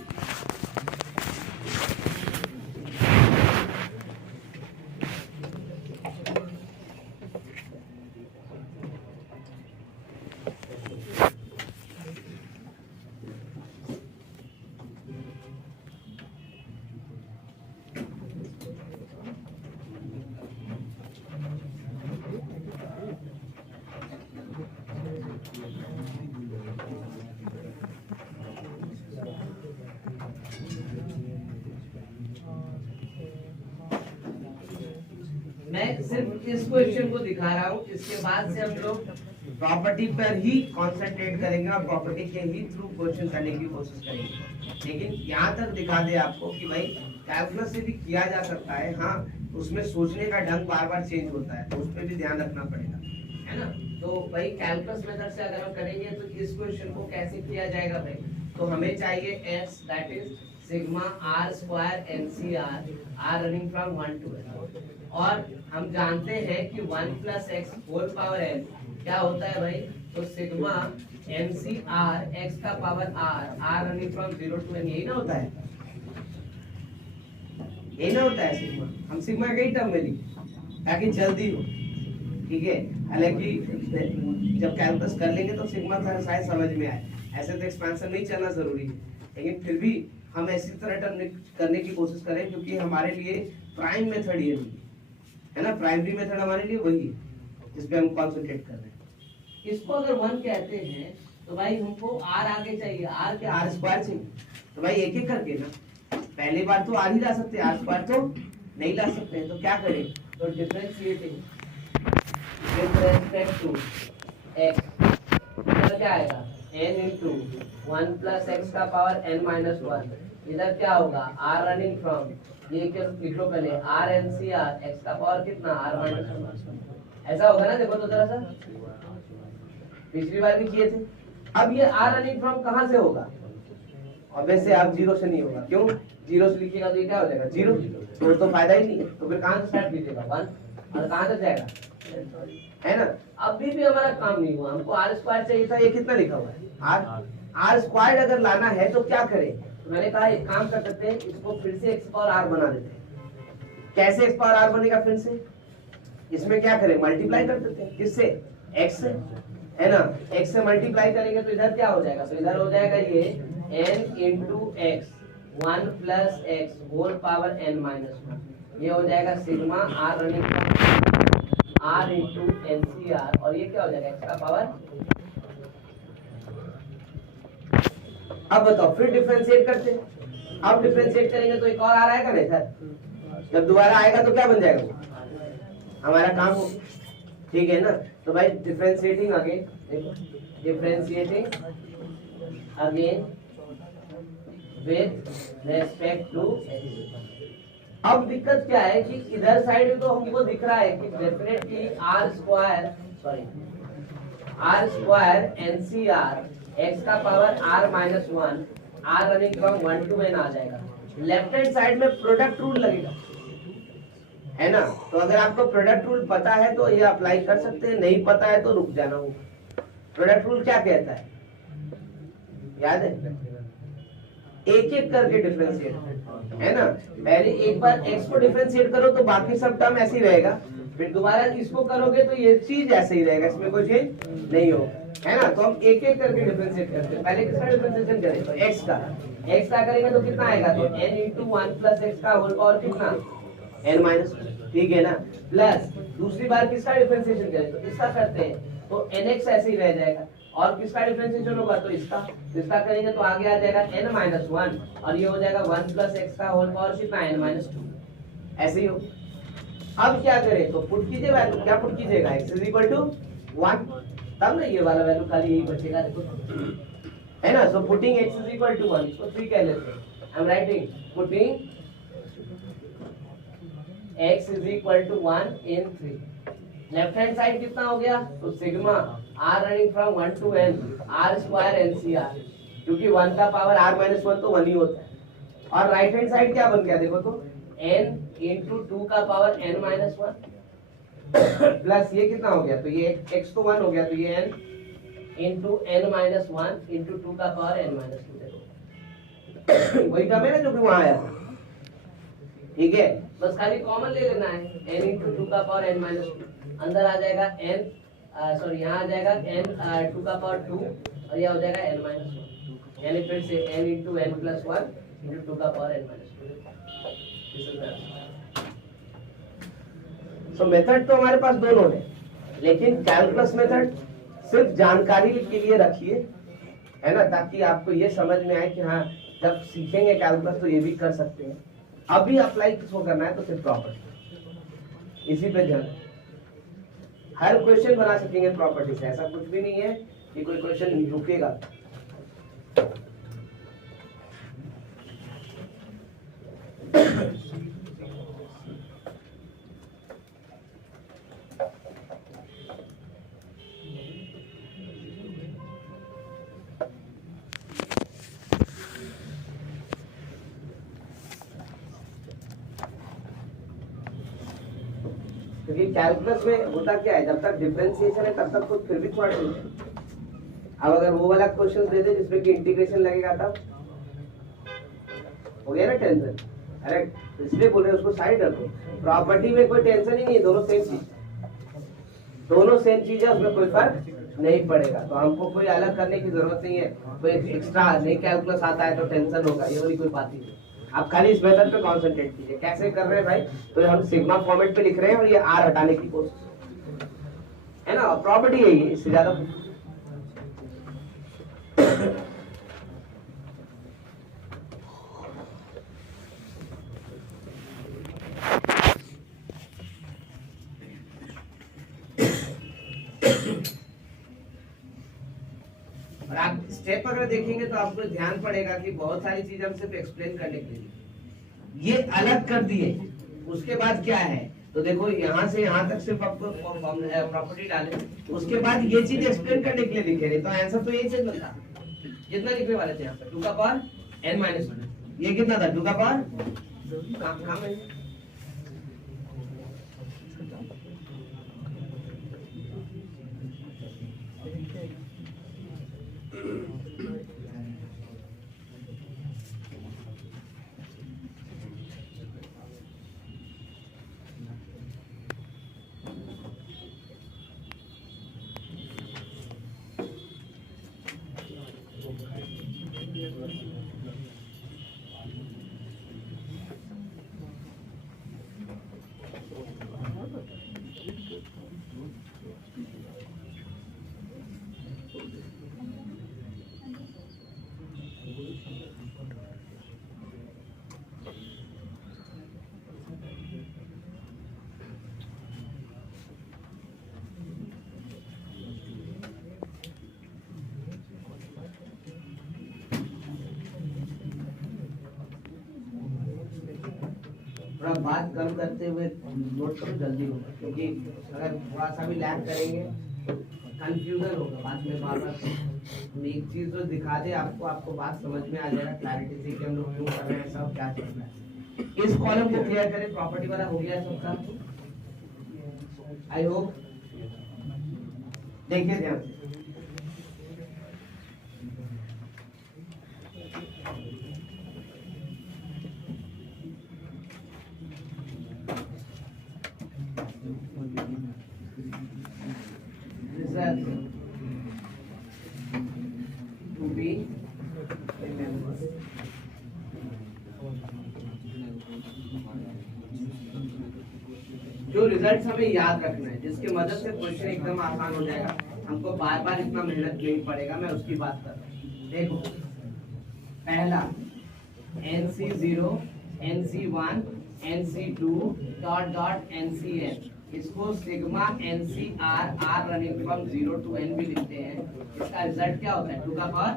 मैं सिर्फ इस क्वेश्चन को दिखा रहा हूँ, इसके बाद से हम लोग प्रॉपर्टी पर ही कंसंट्रेट करेंगे और प्रॉपर्टी के ही थ्रू क्वेश्चन करने की कोशिश करेंगे। लेकिन यहाँ तक दिखा दे आपको कि भाई कैलकुलस से भी किया जा सकता है, हाँ उसमें सोचने का ढंग बार बार चेंज होता है, तो उस पर भी ध्यान रखना पड़ेगा, है ना। तो भाई कैलकुलस मेथड से अगर हम करेंगे तो इस क्वेश्चन को कैसे किया जाएगा भाई, तो हमें चाहिए s that is sigma r square NCR r running from 1 to n, और हम जानते हैं कि 1 plus x whole power n क्या होता है भाई, तो सिग्मा NCR x का power r running from 0 to n, यही ना होता है, यही ना होता है सिग्मा। हम सिग्मा का ही टर्म में लिखें ताकि जल्दी हो, ठीक है। हालांकि जब कैलकुलस कर लेंगे तो सिग्मा शायद समझ में आए, ऐसे तो एक्सपेंशन नहीं चलना जरूरी है, लेकिन फिर भी हम ऐसी तरह टर्म करने की कोशिश करें क्योंकि हमारे लिए प्राइम मेथड ये नहीं है ना, प्राइमरी मेथड हमारे लिए वही है जिस पे हम कंसंट्रेट कर रहे हैं। इसको अगर 1 कहते हैं तो भाई हमको r आगे चाहिए, r के r स्क्वायर चाहिए, तो भाई एक एक करके ना, पहली बार तो r ही ला सकते हैं, r स्क्वायर तो नहीं ला सकते हैं, तो क्या करें, तो differentiating with respect to x, इधर क्या आएगा n into 1 plus x का पावर n minus 1, इधर क्या होगा r रनिंग फ्रॉम, ये क्या लिखो पहले r NCR x का पावर कितना r minus 1, ऐसा होगा ना, देखो तो जरा सा, पिछली बार भी किए थे। अब ये r रनिंग फ्रॉम कहाँ से होगा, और वैसे आप जीरो से नहीं होगा, क्यों, जीरो से लिखिएगा तो ये क्या हो जाएगा जीरो, तो फायदा ही नहीं है, तो फिर कहाँ से स्टार्ट कीजिएगा 1 और कहाँ तक जाएगा, है ना। अभी भी हमारा काम नहीं हुआ, हमको r स्क्वायर चाहिए था, ये कितना लिखा हुआ है r स्क्वायर अगर लाना है तो क्या करें, तो मैंने कहा एक काम कर सकते हैं, इसको फिर से x पावर r बना देते हैं। कैसे x पावर r बनेगा, फिर से इसमें क्या करें, मल्टीप्लाई कर देते हैं, किससे, x से, है ना। x से मल्टीप्लाई करेंगे तो इधर क्या हो जाएगा, तो इधर हो जाएगा ये n into x 1 plus x whole power n minus 1, ये हो जाएगा sigma r running r into NCR, और ये क्या हो जाएगा x का पावर। अब बताओ फिर डिफरेंशिएट करते हैं, अब डिफरेंशिएट करेंगे तो एक और आ रहा है नहीं सर? जब दोबारा आएगा तो क्या बन जाएगा वो? हमारा काम हो, ठीक है ना? तो भाई डिफरेंशिएटिंग अगेन, देखो differentiating again with respect to. अब दिक्कत क्या है कि इधर साइड में तो हमको दिख रहा है कि definitely R square NCR X का power R minus one R running from 1 to n आ जाएगा। लेफ्ट हैंड साइड में प्रोडक्ट रूल लगेगा, है ना? तो अगर आपको प्रोडक्ट रूल पता है तो ये अप्लाई कर सकते हैं, नहीं पता है तो रुक जाना होगा। प्रोडक्ट रूल क्या कहता है याद है? एक एक करके डिफरेंशिएट, है ना? पहले एक बार x को डिफरेंशिएट करो तो बाकी सब टर्म ऐसे ही रहेगा, फिर दोबारा इसको करोगे तो ये चीज ऐसे ही रहेगा, इसमें कोई चेंज नहीं होगा, है ना? तो हम एक एक करके डिफरेंशिएट करते हैं। पहले किसका डिफरेंशिएशन करें? तो x का करेंगे तो कितना आएगा? तो n into 1 plus x का होल पावर कितना? n minus 1, ठीक है ना? प्लस दूसरी बार किसका डिफरेंशिएशन करें? तो इसका करते हैं तो nx ऐसे ही रह जाएगा, और किसका डिफरेंशिएशन होगा? तो इसका करेंगे तो आगे आ जाएगा n minus 1 और ये हो जाएगा 1 plus x का होल पावर कितना? n minus 2, ऐसे ही हो। अब क्या करें? तो पुट कीजिए वैल्यू, क्या पुट कीजिएगा? x is equal to 1, तब ना ये वाला वैल्यू खाली यही बचेगा, देखो, है ना? So putting x is equal to 1, इसको 3 कह लेते हैं। आई am writing putting x is equal to 1 in 3। Left hand side कितना हो गया? तो sigma r running from 1 to n r square NCR, क्योंकि 1 का पावर r माइनस 1 तो 1 ही होता है। और राइट हैंड साइड क्या बन गया देखो तो, n into 2 का पावर n माइनस 1 प्लस ये कितना हो गया? तो ये x तो 1 हो गया, तो ये n into n minus 1 into 2 का पावर n माइनस 2, देखो वही टर्म है ना जो कि वहां आया था, ठीक है? बस खाली कॉमन ले लेना है, n into 2 का पावर n माइनस 2, अंदर आ जाएगा n, सॉरी यहाँ आ जाएगा n 2 का पावर 2 और यह हो जाएगा n माइनस 1, यानी फिर से n into n plus 1 into 2 का पावर n माइनस 2। सो मेथड तो हमारे पास दोनों है, लेकिन कैलकुलस मेथड सिर्फ जानकारी के लिए रखिए, है ना? ताकि आपको ये समझ में आए कि हाँ जब सीखेंगे कैलकुलस तो ये भी कर सकते हैं। अभी अप्लाई किसको करना है? तो सिर्फ प्रॉपर्टी, इसी पे ध्यान। हर क्वेश्चन बना सकेंगे प्रॉपर्टी से, ऐसा कुछ भी नहीं है कि कोई क्वेश्चन रुकेगा। क्योंकि कैलकुलस में होता क्या है, जब तक डिफरेंशिएशन है तब तक तो फिर भी थोड़ा टेंशन। अब अगर वो वाला क्वेश्चन दे दे जिसमें कि इंटीग्रेशन लगेगा तब हो गया ना टेंशन। अरे इसलिए बोल रहे उसको साइड रखो, प्रॉपर्टी में कोई टेंशन ही नहीं है, दोनों सेम चीज, दोनों सेम चीज है, उसमें कोई फर्क नहीं पड़ेगा। तो हमको कोई अलग करने की जरूरत नहीं है, कोई एक्स्ट्रा नहीं कैलकुलस आता है तो टेंशन होगा, ये वाली कोई बात ही नहीं। आप खाली इस मेथड पे कॉन्सेंट्रेट कीजिए। कैसे कर रहे हैं भाई? तो हम सिग्मा फॉर्मेट पे लिख रहे हैं और ये आर हटाने की कोशिश, है ना? प्रॉपर्टी यही है, इससे ज्यादा और आप स्टेप अगर देखेंगे तो आपको ध्यान पड़ेगा कि बहुत सारी चीज हम सिर्फ एक्सप्लेन करने के लिए ये अलग कर दिए। उसके बाद क्या है? तो देखो यहाँ से यहाँ तक सिर्फ आपको प्रॉपर्टी डाले, उसके बाद ये चीज एक्सप्लेन करने के लिए लिखे रहे, तो आंसर तो यही चीज बनता जितना लिखने वाले थे यहाँ पे 2 का पावर n माइनस 1, ये कितना था? 2 का पावर थोड़ा बात कम करते हुए नोट करो, जल्दी होगा, क्योंकि अगर थोड़ा सा भी लैग करेंगे तो कंफ्यूजन होगा बाद में। बार बार हम एक चीज जो दिखा दे आपको, आपको बात समझ में आ जाएगा क्लैरिटी से कि हम लोग क्यों कर रहे हैं, सब क्या चल रहा है। इस कॉलम को क्लियर करें, प्रॉपर्टी वाला हो गया सबका, आई होप। देखिए ध्यान से, result to be remembered. जो रिजल्ट हमें याद रखना है, जिसकी मदद से क्वेश्चन एकदम आसान हो जाएगा, हमको बार बार इतना मेहनत नहीं पड़ेगा, मैं उसकी बात कर रहा हूँ। देखो पहला NC0, NC1, NC2 dot dot NCN, इसको sigma NCR R running from 0 to N भी लिखते हैं। इसका रिजल्ट क्या होता है, 2 का पावर,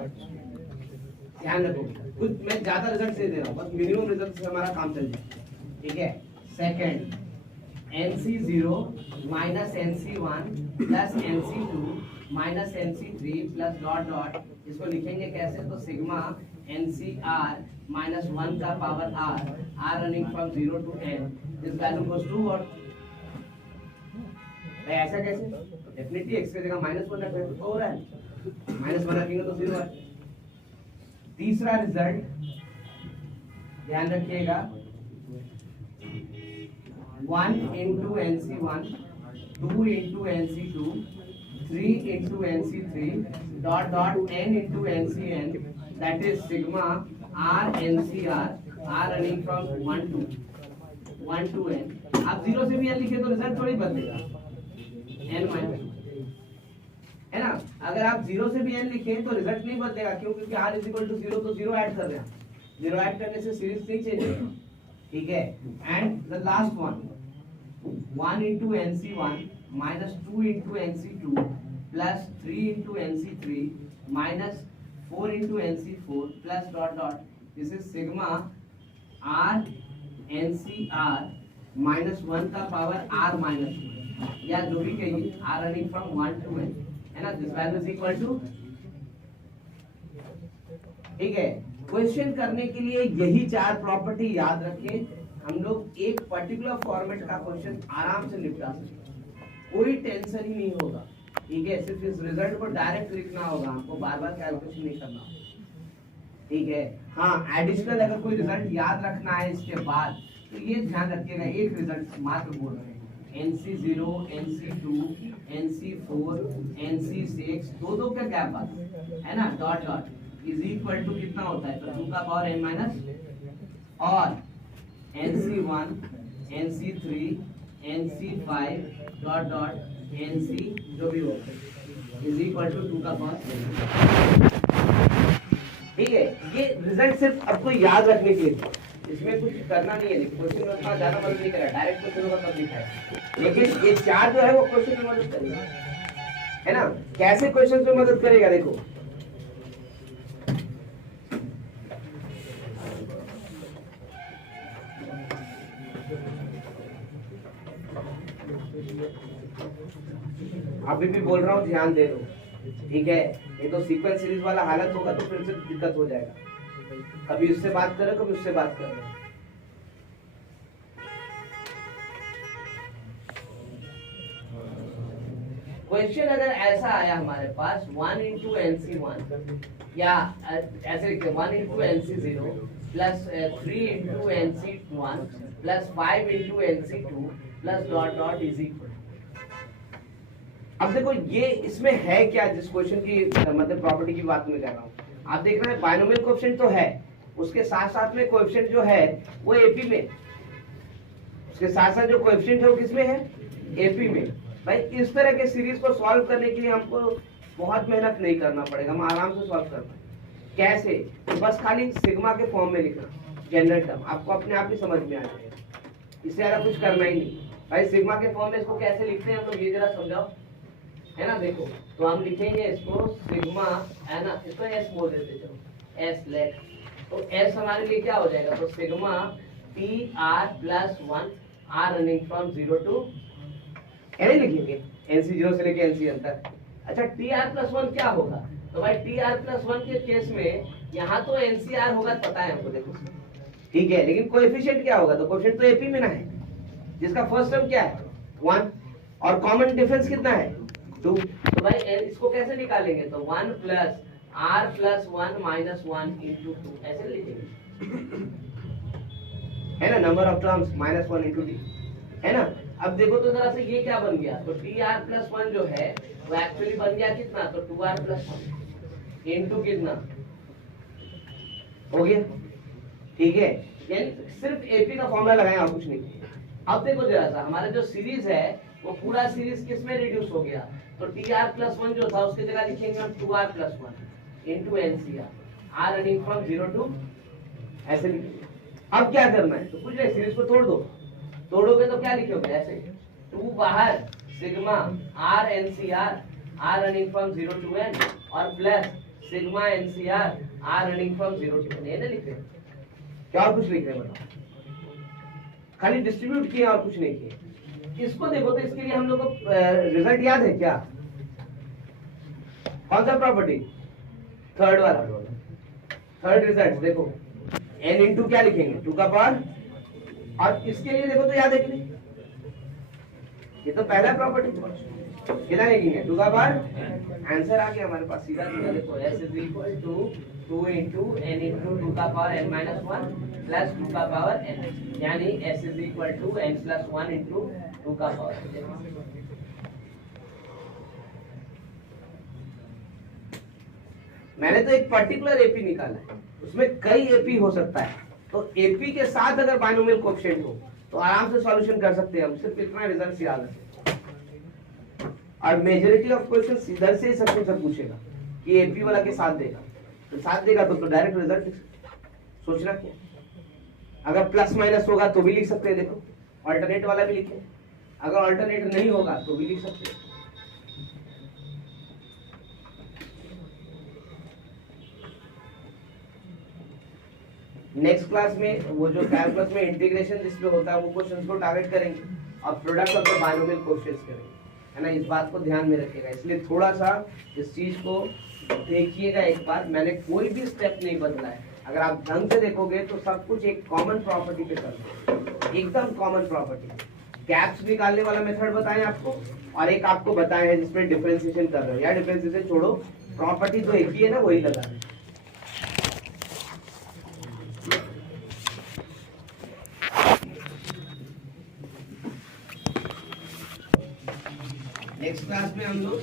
ध्यान रखो कुछ मैं ज्यादा रिजल्ट से दे रहा हूँ, बस मिनिमम रिजल्ट से हमारा काम चल जाए, ठीक है। Second NC0 minus NC1 plus NC2 minus NC3 plus dot dot, इसको लिखेंगे कैसे, तो सिग्मा NCR माइनस 1 का power R running from 0 to N, this value goes to what, ऐसा कैसे, डेफिनेटली x की जगह -1 रखेंगे तो हो रहा है, -1 रखेंगे तो 0 है। तीसरा रिजल्ट ध्यान रखिएगा, 1 into NC1, 2 into NC2, 3 into NC3 dot dot n into NCN, that is sigma R NCR R running from 1 to n। आप 0 से भी n लिखे तो रिजल्ट थोड़ी बदलेगा, n माइनस, है ना। अगर आप 0 से भी n लिखे तो रिजल्ट नहीं बदलेगा, क्यों, क्योंकि r इज इक्वल टू 0, तो 0 ऐड कर रहे हैं, 0 ऐड करने से सीरीज नहीं चेंज होगी, ठीक है। And the last one, 1 into NC1 minus 2 into NC2 plus 3 into NC3 minus 4 into NC4 plus dot dot, this is sigma R NCR minus 1 का पावर R minus 1, या जो भी कहिए, R running from 1 to n, है ना। This value is equal to, ठीक है। Question करने के लिए यही 4 प्रॉपर्टी याद रखें, हम लोग एक पर्टिकुलर फॉर्मेट का क्वेश्चन आराम से निपटा सकते हैं, कोई टेंशन ही नहीं होगा, ठीक है। सिर्फ इस रिजल्ट को डायरेक्ट लिखना होगा, आपको बार बार कैलकुलेशन नहीं करना होगा, ठीक है। हाँ, एडिशनल अगर कोई रिजल्ट याद रखना है इसके बाद, तो ये ध्यान रखिएगा, एक रिजल्ट मात्र बोल रहे हैं, NC0, NC2, NC4, NC6, दो का गैप आता है ना, dot dot is equal to कितना होता है, तो 2 का पावर n माइनस, और NC1, NC3, NC5 dot dot NC जो भी हो इज इक्वल टू 2 का पावर, ठीक है। ये रिजल्ट सिर्फ आपको याद रखने के लिए, इसमें कुछ करना नहीं है, क्वेश्चन में उतना ज्यादा मदद नहीं करा, डायरेक्ट क्वेश्चन का तब लिखा है, लेकिन ये 4 जो है वो क्वेश्चन में मदद करेगा, है ना। कैसे क्वेश्चन में मदद करेगा, देखो अभी भी बोल रहा हूँ, ध्यान दे दो, ठीक है। ये तो सीक्वेंस सीरीज वाला हालत होगा तो फिर से दिक्कत हो जाएगा, कभी उससे बात करो कभी उससे बात करो। क्वेश्चन अगर ऐसा आया हमारे पास 1 into NC1, या ऐसे लिखते हैं 1 into NC0 plus 3 into NC1 plus 5 into NC2 plus dot dot is equal. अब देखो ये इसमें है क्या, जिस क्वेश्चन की मतलब प्रॉपर्टी की बात मैं कर रहा हूँ, आप देख रहे हैं बायनोमियल कोएफिशिएंट तो है, उसके साथ साथ में कोएफिशिएंट जो है वो एपी में, उसके साथ साथ जो कोएफिशिएंट है वो किसमें है, एपी में। भाई इस तरह के सीरीज को सॉल्व करने के लिए हमको बहुत मेहनत नहीं करना पड़ेगा, हम आराम से सॉल्व कर पाएंगे। कैसे, तो बस खाली सिग्मा के फॉर्म में लिखना, जनरल टर्म आपको अपने आप ही समझ में आ जाएगा, इससे ज्यादा कुछ करना ही नहीं। भाई सिग्मा के फॉर्म में इसको कैसे लिखते हैं तो ये जरा समझाओ, है ना। देखो तो हम लिखेंगे इसको सिग्मा, है ना, इसको एस बोल देते, चलो एस लेट, तो एस हमारे लिए क्या हो जाएगा, तो sigma T R plus 1 R running from 0 to नहीं लिखेंगे एनसी 0 से लेके एनसी तक। अच्छा टी आर प्लस 1 क्या होगा? तो भाई टी आर प्लस 1 के केस में यहाँ तो एनसीआर होगा पता है हमको, देखो ठीक है, लेकिन कोएफिशिएंट क्या होगा? तो कोएफिशिएंट तो एपी में ना है, जिसका फर्स्ट टर्म क्या है 1 और कॉमन डिफरेंस कितना है 2। तो भाई इसको कैसे निकालेंगे? तो 1 plus R plus 1 minus 1 into 2 ऐसे लिखेंगे, है ना, number of terms minus 1 into D, है ना। अब देखो तो जरा से ये क्या बन गया? तो टी आर प्लस 1 जो है वो एक्चुअली बन गया कितना? तो 2r प्लस 1 इंटू कितना हो गया, ठीक है। यानी सिर्फ एपी का फॉर्मूला लगाएं और कुछ नहीं। अब देखो जरा सा हमारा जो सीरीज है वो पूरा सीरीज किस में रिड्यूस हो गया? तो टी आर प्लस 1 जो था उसकी जगह लिखेंगे हम 2r plus 1 into NCR, R running from 0 to ऐसे लिखेंगे। अब क्या करना है? तो कुछ नहीं, सीरीज को तोड़ दो, तोड़ोगे तो क्या लिखोगे? ऐसे 2 बाहर sigma R NCR R running from 0 to n और plus sigma NCR R running from 0 to n। ये ना लिख रहे क्या और कुछ लिख रहे हैं? बताओ, खाली डिस्ट्रीब्यूट किया और कुछ नहीं किया। इसको देखो तो इसके लिए हम लोग को रिजल्ट याद है क्या? कौन सा प्रॉपर्टी? थर्ड वाला, थर्ड रिजल्ट देखो n इंटू क्या लिखेंगे 2 का पावर, और इसके लिए देखो तो याद है कि नहीं? ये तो पहला प्रॉपर्टी कितना लिखेंगे 2 का पावर, आंसर आ गया हमारे पास सीधा सीधा। देखो s is equal to 2 into n into 2 का पावर n माइनस 1 प्लस 2 का पावर n, यानी s is equal to n plus 1 into 2 का पावर। मैंने तो एक पर्टिकुलर एपी निकाला है, उसमें कई एपी हो सकता है, तो एपी के साथ अगर बाइनोमियल कोएफिशिएंट हो तो आराम से सॉल्यूशन कर सकते हैं हम, सिर्फ इतना रिजल्ट याद रखें। और मेजॉरिटी ऑफ क्वेश्चंस इधर से ही सब पूछेगा कि एपी वाला के साथ देगा, तो साथ देगा तो डायरेक्ट रिजल्ट लिख सकते, सोचना क्या। अगर प्लस माइनस होगा तो भी लिख सकते हैं, देखो अल्टरनेट वाला भी लिखे, अगर अल्टरनेट नहीं होगा तो भी लिख सकते हैं। नेक्स्ट क्लास में वो जो कैलकुलस में इंटीग्रेशन जिसमें होता है वो क्वेश्चंस को टारगेट करेंगे और product of the binomial coefficients करेंगे, है ना। इस बात को ध्यान में रखिएगा, इसलिए थोड़ा सा इस चीज को देखिएगा एक बार। मैंने कोई भी स्टेप नहीं बदला है, अगर आप ढंग से देखोगे तो सब कुछ एक कॉमन प्रॉपर्टी पे कर एकदम कॉमन प्रॉपर्टी। गैप्स निकालने वाला मेथड बताएं आपको, और एक आपको बताए हैं जिसमें डिफरेंशिएशन कर रहे हो, या डिफरेंशिएशन छोड़ो, प्रॉपर्टी तो एक ही है ना, वही लगा रहे हैं। नेक्स्ट क्लास में हम लोग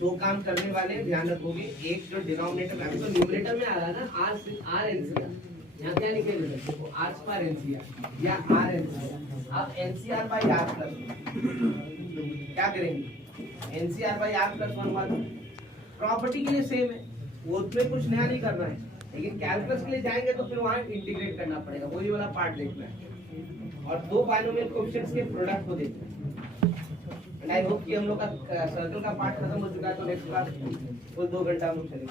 2 काम करने वाले हैं, ध्यान रखोगे। एक जो डिनोमिनेटर में, अभी तो न्यूमरेटर में आ रहा ना आर एनसीआर, यहाँ क्या लिखेंगे देखो आर स्क्वायर एनसीआर या आर एनसीआर। अब एनसीआर बाई आर प्लस क्या करेंगे? एनसीआर बाई आर प्लस 1 वाला प्रॉपर्टी के लिए सेम है, वो उसमें कुछ नया नहीं करना है, लेकिन कैलकुलस के लिए जाएंगे तो फिर वहाँ इंटीग्रेट करना पड़ेगा, वही वाला पार्ट देखना है और 2 बाइनोमियल कोएफिशिएंट्स के प्रोडक्ट को देखना है। आई होप कि हम लोग का सर्कल का पार्ट खत्म हो चुका है, तो नेक्स्ट क्लास कुल 2 घंटा हम लोग चलेंगे।